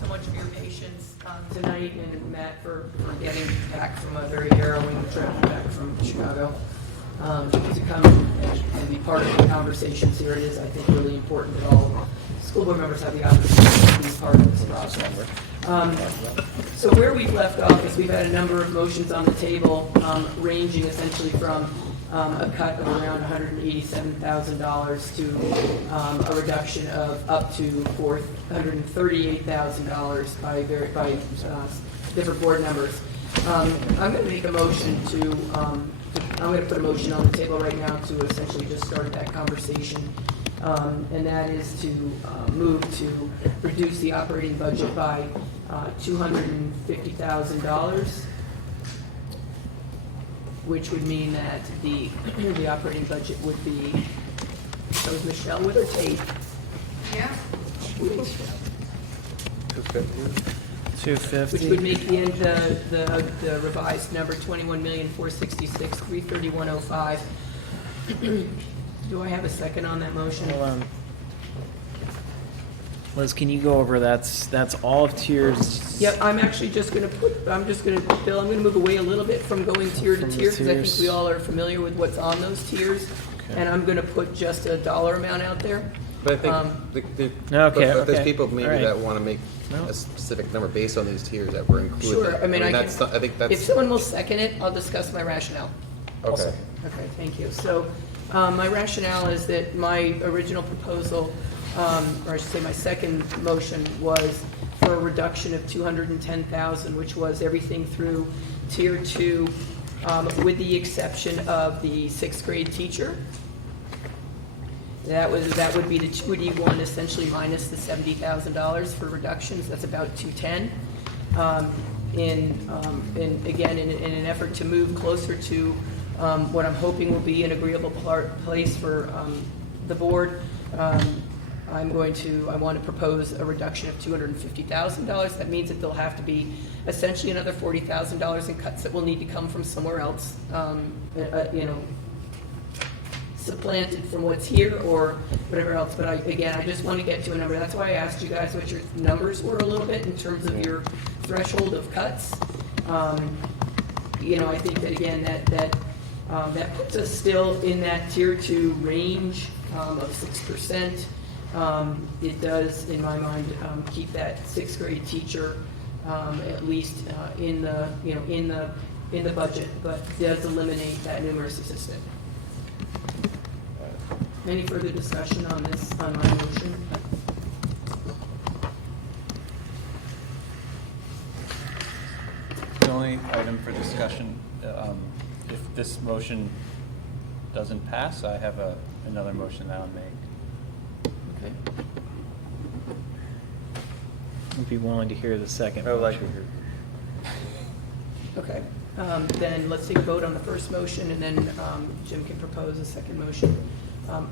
so much for your patience tonight, and Matt for getting back from a very harrowing trip back from Chicago to come and be part of the conversations here. It is, I think, really important that all school board members have the opportunity to be part of this process. So where we've left off is we've had a number of motions on the table ranging essentially from a cut of around $187,000 to a reduction of up to $438,000 by different board members. I'm going to make a motion to, I'm going to put a motion on the table right now to essentially just start that conversation. And that is to move to reduce the operating budget by $250,000. Which would mean that the operating budget would be, so is Michelle with her tape? Yeah. 250. Which would make the revised number $21,466,331.05. Do I have a second on that motion? Hold on. Liz, can you go over that's all of tiers? Yep, I'm actually just going to Bill, I'm going to move away a little bit from going tier to tier, because I think we all are familiar with what's on those tiers. Okay. And I'm going to put just a dollar amount out there. But I think but there's people maybe that want to make a specific number based on these tiers that were included. Sure, I mean, I think that's. If someone will second it, I'll discuss my rationale. Okay. Okay, thank you. So my rationale is that my original proposal, or I should say my second motion, was for a reduction of $210,000, which was everything through tier 2, with the exception of the 6th grade teacher. That would be the 2D1, essentially minus the $70,000 for reductions. That's about $210,000. Again, in an effort to move closer to what I'm hoping will be an agreeable place for the board, I want to propose a reduction of $250,000. That means that there'll have to be essentially another $40,000 in cuts that will need to come from somewhere else, supplanted from what's here or whatever else. But I just want to get to a number. That's why I asked you guys what your numbers were a little bit in terms of your threshold of cuts. I think that again that puts us still in that tier 2 range of 6%. It does, in my mind, keep that 6th grade teacher at least in the budget, but does eliminate that numerous assistant. Any further discussion on this, on my motion? The only item for discussion, if this motion doesn't pass, I have another motion that I'll make. Okay. I'd be willing to hear the second. I would like to hear. Okay, then let's take a vote on the first motion, and then Jim can propose a second motion.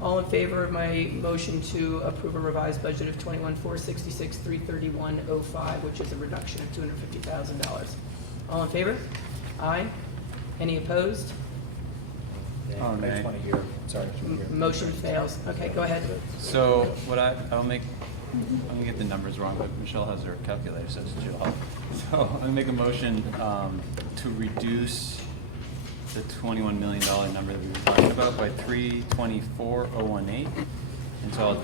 All in favor of my motion to approve a revised budget of $21,466,331.05, which is a reduction of $250,000. All in favor? Aye. Any opposed? Oh, I just want to hear, sorry. Motion fails. Okay, go ahead. So what I'm gonna get the numbers wrong, but Michelle has her calculator, so she'll help. So I'm gonna make a motion to reduce the $21 million number that we were talking about by $324,018 until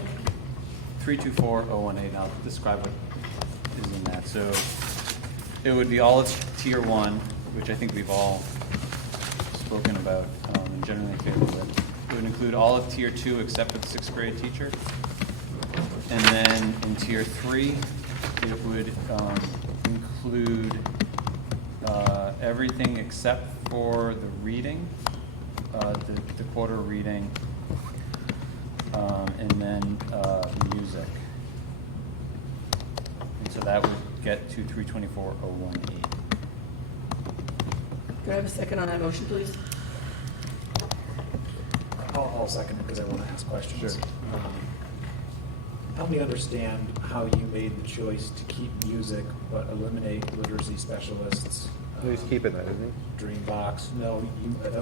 $324,018. I'll describe what is in that. So it would be all of tier 1, which I think we've all spoken about and generally in favor with. It would include all of tier 2 except for the 6th grade teacher. And then in tier 3, it would include everything except for the reading, the quarter reading, and then music. And so that would get to $324,018. Could I have a second on that motion, please? I'll second it because I want to ask questions. Sure. Help me understand how you made the choice to keep music but eliminate literacy specialists. He's keeping that, isn't Dreambox. No,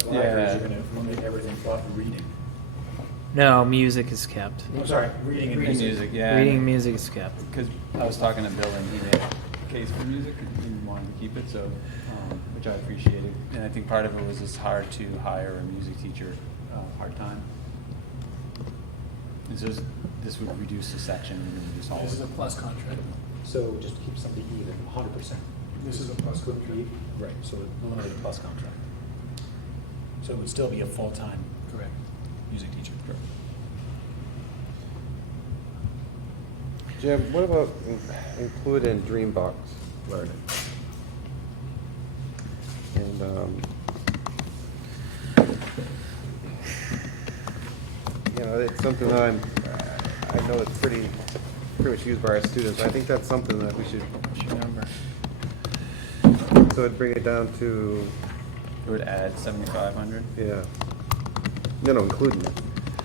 libraries Yeah. are going to eliminate everything but reading. No, music is kept. I'm sorry, reading and music. yeah. Reading and music is kept. Because I was talking to Bill and he made a case for music and he wanted to keep it, so, which I appreciated. And I think part of it was it's hard to hire a music teacher part-time. And so this would reduce the section and reduce all This is a of it. plus contract. So just to keep somebody even, 100%. This is a plus Would be- Right, so it eliminate the plus contract. So it would still be a full-time. Correct. Music teacher. Correct. Jim, what about including Dreambox learning? And it's something that I know it's pretty much used by our students. I think that's something that we should remember. So it'd bring it down to. It would add 7,500. Yeah. No, including it.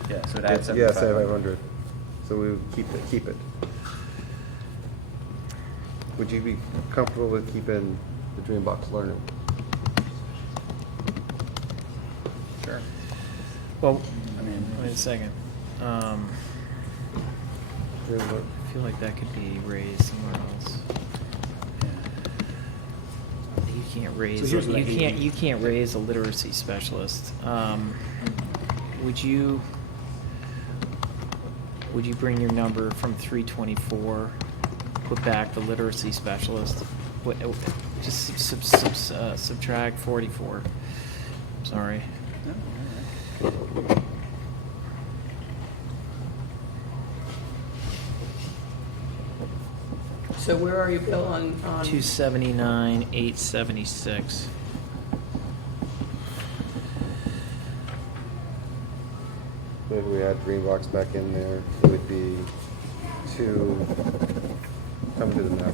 Yeah, so it adds Yeah, 7,500. 7,500. So we would keep it. Would you be comfortable with keeping the Dreambox learning? Sure. Well, I mean, wait a second. I Dreambox. feel like that could be raised somewhere else. You can't raise. So here's what I You can't raise a literacy specialist. Would you bring your number from 324? Put back the literacy specialist. Just subtract 44. Sorry. So where are you, Bill, on? 279, 876. So if we add Dreambox back in there, it would be come to the map.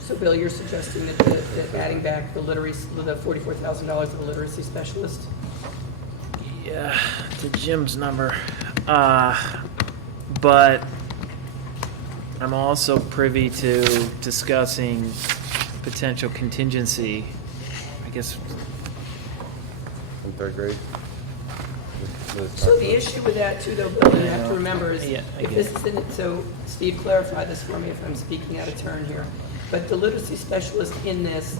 So Bill, you're suggesting that adding back the $44,000 of the literacy specialist? Yeah, to Jim's number. But I'm also privy to discussing potential contingency, I guess. In third grade. So the issue with that too, though, Bill, you have to remember is, Yeah, I if get this it. is in, so Steve, clarify this for me if I'm speaking out of turn here. But the literacy specialist in this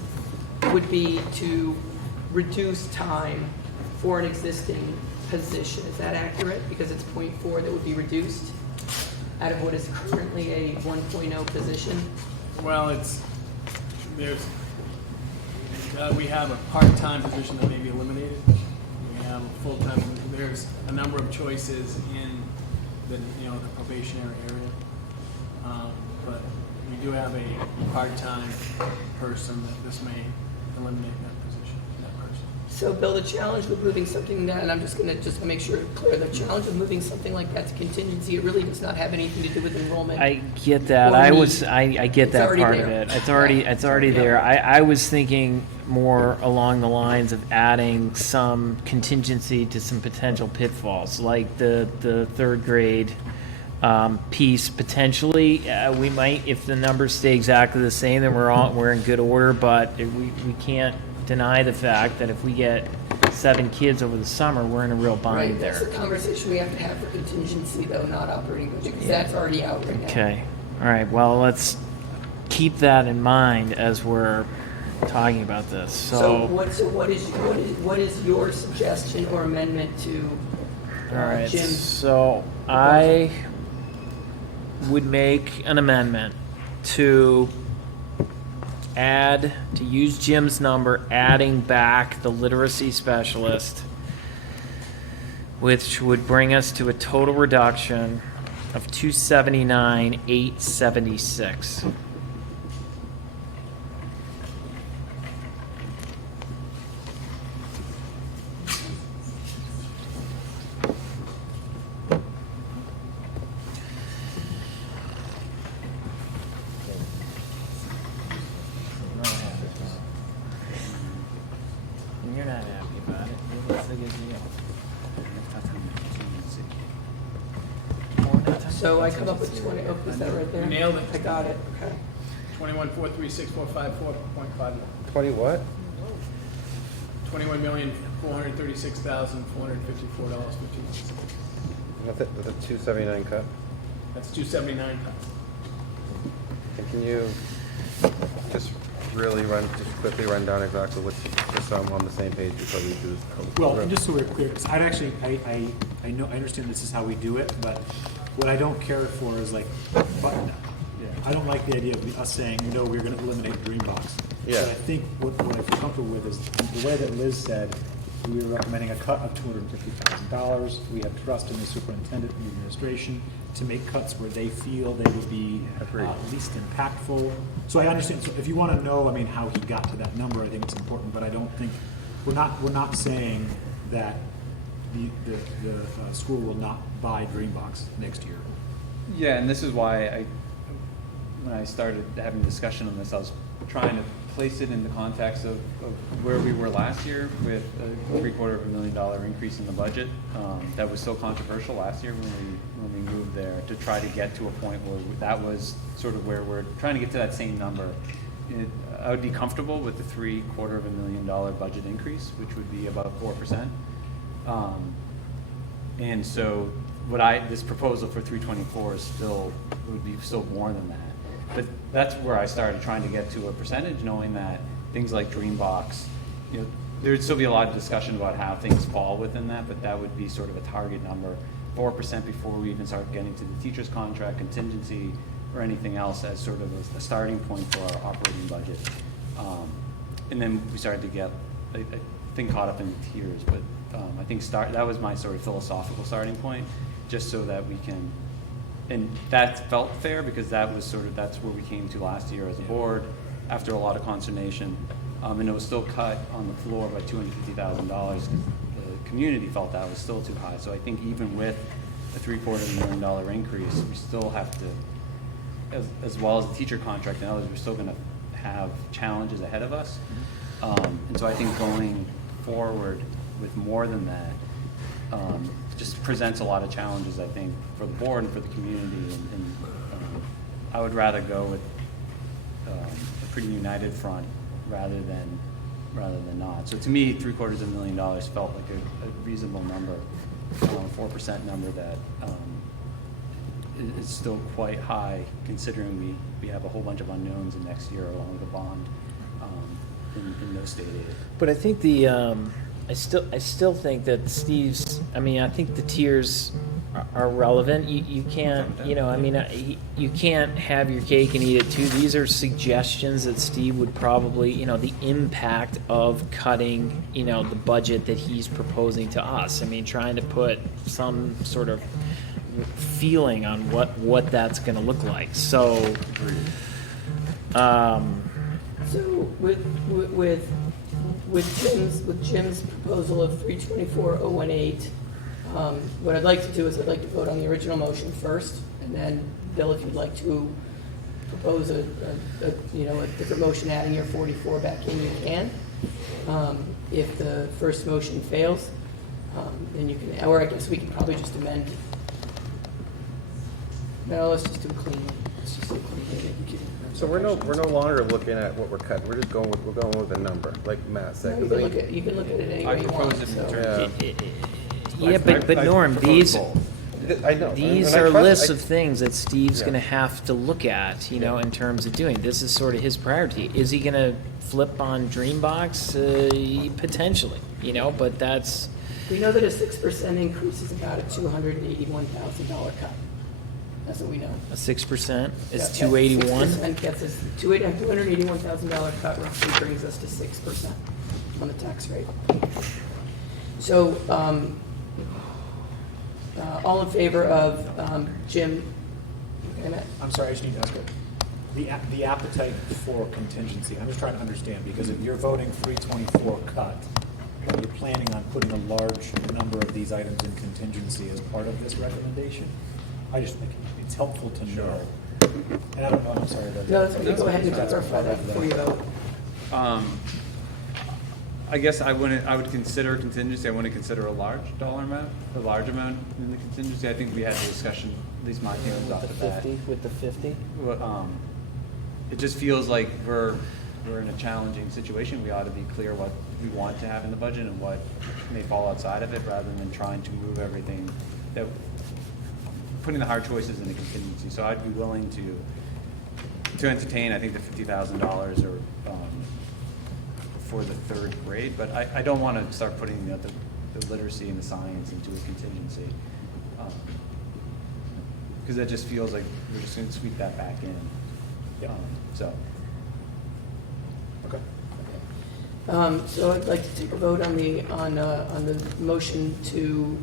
would be to reduce time for an existing position. Is that accurate? Because it's 0.4 that would be reduced out of what is currently a 1.0 position? Well, we have a part-time position that may be eliminated. We have a full-time, there's a number of choices in the probationary area. But we do have a part-time person that this may eliminate that position, that person. So Bill, the challenge with moving something that, and I'm just gonna make sure it's clear, the challenge of moving something like that to contingency, it really does not have anything to do with enrollment. I get that. Or I need. get It's that already part of there. it. It's already there. I was thinking more along the lines of adding some contingency to some potential pitfalls, like the third grade piece. Potentially, we might, if the numbers stay exactly the same, then we're in good order. But we can't deny the fact that if we get 7 kids over the summer, we're in a real bind Right, there. that's a conversation we have to have for contingency, though, not operating budget, because that's already out right now. Okay. All right. Well, let's keep that in mind as we're talking about this. So what is your suggestion or amendment to All right. Jim's? So I would make an amendment to use Jim's number, adding back the literacy specialist, which would bring us to a total reduction of 279,876. You're not happy about it. What's the good deal? So I come up with 20, oh, is that right there? You nailed it. I got it, okay. 21,436,454.51. 20 what? $21,436,454.51. With a 279 cut. That's 279. And can you just quickly run down exactly what just so I'm on the same page before we do this? Well, and just so we're clear, 'cause I'd actually, I know, I understand this is how we do it, but what I don't care for is like button up. I don't like the idea of us saying, no, we're gonna eliminate green box. Yeah. But I think what I feel comfortable with is the way that Liz said, we were recommending a cut of $250,000. We have trust in the superintendent and the administration to make cuts where they feel they would be least impactful. So I understand, so if you wanna know, I mean, how he got to that number, I think it's important, but I don't think, we're not saying that the school will not buy green box next year. Yeah, and this is why when I started having discussion on this, I was trying to place it in the context of where we were last year with a $750,000 increase in the budget. That was so controversial last year when we moved there to try to get to a point where that was sort of where we're trying to get to that same number. I would be comfortable with the $750,000 budget increase, which would be about 4%. And so this proposal for 324 would be still more than that. But that's where I started trying to get to a percentage, knowing that things like Dreambox, there'd still be a lot of discussion about how things fall within that, but that would be sort of a target number, 4% before we even start getting to the teacher's contract, contingency, or anything else as sort of a starting point for our operating budget. And then we started to get, I think, caught up in the tiers, but I think that was my sort of philosophical starting point, just so that we can. And that felt fair because that's where we came to last year as a board after a lot of consternation. And it was still cut on the floor by $250,000 because the community felt that was still too high. So I think even with a $750,000 increase, we still have to, as well as the teacher contract and others, we're still going to have challenges ahead of us. And so I think going forward with more than that, just presents a lot of challenges, I think, for the board and for the community. And I would rather go with a pretty united front rather than not. So to me, $750,000 felt like a reasonable number, 4% number that is still quite high, considering we have a whole bunch of unknowns in next year along with the bond in no state aid. But I think I still think that Steve's, I think the tiers are relevant. You can't, you can't have your cake and eat it too. These are suggestions that Steve would probably, the impact of cutting, the budget that he's proposing to us. Trying to put some sort of feeling on what that's going to look like. So, with Jim's proposal of 324,018, what I'd like to do is I'd like to vote on the original motion first, and then Bill, if you'd like to propose a different motion adding your 44 back in, you can. If the first motion fails, then you can, or I guess we can probably just amend. No, let's just do clean. Let's just do clean. So we're no longer looking at what we're cutting. We're just going with a number, like Matt said. No, you can look at it any way you want. Yeah, but Norm, these are lists of things that Steve's going to have to look at, in terms of doing. This is sort of his priority. Is he going to flip on Dreambox? Potentially, but that's. We know that a 6% increase is about a $281,000 cut. That's what we know. A 6% is 281. 6% gets us $281,000 cut, roughly brings us to 6% on the tax rate. So, all in favor of Jim? I'm sorry, I just need to ask the appetite for contingency. I'm just trying to understand, because if you're voting 324 cut, and you're planning on putting a large number of these items in contingency as part of this recommendation, I just think it's helpful to know. And I don't know, I'm sorry. No, that's okay. Go ahead and clarify that before you vote. I guess I would consider contingency. I wouldn't consider a large amount in the contingency. I think we had a discussion, at least my feelings off the bat. With the 50? it just feels like we're in a challenging situation. We ought to be clear what we want to have in the budget and what may fall outside of it, rather than trying to move everything, that putting the hard choices in the contingency. So I'd be willing to entertain, I think, the $50,000 or for the third grade, but I don't want to start putting the literacy and the science into a contingency, because that just feels like we're just going to sweep that back in. So. Okay. So I'd like to take a vote on the motion to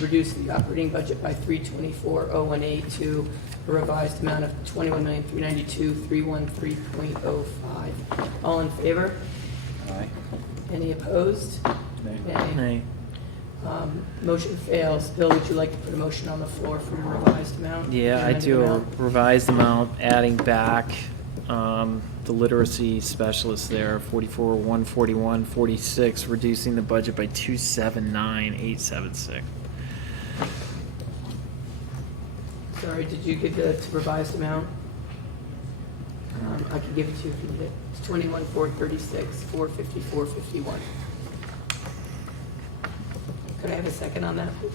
reduce the operating budget by $324,018 to a revised amount of $21,392,313.05. All in favor? Aye. Any opposed? Nay. Motion fails. Bill, would you like to put a motion on the floor for a revised amount? Yeah, I Amended do a amount? revised amount, adding back the literacy specialist there, 44,141.46, reducing the budget by 279,876. Sorry, did you give the revised amount? I can give it to you if you need it. It's 21,436, 454.51. Could I have a second on that, please?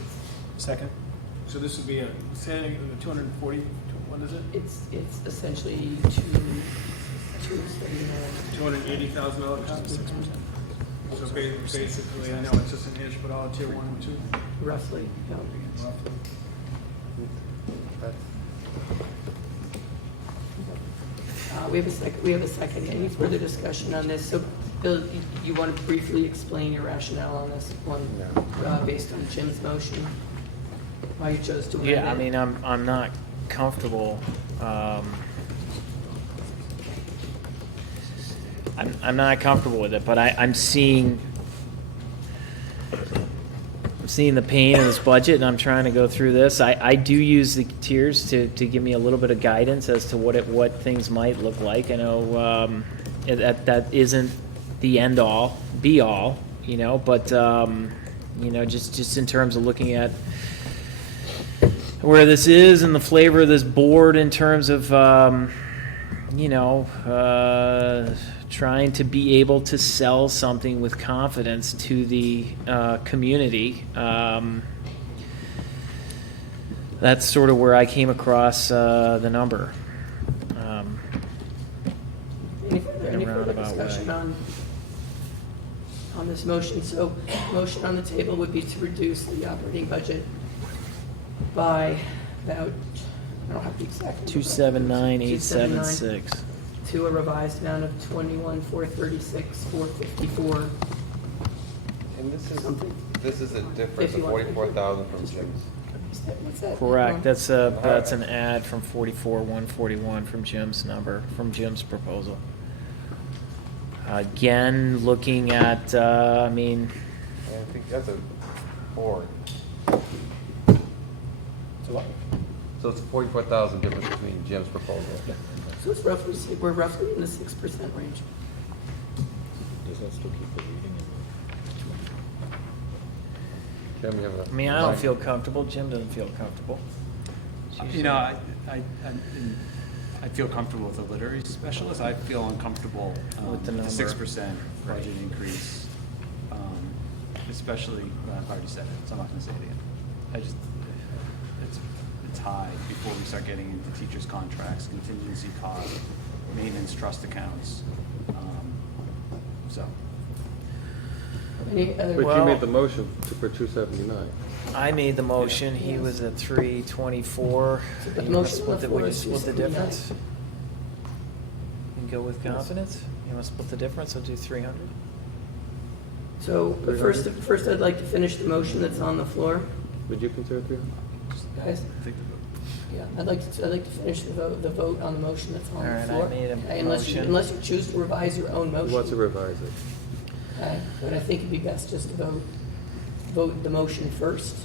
Second. So this would be a standing, 240, what is it? It's essentially $280,000 cut? So basically, I know it's just an inch, but all tier 1 and 2. roughly. Yeah. Roughly. We have a second. Any further discussion on this? So, Bill, you want to briefly explain your rationale on this one, based on Jim's motion? Why you chose to amend it? Yeah, I mean, I'm not comfortable. I'm not comfortable with it, but I'm seeing the pain in this budget, and I'm trying to go through this. I do use the tiers to give me a little bit of guidance as to what things might look like. I know that isn't the end all, be all, but just in terms of looking at where this is and the flavor of this board in terms of trying to be able to sell something with confidence to the community. That's sort of where I came across the number. Any further discussion on this motion? So, motion on the table would be to reduce the operating budget by about, I don't have the exact number. 279,876. To a revised amount of 21,436, 454. And this Something. is a difference of 51. 44,000 from Jim's. What's that? Correct. That's an add from 44,141 from Jim's number, from Jim's proposal. Again, looking at, I think that's a 4. So it's a 44,000 difference between Jim's proposal. So it's we're roughly in the 6% range. Does that still keep the reading? Jim, you have a. I mean, I don't feel comfortable. Jim doesn't feel comfortable. I feel comfortable with the literacy specialist. I feel uncomfortable With the with the number. 6% budget increase, especially, I've already said it, so I'm not going to say it again. It's high before we start getting into teachers' contracts, contingency costs, maintenance trust accounts. So. Any other? But you made the motion for 279. I made the motion. He was at 324. So the You motion must split on the the, floor would you is split the 279. difference? And go with confidence? You want to split the difference? I'll do 300. So but first I'd like to finish the motion that's on the floor. Would you consider 300? Guys? Yeah, I'd like to finish the vote on the motion that's on All the right, I floor. made a motion. Unless you choose to revise your own motion. Who wants to revise it? But I think it'd be best just to vote the motion first.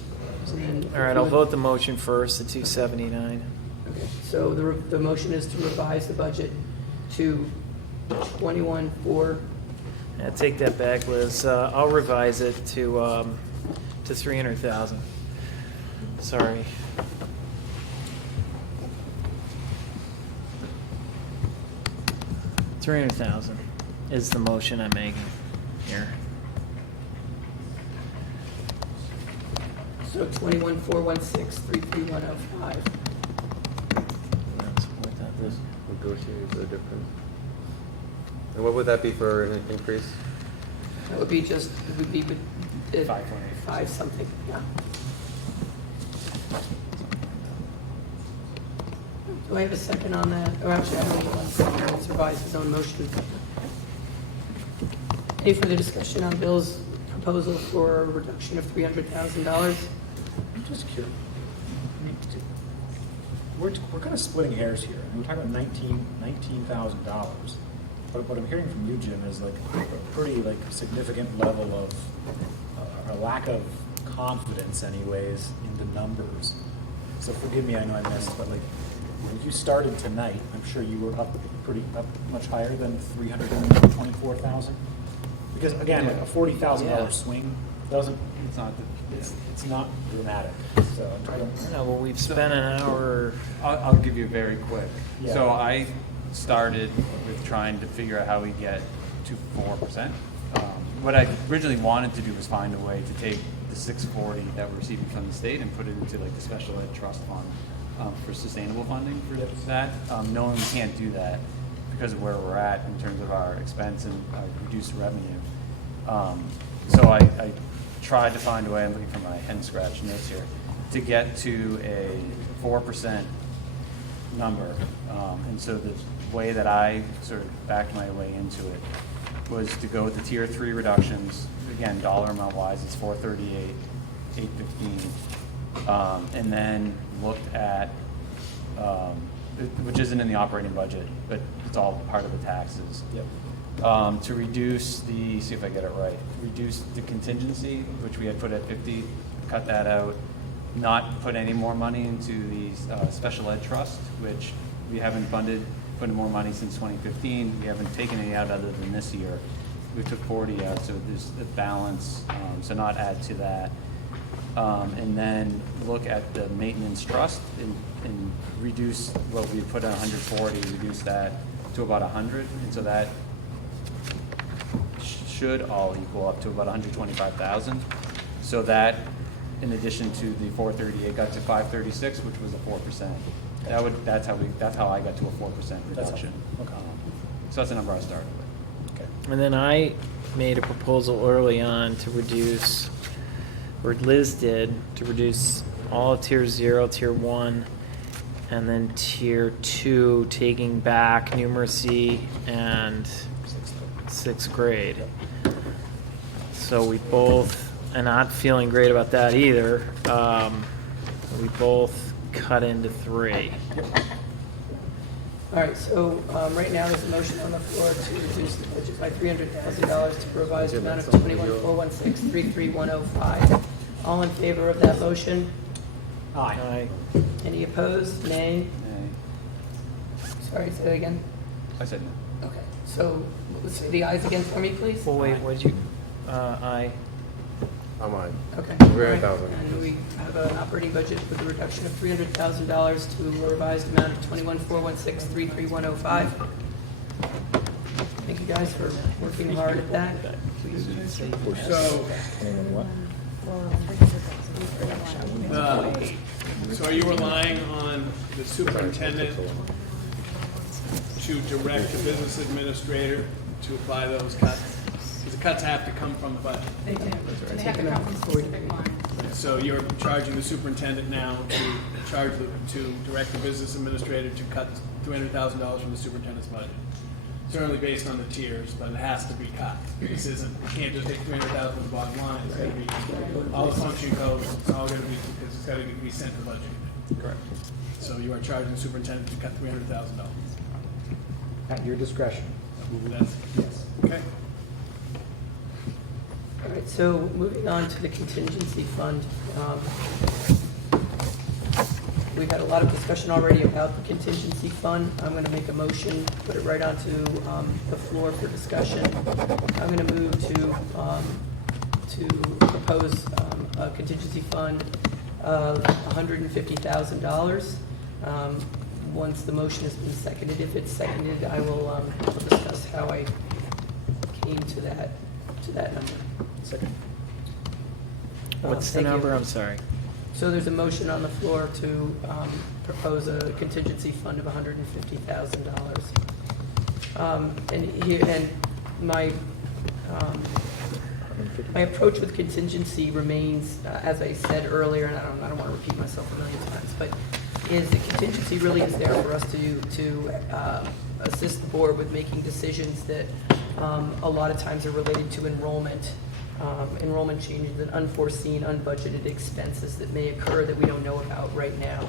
And then All right, I'll vote the motion first, the 279. Okay, so the motion is to revise the budget to 21,400. Yeah, take that back, Liz. I'll revise it to 300,000. Sorry. 300,000 is the motion I'm making here. So 21,416,33105. That's what that is. Negotiate the difference. And what would that be for an increase? That would be just, it would be 5.8. 5 something, yeah. Do I have a second on that? Or actually, I don't need one second. Let's revise his own motion. Any further discussion on Bill's proposal for a reduction of $300,000? I'm just curious. We're kind of splitting hairs here. We're talking about $19,000. But what I'm hearing from you, Jim, is like a pretty like significant level of a lack of confidence, anyways, in the numbers. So forgive me, I know I missed, but like when you started tonight, I'm sure you were up much higher than 324,000. Because again, like a $40,000 swing doesn't. It's not dramatic. So I don't. No, well, we've spent an hour. I'll give you very quick. Yeah. So I started with trying to figure out how we get to 4%. What I originally wanted to do was find a way to take the 640 that we're receiving from the state and put it into like the special ed trust fund for sustainable funding for that. Knowing we can't do that because of where we're at in terms of our expense and our reduced revenue. So I tried to find a way, I'm looking for my hen scratch notes here, to get to a 4% number. And so the way that I sort of backed my way into it was to go with the tier 3 reductions. Again, dollar amount wise, it's 438, 815. And then looked at, which isn't in the operating budget, but it's all part of the taxes. Yep. To reduce the, see if I get it right, reduce the contingency, which we had put at 50, cut that out, not put any more money into the special ed trust, which we haven't put more money since 2015. We haven't taken any out other than this year. We took 40 out, so there's a balance, so not add to that. And then look at the maintenance trust and reduce what we put at 140, reduce that to about 100, and so that should all equal up to about 125,000. So that, in addition to the 438, got to 536, which was a 4%. That's how I got to a 4% reduction. Okay. So that's the number I started with. Okay. And then I made a proposal early on to reduce, or Liz did, to reduce all of tier 0, tier 1, and then tier 2, taking back numeracy and 6th grade. So we both, and not feeling great about that either, we both cut into 3. All right, so right now there's a motion on the floor to reduce the budget by $300,000 to a revised amount of 21,416,33105. All in favor of that motion? Aye. Any opposed? Nay? Sorry, say that again. I said no. Okay, so say the ayes again for me, please. Well, wait, what'd you, aye. I'm on. Okay. 300,000. And we have an operating budget with a reduction of $300,000 to a revised amount of 21,416,33105. Thank you guys for working hard at that. So are you relying on the superintendent to direct the business administrator to apply those cuts? Because the cuts have to come from the budget. They do, and they have to come from specific lines. So you're charging the superintendent now to direct the business administrator to cut $300,000 from the superintendent's budget. Certainly based on the tiers, but it has to be cut. This isn't, you can't just take $300,000 from the bottom line. It's going to be all the function codes. It's all going to be, because it's got to be sent to budget. Correct. So you are charging the superintendent to cut $300,000. At your discretion. That's, okay. All right, so moving on to the contingency fund. We've had a lot of discussion already about the contingency fund. I'm going to make a motion, put it right onto the floor for discussion. I'm going to move to propose a contingency fund of $150,000 once the motion has been seconded. If it's seconded, I will I'll discuss how I came to that number. Second. What's the Thank you. number? I'm sorry. So there's a motion on the floor to propose a contingency fund of $150,000. And my approach with contingency remains, as I said earlier, and I don't want to repeat myself a million times, but is the contingency really is there for us to assist the board with making decisions that a lot of times are related to enrollment changes and unforeseen, unbudgeted expenses that may occur that we don't know about right now.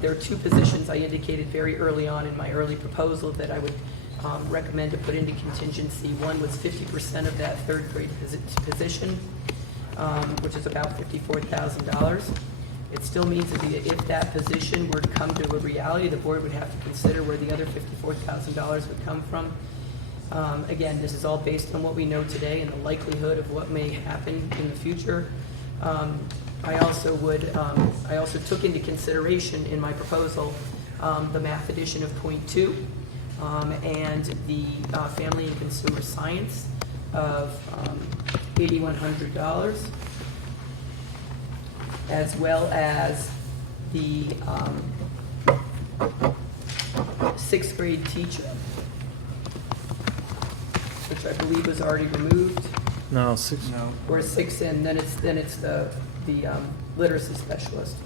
There are two positions I indicated very early on in my early proposal that I would recommend to put into contingency. One was 50% of that third grade position, which is about $54,000. It still means that if that position were to come to a reality, the board would have to consider where the other $54,000 would come from. Again, this is all based on what we know today and the likelihood of what may happen in the future. I also took into consideration in my proposal the math addition of .2 and the family and consumer science of $8,100, as well as the sixth grade teacher, which I believe was already removed. No, 6. No. Or 6, and then it's the literacy specialist.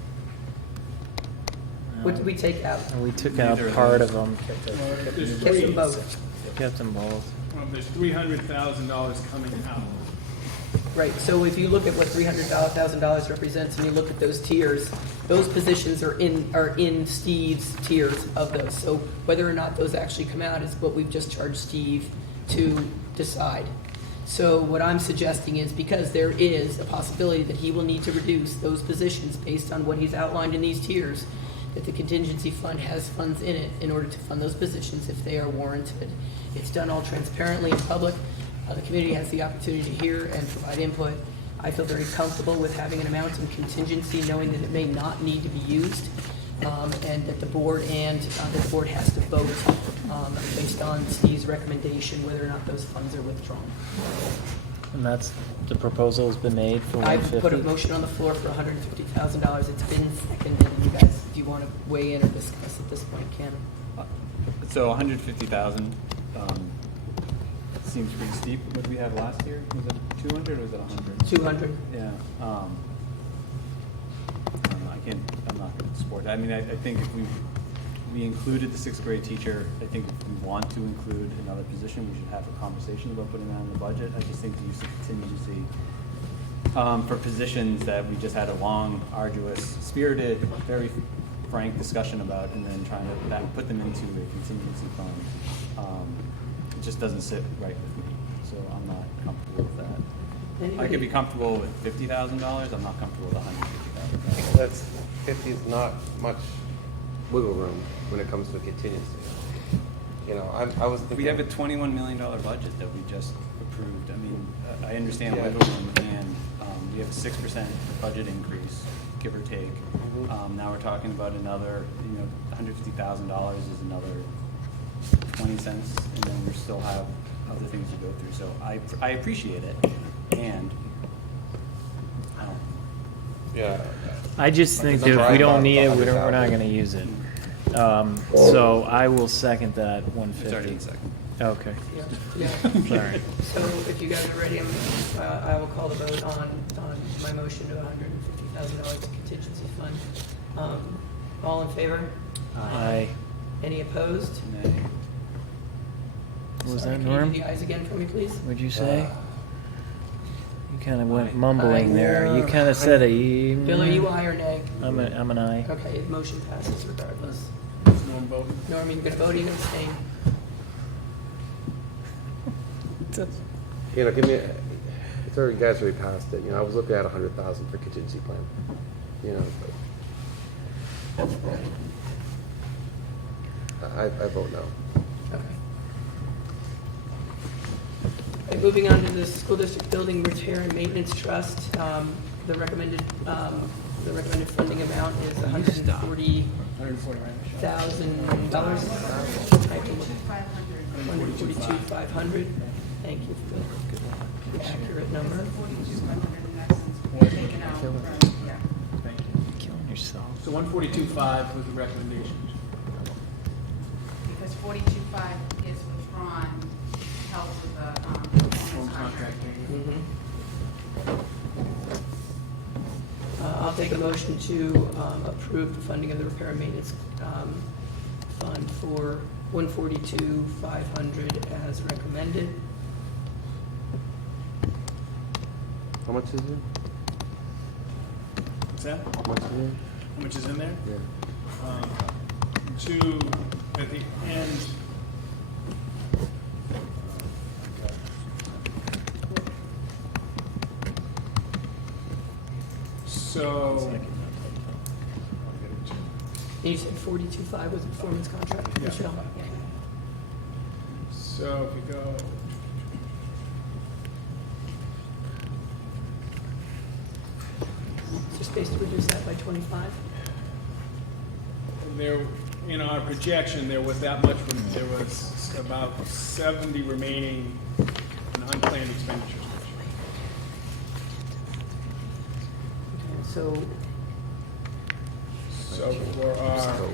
What did we take out? We took out part of them. There's Kept three. them both. Kept them both. There's $300,000 coming out. Right, so if you look at what $300,000 represents, and you look at those tiers, those positions are in Steve's tiers of those. So whether or not those actually come out is what we've just charged Steve to decide. So what I'm suggesting is, because there is a possibility that he will need to reduce those positions based on what he's outlined in these tiers, that the contingency fund has funds in it in order to fund those positions if they are warranted. It's done all transparently in public. The community has the opportunity to hear and provide input. I feel very comfortable with having an amount in contingency, knowing that it may not need to be used, and that the board has to vote based on Steve's recommendation whether or not those funds are withdrawn. And that's, the proposal has been made for I've put a 150. motion on the floor for $150,000. It's been seconded. You guys, do you want to weigh in or discuss at this point, Ken? So 150,000 seems pretty steep. What did we have last year? Was it 200 or was it 100? 200. Yeah. I don't know, I'm not going to support that. I mean, I think if we included the sixth grade teacher, I think if we want to include another position, we should have a conversation about putting that in the budget. I just think the use of contingency for positions that we just had a long, arduous, spirited, very frank discussion about, and then trying to put them into a contingency fund, it just doesn't sit right with me. So I'm not comfortable with that. I could be comfortable with $50,000. I'm not comfortable with $150,000. That's 50 is not much wiggle room when it comes to contingency. You know, I was thinking. We have a $21 million budget that we just approved. I mean, I understand Yeah. wiggle room, and we have a 6% budget increase, give or take. Now we're talking about another, $150,000 is another 20 cents, and then we still have other things to go through. So I appreciate it, and I don't. Yeah. I just think that if we don't need it, we're not going to use it. So I will second that 150. It's already in second. Okay. Yeah. Sorry. So if you guys are ready, I will call the vote on my motion to $150,000 contingency fund. All in favor? Aye. Any opposed? Nay. What was Sorry, that, can you Norm? do the ayes again for me, please? What'd you say? You kind of went mumbling there. You kind of said a. Bill, are you aye or nay? I'm an aye. Okay, motion passes regardless. Norm vote. Norm, you gonna vote or you gonna abstain? You know, it's already, you guys already passed it. You know, I was looking at 100,000 for contingency plan. You know, but I vote no. Okay. Okay, moving on to the school district building repair and maintenance trust, the recommended The recommended funding amount is $140,000. $142,500. Thank you for the accurate number. Killing yourself. So 142.5 was the recommendation. Because 42.5 is withdrawn, helps with the Home home contract contract. payment. I'll take a motion to approve the funding of the repair and maintenance fund for $142,500 as recommended. How much is it? What's that? How much is it? How much is in there? Yeah. Two at the end. So, And you said 42.5 was the performance contract, Yeah. Michelle? so if we go, So space to reduce that by 25? there, in our projection, there was that much, there was about 70 remaining in unplanned expenditures. Okay, so So for our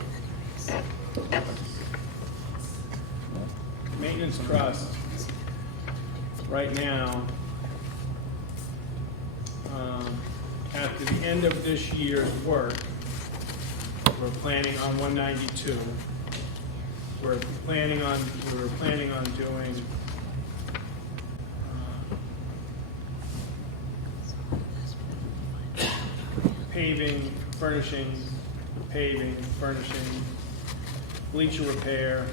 maintenance trust, right now, after the end of this year's work, we're planning on 192. We're planning on doing paving, furnishing, bleacher repair,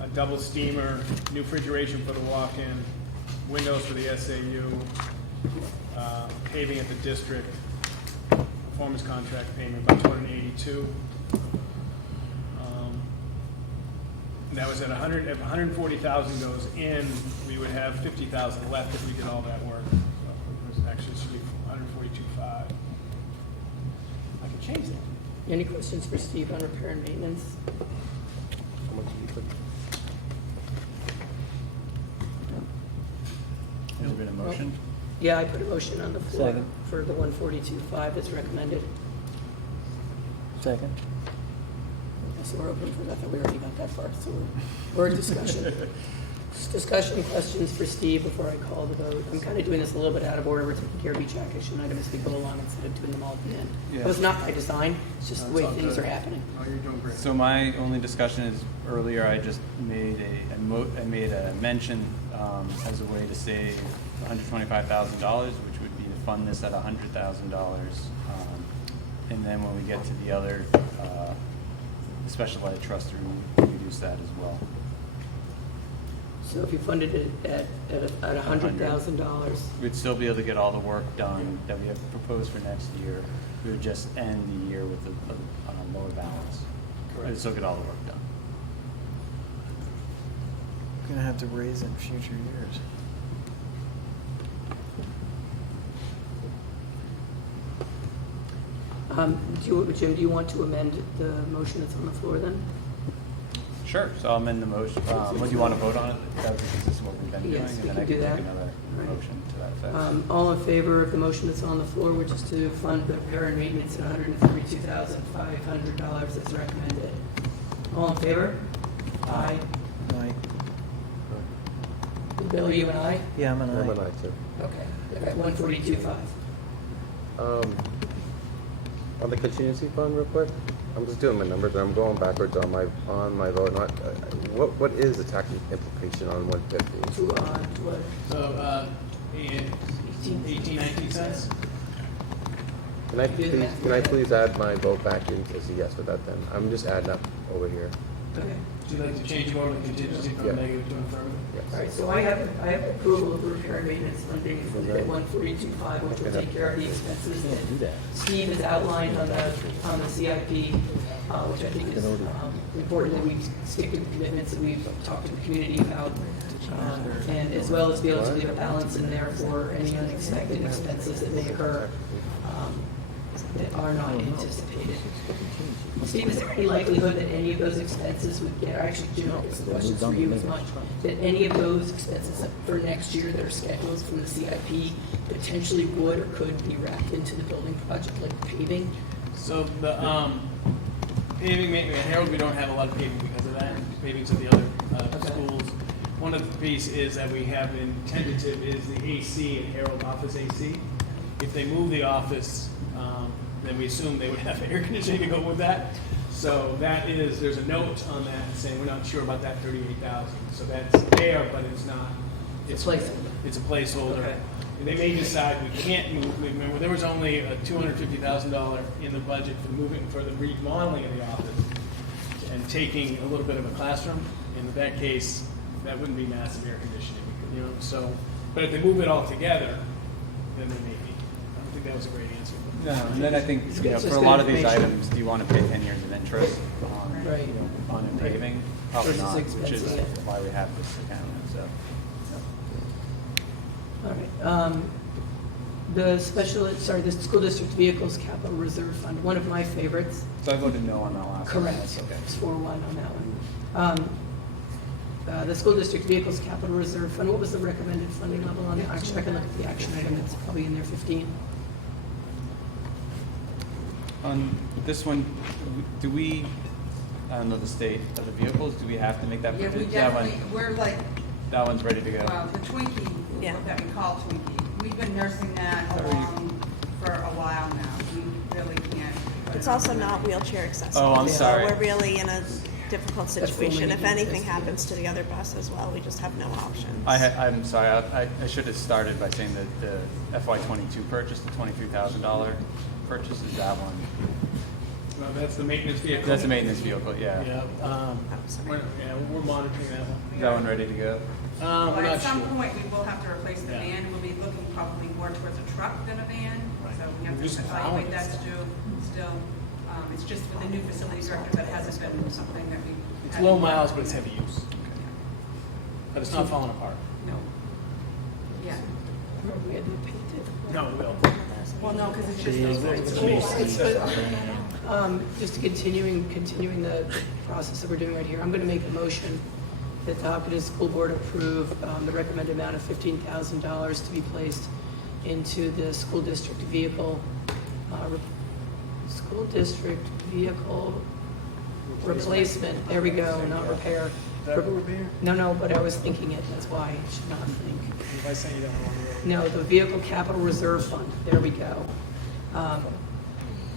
a double steamer, new refrigeration for the walk-in, windows for the SAU, paving at the district, performance contract payment by 282. That was at 100. If 140,000 goes in, we would have 50,000 left if we did all that work. So it was actually should be 142.5. I can change that. any questions for Steve on repair and maintenance? How much did you put? Has there been a motion? Yeah, I put a motion on the floor Second. for the 142.5 as recommended. Second. So we're open for that, we already got that far, so we're in discussion. Discussion questions for Steve before I call the vote. I'm kind of doing this a little bit out of order. We're taking care of each action item as we go along instead of doing them all at the end. Yeah. It was not by design, it's just the way That's all things good. are happening. Oh, you're doing great. So my only discussion is earlier I just made I made a mention as a way to save $125,000, which would be to fund this at $100,000, and then when we get to the other special ed trust, we reduce that as well. So if you funded it at $100,000, We'd still be able to get all the work done that we have proposed for next year. We would just end the year with a lower balance. We'd still get all the work done. We're gonna have to raise it in future years. Jim, do you want to amend the motion that's on the floor then? Sure, so I'll amend the motion. Would you want to vote on it? That would be consistent with what we've been doing, Yes, we and then can I do can that. make another Right. motion to that effect. All in favor of the motion that's on the floor, which is to fund the repair and maintenance at $132,500 as recommended. All in favor? Aye. Aye. Bill, you and I? Yeah, I'm an I'm aye. an aye too. Okay, 142.5. On the contingency fund, real quick, I'm just doing my numbers, and I'm going backwards on my vote. Not, what is the tax implication on 150? What? So, 18, 19 cents? Can I please add my vote back in as a yes for that then? I'm just adding up over here. Okay. Would you like to change your vote on contingency from Yeah. negative to affirmative? All right, so I have approval of repair and maintenance funding for the 142.5, which will take care of the expenses that Steve has outlined on the CIP, which I think is important that we stick to the commitments that we've talked to the community about, and as well as be able to leave a balance in there for any unexpected expenses that may occur. that are not anticipated. Steve, is there any likelihood that any of those expenses would get, actually, Jim, this question's for you as much, that any of those expenses for next year that are scheduled from the CIP potentially would or could be wrapped into the building project, like paving? So the paving, maybe at Harold, we don't have a lot of paving because of that. Paving's at the other schools. One of the pieces is that we have in tentative is the AC at Harold, office AC. If they move the office, then we assume they would have air conditioning to go with that. So that is, there's a note on that saying we're not sure about that 38,000. So that's there, but it's not. It's a placeholder. Okay. And they may decide we can't move. Remember, there was only a $250,000 in the budget for moving for the remodeling of the office and taking a little bit of a classroom. In that case, that wouldn't be massive air conditioning, you know. So, but if they move it all together, then they may be. I don't think that was a great answer. No, and then I think, you know, for a lot of these items, do you want to pay 10 years of interest on, Right. you know, on paving? Probably Versus not, which is expensing it. why we have this account, so. All right. The the school district vehicles capital reserve fund, one of my favorites. So I voted no on that last one. Correct. That's okay. It's 4-1 on that one. The school district vehicles capital reserve fund, what was the recommended funding level on the action? I can look at the action item, it's probably in there 15. On this one, do we, I don't know the state of the vehicles, do we have to make that Yeah, we provision? definitely, we're like, That one's ready to go. well, the Twinkie, that we call Twinkie, we've been nursing that along for a while now. We really can't. It's also not wheelchair accessible. Oh, I'm sorry. So we're really in a difficult That's situation. fully If anything accessible. happens to the other bus as well, we just have no options. I'm sorry, I should have started by saying that the FY22 purchase, the $23,000 purchase is that one. Well, that's the maintenance vehicle. That's a maintenance vehicle, yeah. Yeah. We're monitoring that one. Is that one ready to go? We're But not at some sure. point, we will have to replace the Yeah. van. We'll be looking probably more towards a truck than a van. Right. So we have to Just evaluate power that stuff. still. It's just with the new facility director that hasn't been something that we. It's low miles, but it's heavy use. But it's not falling apart. No. Yeah. We had to paint it. No, it will. Well, no, because it's just those. Just continuing the process that we're doing right here, I'm going to make a motion that the Hopkinton School Board approve the recommended amount of $15,000 to be placed into the school district vehicle replacement. There we go, not repair. No, but I was thinking it, that's why I should not think. If I say you don't want to. No, the Vehicle Capital Reserve Fund, there we go.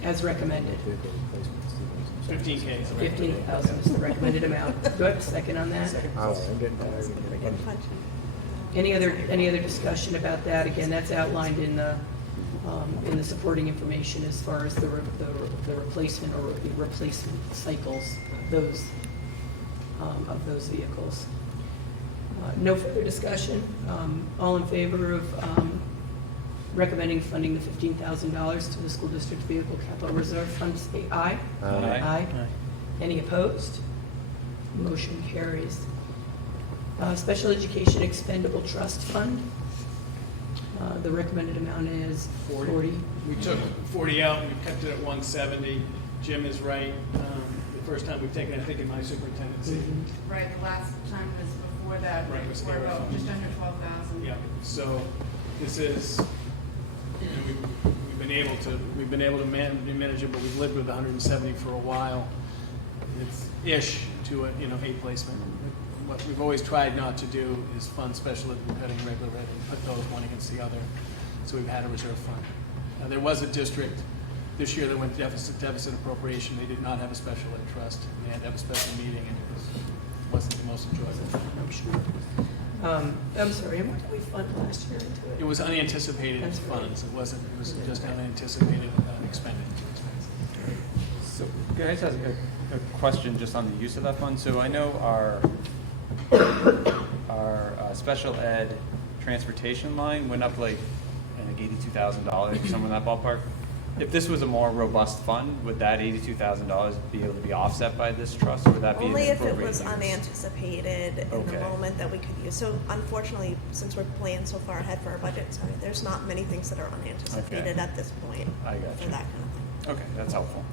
As recommended. 15K. 15,000 is the recommended amount. Do I have a second on that? Any other discussion about that? Again, that's outlined in the supporting information as far as the replacement or the replacement cycles of those vehicles. No further discussion. All in favor of recommending funding the $15,000 to the school district vehicle capital reserve fund, say aye. Aye. Aye. Any opposed? Motion carries. Special Education Expendable Trust Fund. The recommended amount is 40. We took 40 out, and we kept it at 170. Jim is right. The first time we've taken it, I think, in my superintendency. Right, the last time was before that, Right, it was before there. about just under 12,000. Yeah, so this is, you know, we've been able to manage it, but we've lived with 170 for a while. It's ish to a, a placement. What we've always tried not to do is fund special ed and cutting regular ed and put those one against the other. So we've had a reserve fund. Now, there was a district this year that went deficit appropriation. They did not have a special ed trust. They had to have a special meeting, and it wasn't the most enjoyable, I'm sure. I'm sorry, and what did we fund last year into it? It was unanticipated That's right. funds. It was just unanticipated expenditure. So, guys, have a question just on the use of that fund. So I know our special ed transportation line went up like $82,000, somewhere in that ballpark. If this was a more robust fund, would that $82,000 be able to be offset by this trust, or would that be Only an if it appropriate was use? unanticipated in the Okay. moment that we could use. So unfortunately, since we're planning so far ahead for our budget, sorry, there's not many things that are unanticipated Okay. at this point I got for you. that kind of Okay, that's helpful.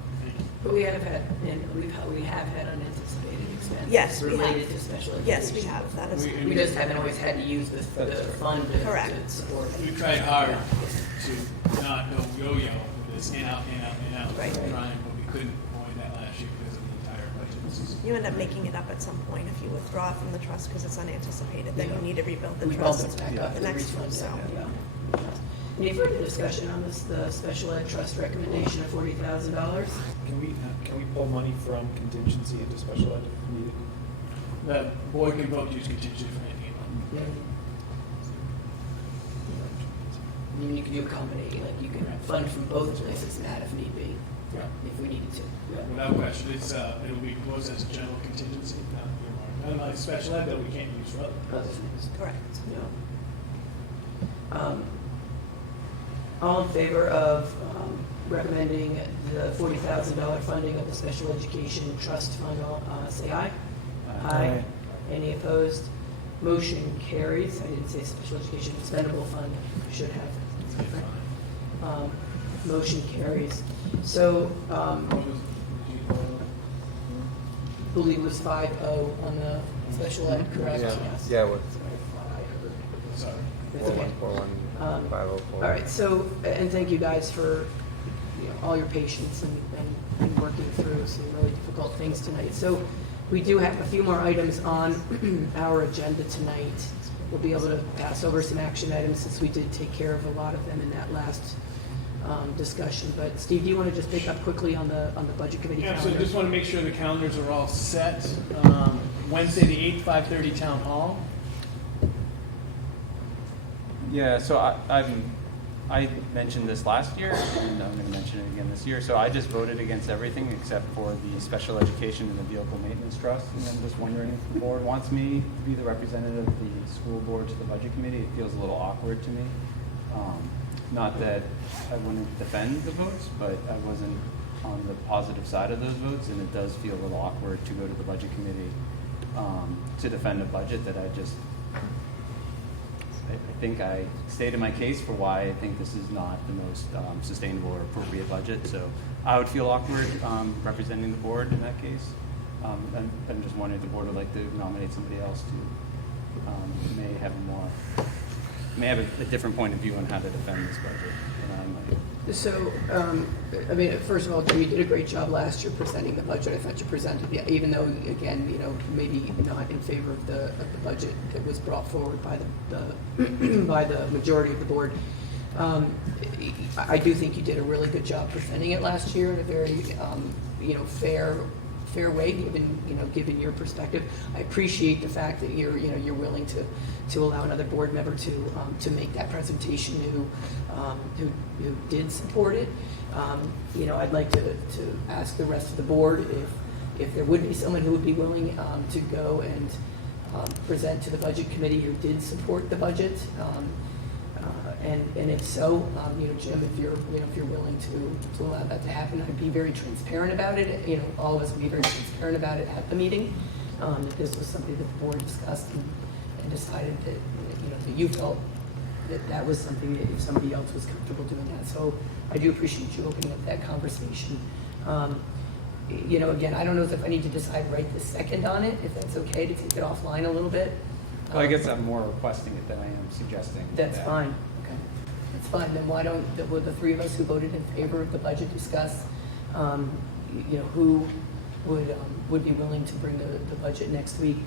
But we have had unanticipated expenses Yes, we have. related to special education. Yes, we have. That is. We just haven't always had to use the fund to Correct. support it. We tried hard to not go yo-yo with this in, out, in, out, in, out. Right. Trying, but we couldn't avoid that last year because of the entire budget. You end up making it up at some point if you withdraw from the trust because it's unanticipated. Then you need to rebuild the We bump trust it back up the to next one. refund, So. yeah. Any further discussion on this, the special ed trust recommendation of $40,000? Can we pull money from contingency into special ed if needed? The board can vote to use contingency for anything. Yeah. I mean, you can do a combination, like you can fund from both places, Matt, if need be, Yeah. if we needed to. Yeah. Without question, it'll be closed as a general contingency, not earmarked. Unlike special ed that we can't use for Other things. Correct. Yeah. All in favor of recommending the $40,000 funding of the Special Education Trust Fund, say aye. Aye. Any opposed? Motion carries. I didn't say Special Education Expendable Fund, should have. Motion carries. So, believe it was 5-0 on the special ed, correct? Yeah. Yes. Yeah, what? Sorry. That's okay. 4141 504. All right, so, and thank you guys for, all your patience and working through some really difficult things tonight. So we do have a few more items on our agenda tonight. We'll be able to pass over some action items since we did take care of a lot of them in that last discussion. But Steve, do you want to just pick up quickly on the budget committee Yeah, calendar? so just want to make sure the calendars are all set. Wednesday, the 8th, 5:30 Town Hall. Yeah, so I mentioned this last year, and I'm going to mention it again this year. So I just voted against everything except for the special education and the vehicle maintenance trust. And I'm just wondering if the board wants me to be the representative of the school board to the budget committee. It feels a little awkward to me. Not that I wouldn't defend the votes, but I wasn't on the positive side of those votes, and it does feel a little awkward to go to the budget committee to defend a budget that I think I stated my case for why I think this is not the most sustainable or appropriate budget. So I would feel awkward representing the board in that case. I'm just wondering if the board would like to nominate somebody else to may have a different point of view on how to defend this budget than I might. So, I mean, first of all, Jim, you did a great job last year presenting the budget. I thought you presented, even though, again, maybe not in favor of the budget that was brought forward by by the majority of the board. I do think you did a really good job presenting it last year in a very, fair way, given your perspective. I appreciate the fact that you're willing to allow another board member to make that presentation who did support it. I'd like to ask the rest of the board if there would be someone who would be willing to go and present to the budget committee who did support the budget. And if so, Jim, if you're willing to allow that to happen, I'd be very transparent about it. All of us would be very transparent about it at the meeting. That this was something that the board discussed and decided that that you felt that was something that if somebody else was comfortable doing that. So I do appreciate you opening up that conversation. Again, I don't know if I need to decide right this second on it. If that's okay to take it offline a little bit. Well, I guess I'm more requesting it than I am suggesting. That's fine. Okay. That's fine. Then why don't the three of us who voted in favor of the budget discuss, who would be willing to bring the budget next week.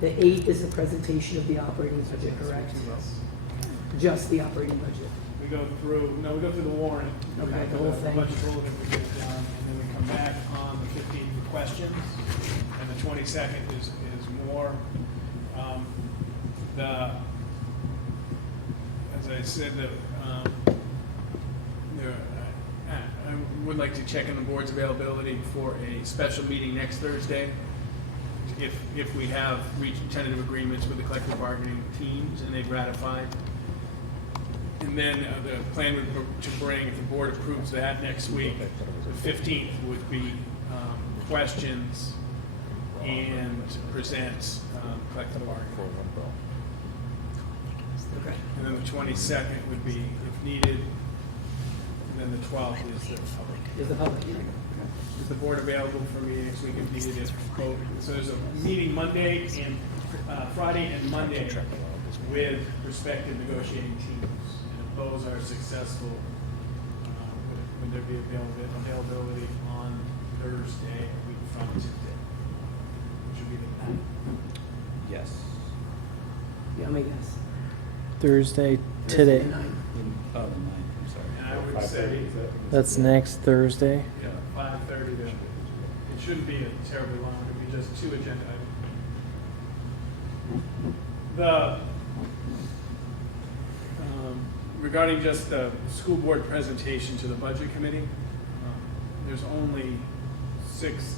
The 8th is the presentation of the operating budget, correct? Just the operating budget. We go through the warrant. Okay, the whole thing. Budget bulletin we get it done, and then we come back on the 15th for questions, and the 22nd is more, as I said, I would like to check on the board's availability for a special meeting next Thursday, if we have reached tentative agreements with the collective bargaining teams and they've ratified. And then the plan to bring, if the board approves that next week, the 15th would be questions and present collective bargaining. Okay. And then the 22nd would be, if needed, And then the 12th is the public. Is the public hearing? Is the board available for meetings? We can meet it both. So there's a meeting Monday and Friday and Monday with respective negotiating teams. And if those are successful, would there be availability on Thursday, a week from today? Which would be the 9th. Yes. Yeah, let me guess. Thursday Thursday today. the 9th. Oh, the 9th, I'm sorry. And I would say, That's next Thursday. yeah, 5:30 to, it shouldn't be a terribly long, it would be just 2 agenda items. The, regarding just the school board presentation to the budget committee, there's only 6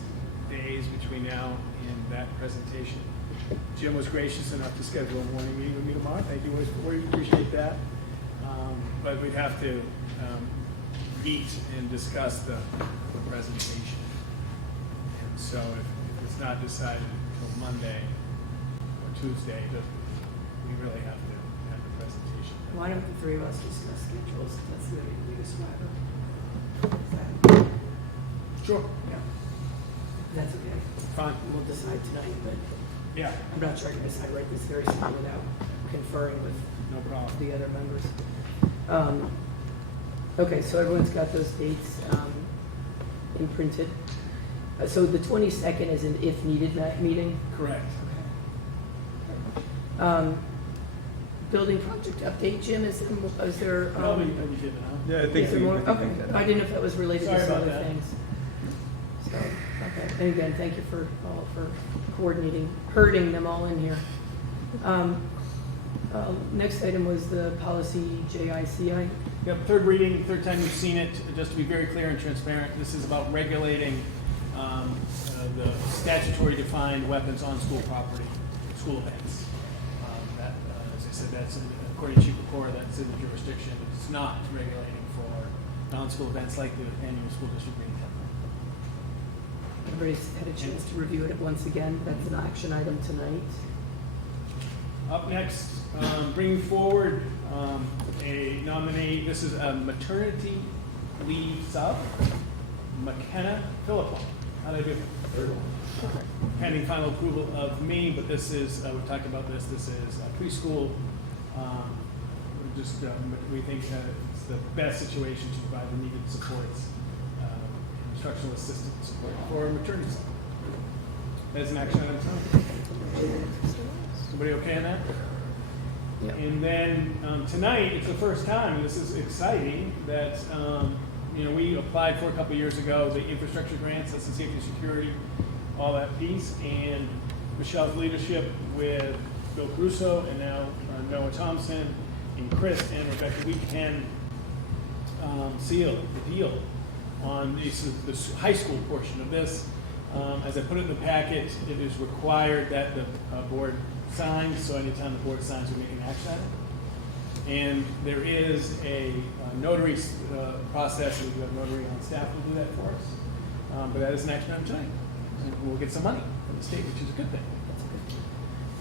days between now and that presentation. Jim was gracious enough to schedule a morning meeting with me tomorrow. Thank you, we appreciate that. But we'd have to meet and discuss the presentation. And so if it's not decided until Monday or Tuesday, we really have to have the presentation. Why don't the three of us discuss schedules? That's the way we describe it. Sure. Yeah. That's okay. Fine. We'll decide tonight, but Yeah. I'm not sure I can decide right this very second without conferring with No problem. the other members. Okay, so everyone's got those dates imprinted. So the 22nd is an if needed meeting? Correct. Building project update, Jim, is there? No, we did now. Yeah, I Is think there we. more? I think Okay, we- I didn't know if that was related Sorry to some about other that. things. So, okay, and again, thank you for coordinating, herding them all in here. Next item was the policy JICI. Yep, third reading, third time you've seen it. Just to be very clear and transparent, this is about regulating the statutory defined weapons on school property, school events. That, as I said, that's according to Chief Corps, that's in the jurisdiction. It's not regulating for non-school events like the annual school district meeting. Everybody's had a chance to review it once again. That's an action item tonight. Up next, bringing forward a nominee. This is a maternity leave sub, McKenna Philippon. How did I do? Third one. Pending final approval of me, but this is, we talked about this, this is a preschool. We think it's the best situation to provide the needed supports, instructional assistance support for maternity sub. That's an action item tonight. Somebody okay on that? Yep. And then tonight, it's the first time, this is exciting, that we applied for a couple years ago, the infrastructure grants, that's the safety, security, all that piece, and Michelle's leadership with Bill Caruso and now Noah Thompson and Chris and Rebecca, we can seal the deal on this high school portion of this. As I put it in the packet, it is required that the board signs, so anytime the board signs, we make an action item. And there is a notary process, and we have a notary on staff who will do that for us. But that is an action item tonight. And we'll get some money from the state, which is a good thing.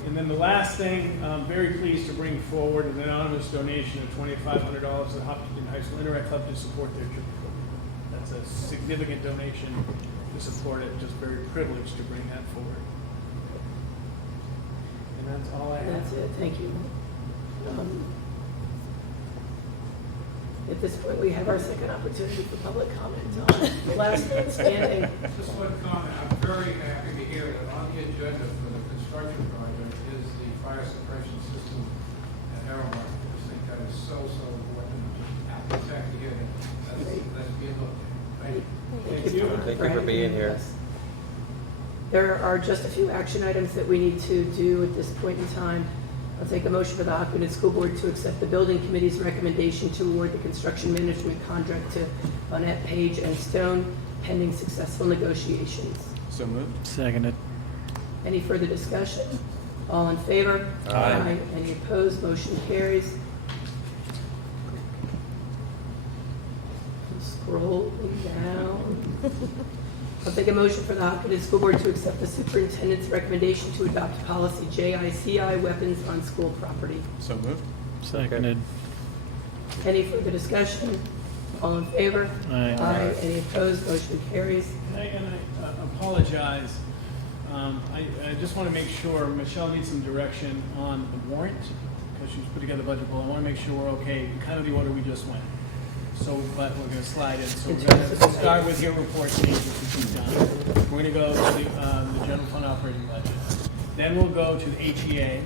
And then the last thing, I'm very pleased to bring forward an anonymous donation of $2,500 to the Hopkinton High School Interact Club to support their trip. That's a significant donation to support it. Just very privileged to bring that forward. And that's all I have. That's it, thank you. At this point, we have our second opportunity for public comment on the last man standing. Just one comment. I'm very happy to hear that on the agenda for the construction project is the fire suppression system at Arrowmark. I just think that is so important. I'm happy to hear that. That's being looked at. Thank you. Thank you. Thank you for being here. There are just a few action items that we need to do at this point in time. I'll take a motion for the Hopkinton School Board to accept the building committee's recommendation to award the construction management contract to Bonnet, Page and Stone pending successful negotiations. So moved. Seconded. Any further discussion? All in favor? Aye. Any opposed? Motion carries. Scrolling down. I'll take a motion for the Hopkinton School Board to accept the superintendent's recommendation to adopt policy JICI, weapons on school property. So moved. Seconded. Any further discussion? All in favor? Aye. Any opposed? Motion carries. And I apologize. I just want to make sure, Michelle needs some direction on the warrant, because she's put together a budget goal. I want to make sure we're okay, kind of the order we just went. So, but we're going to slide in. So we're going to start with your report changes, which we've done. We're going to go to the general fund operating budget. Then we'll go to the HEA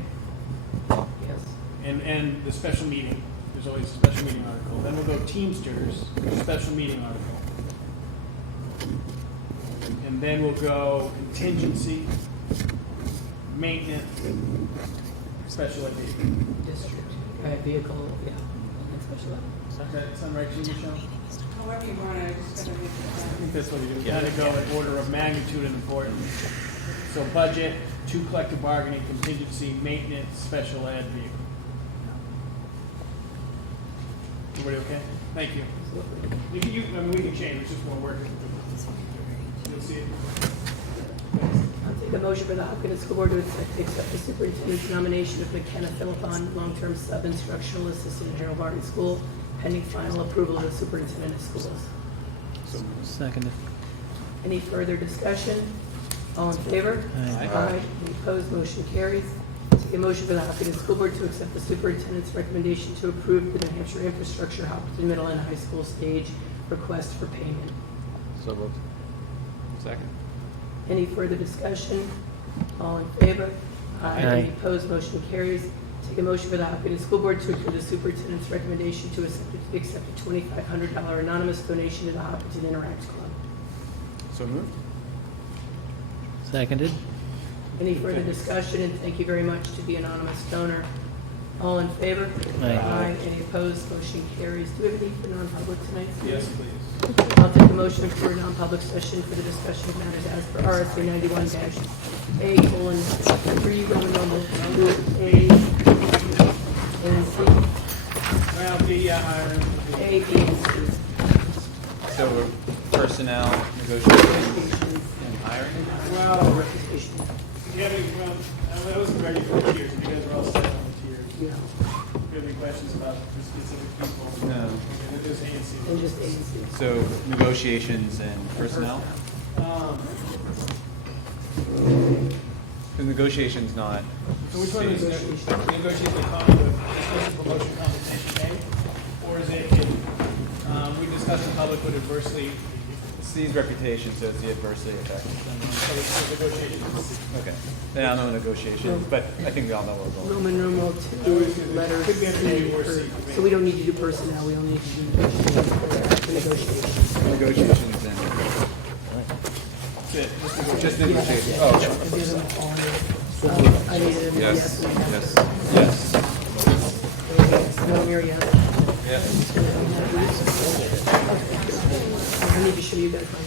Yes. and the special meeting. There's always a special meeting article. Then we'll go Teamsters, special meeting article. And then we'll go contingency, maintenance, special ed vehicle. District, vehicle, yeah, and special ed. Does that sound right to you, Michelle? However you want it, I just gotta make I it. think that's what you do. Kind of go in order of magnitude and importance. So budget, 2 collective bargaining, contingency, maintenance, special ed vehicle. Everybody okay? Thank you. We can change, it's just more work. You'll see it. I'll take a motion for the Hopkinton School Board to accept the superintendent's nomination of McKenna Philippon, long-term sub-instructional assistant at Harold Varney School, pending final approval of the superintendent of schools. Seconded. Any further discussion? All in favor? Aye. Any opposed? Motion carries. Take a motion for the Hopkinton School Board to accept the superintendent's recommendation to approve the New Hampshire Infrastructure Hopkinton Middle and High School stage request for payment. So moved. Second. Any further discussion? All in favor? Aye. Any opposed? Motion carries. Take a motion for the Hopkinton School Board to approve the superintendent's recommendation to accept a $2,500 anonymous donation to the Hopkinton Interact Club. So moved. Seconded. Any further discussion? And thank you very much to the anonymous donor. All in favor? Aye. Any opposed? Motion carries. Do we have a need for non-public tonight? Yes, please. I'll take a motion for a non-public session for the discussion of matters as per RSA 91-A:3, Roman numeral 2A, and C. Well, B, A, B, and C. So we're personnel, negotiations, and hiring? Well, Reputation. yeah, well, that wasn't ready for tiers. You guys are all set on the tiers. Yeah. Do you have any questions about the specific people? No. And just A and C. And just A and C. So negotiations and personnel? The negotiations not. So which one is Negotiation. negotiate the discuss the promotion compensation pay? Or is it, we discussed in public would adversely, C's reputation, so it's the adversely affected. so it's negotiations. Okay. Then I don't know negotiations, but I think we all know where we're going. Roman numeral 2, letter Could be a C. B or C. So we don't need to do personnel, we only need to do negotiations. Negotiations and. That's it. Just negotiations. Oh, okay. I did them all. I needed a yes. and a Yes. Yes. yes. No, Mary, yes. Yes. I need to show you guys my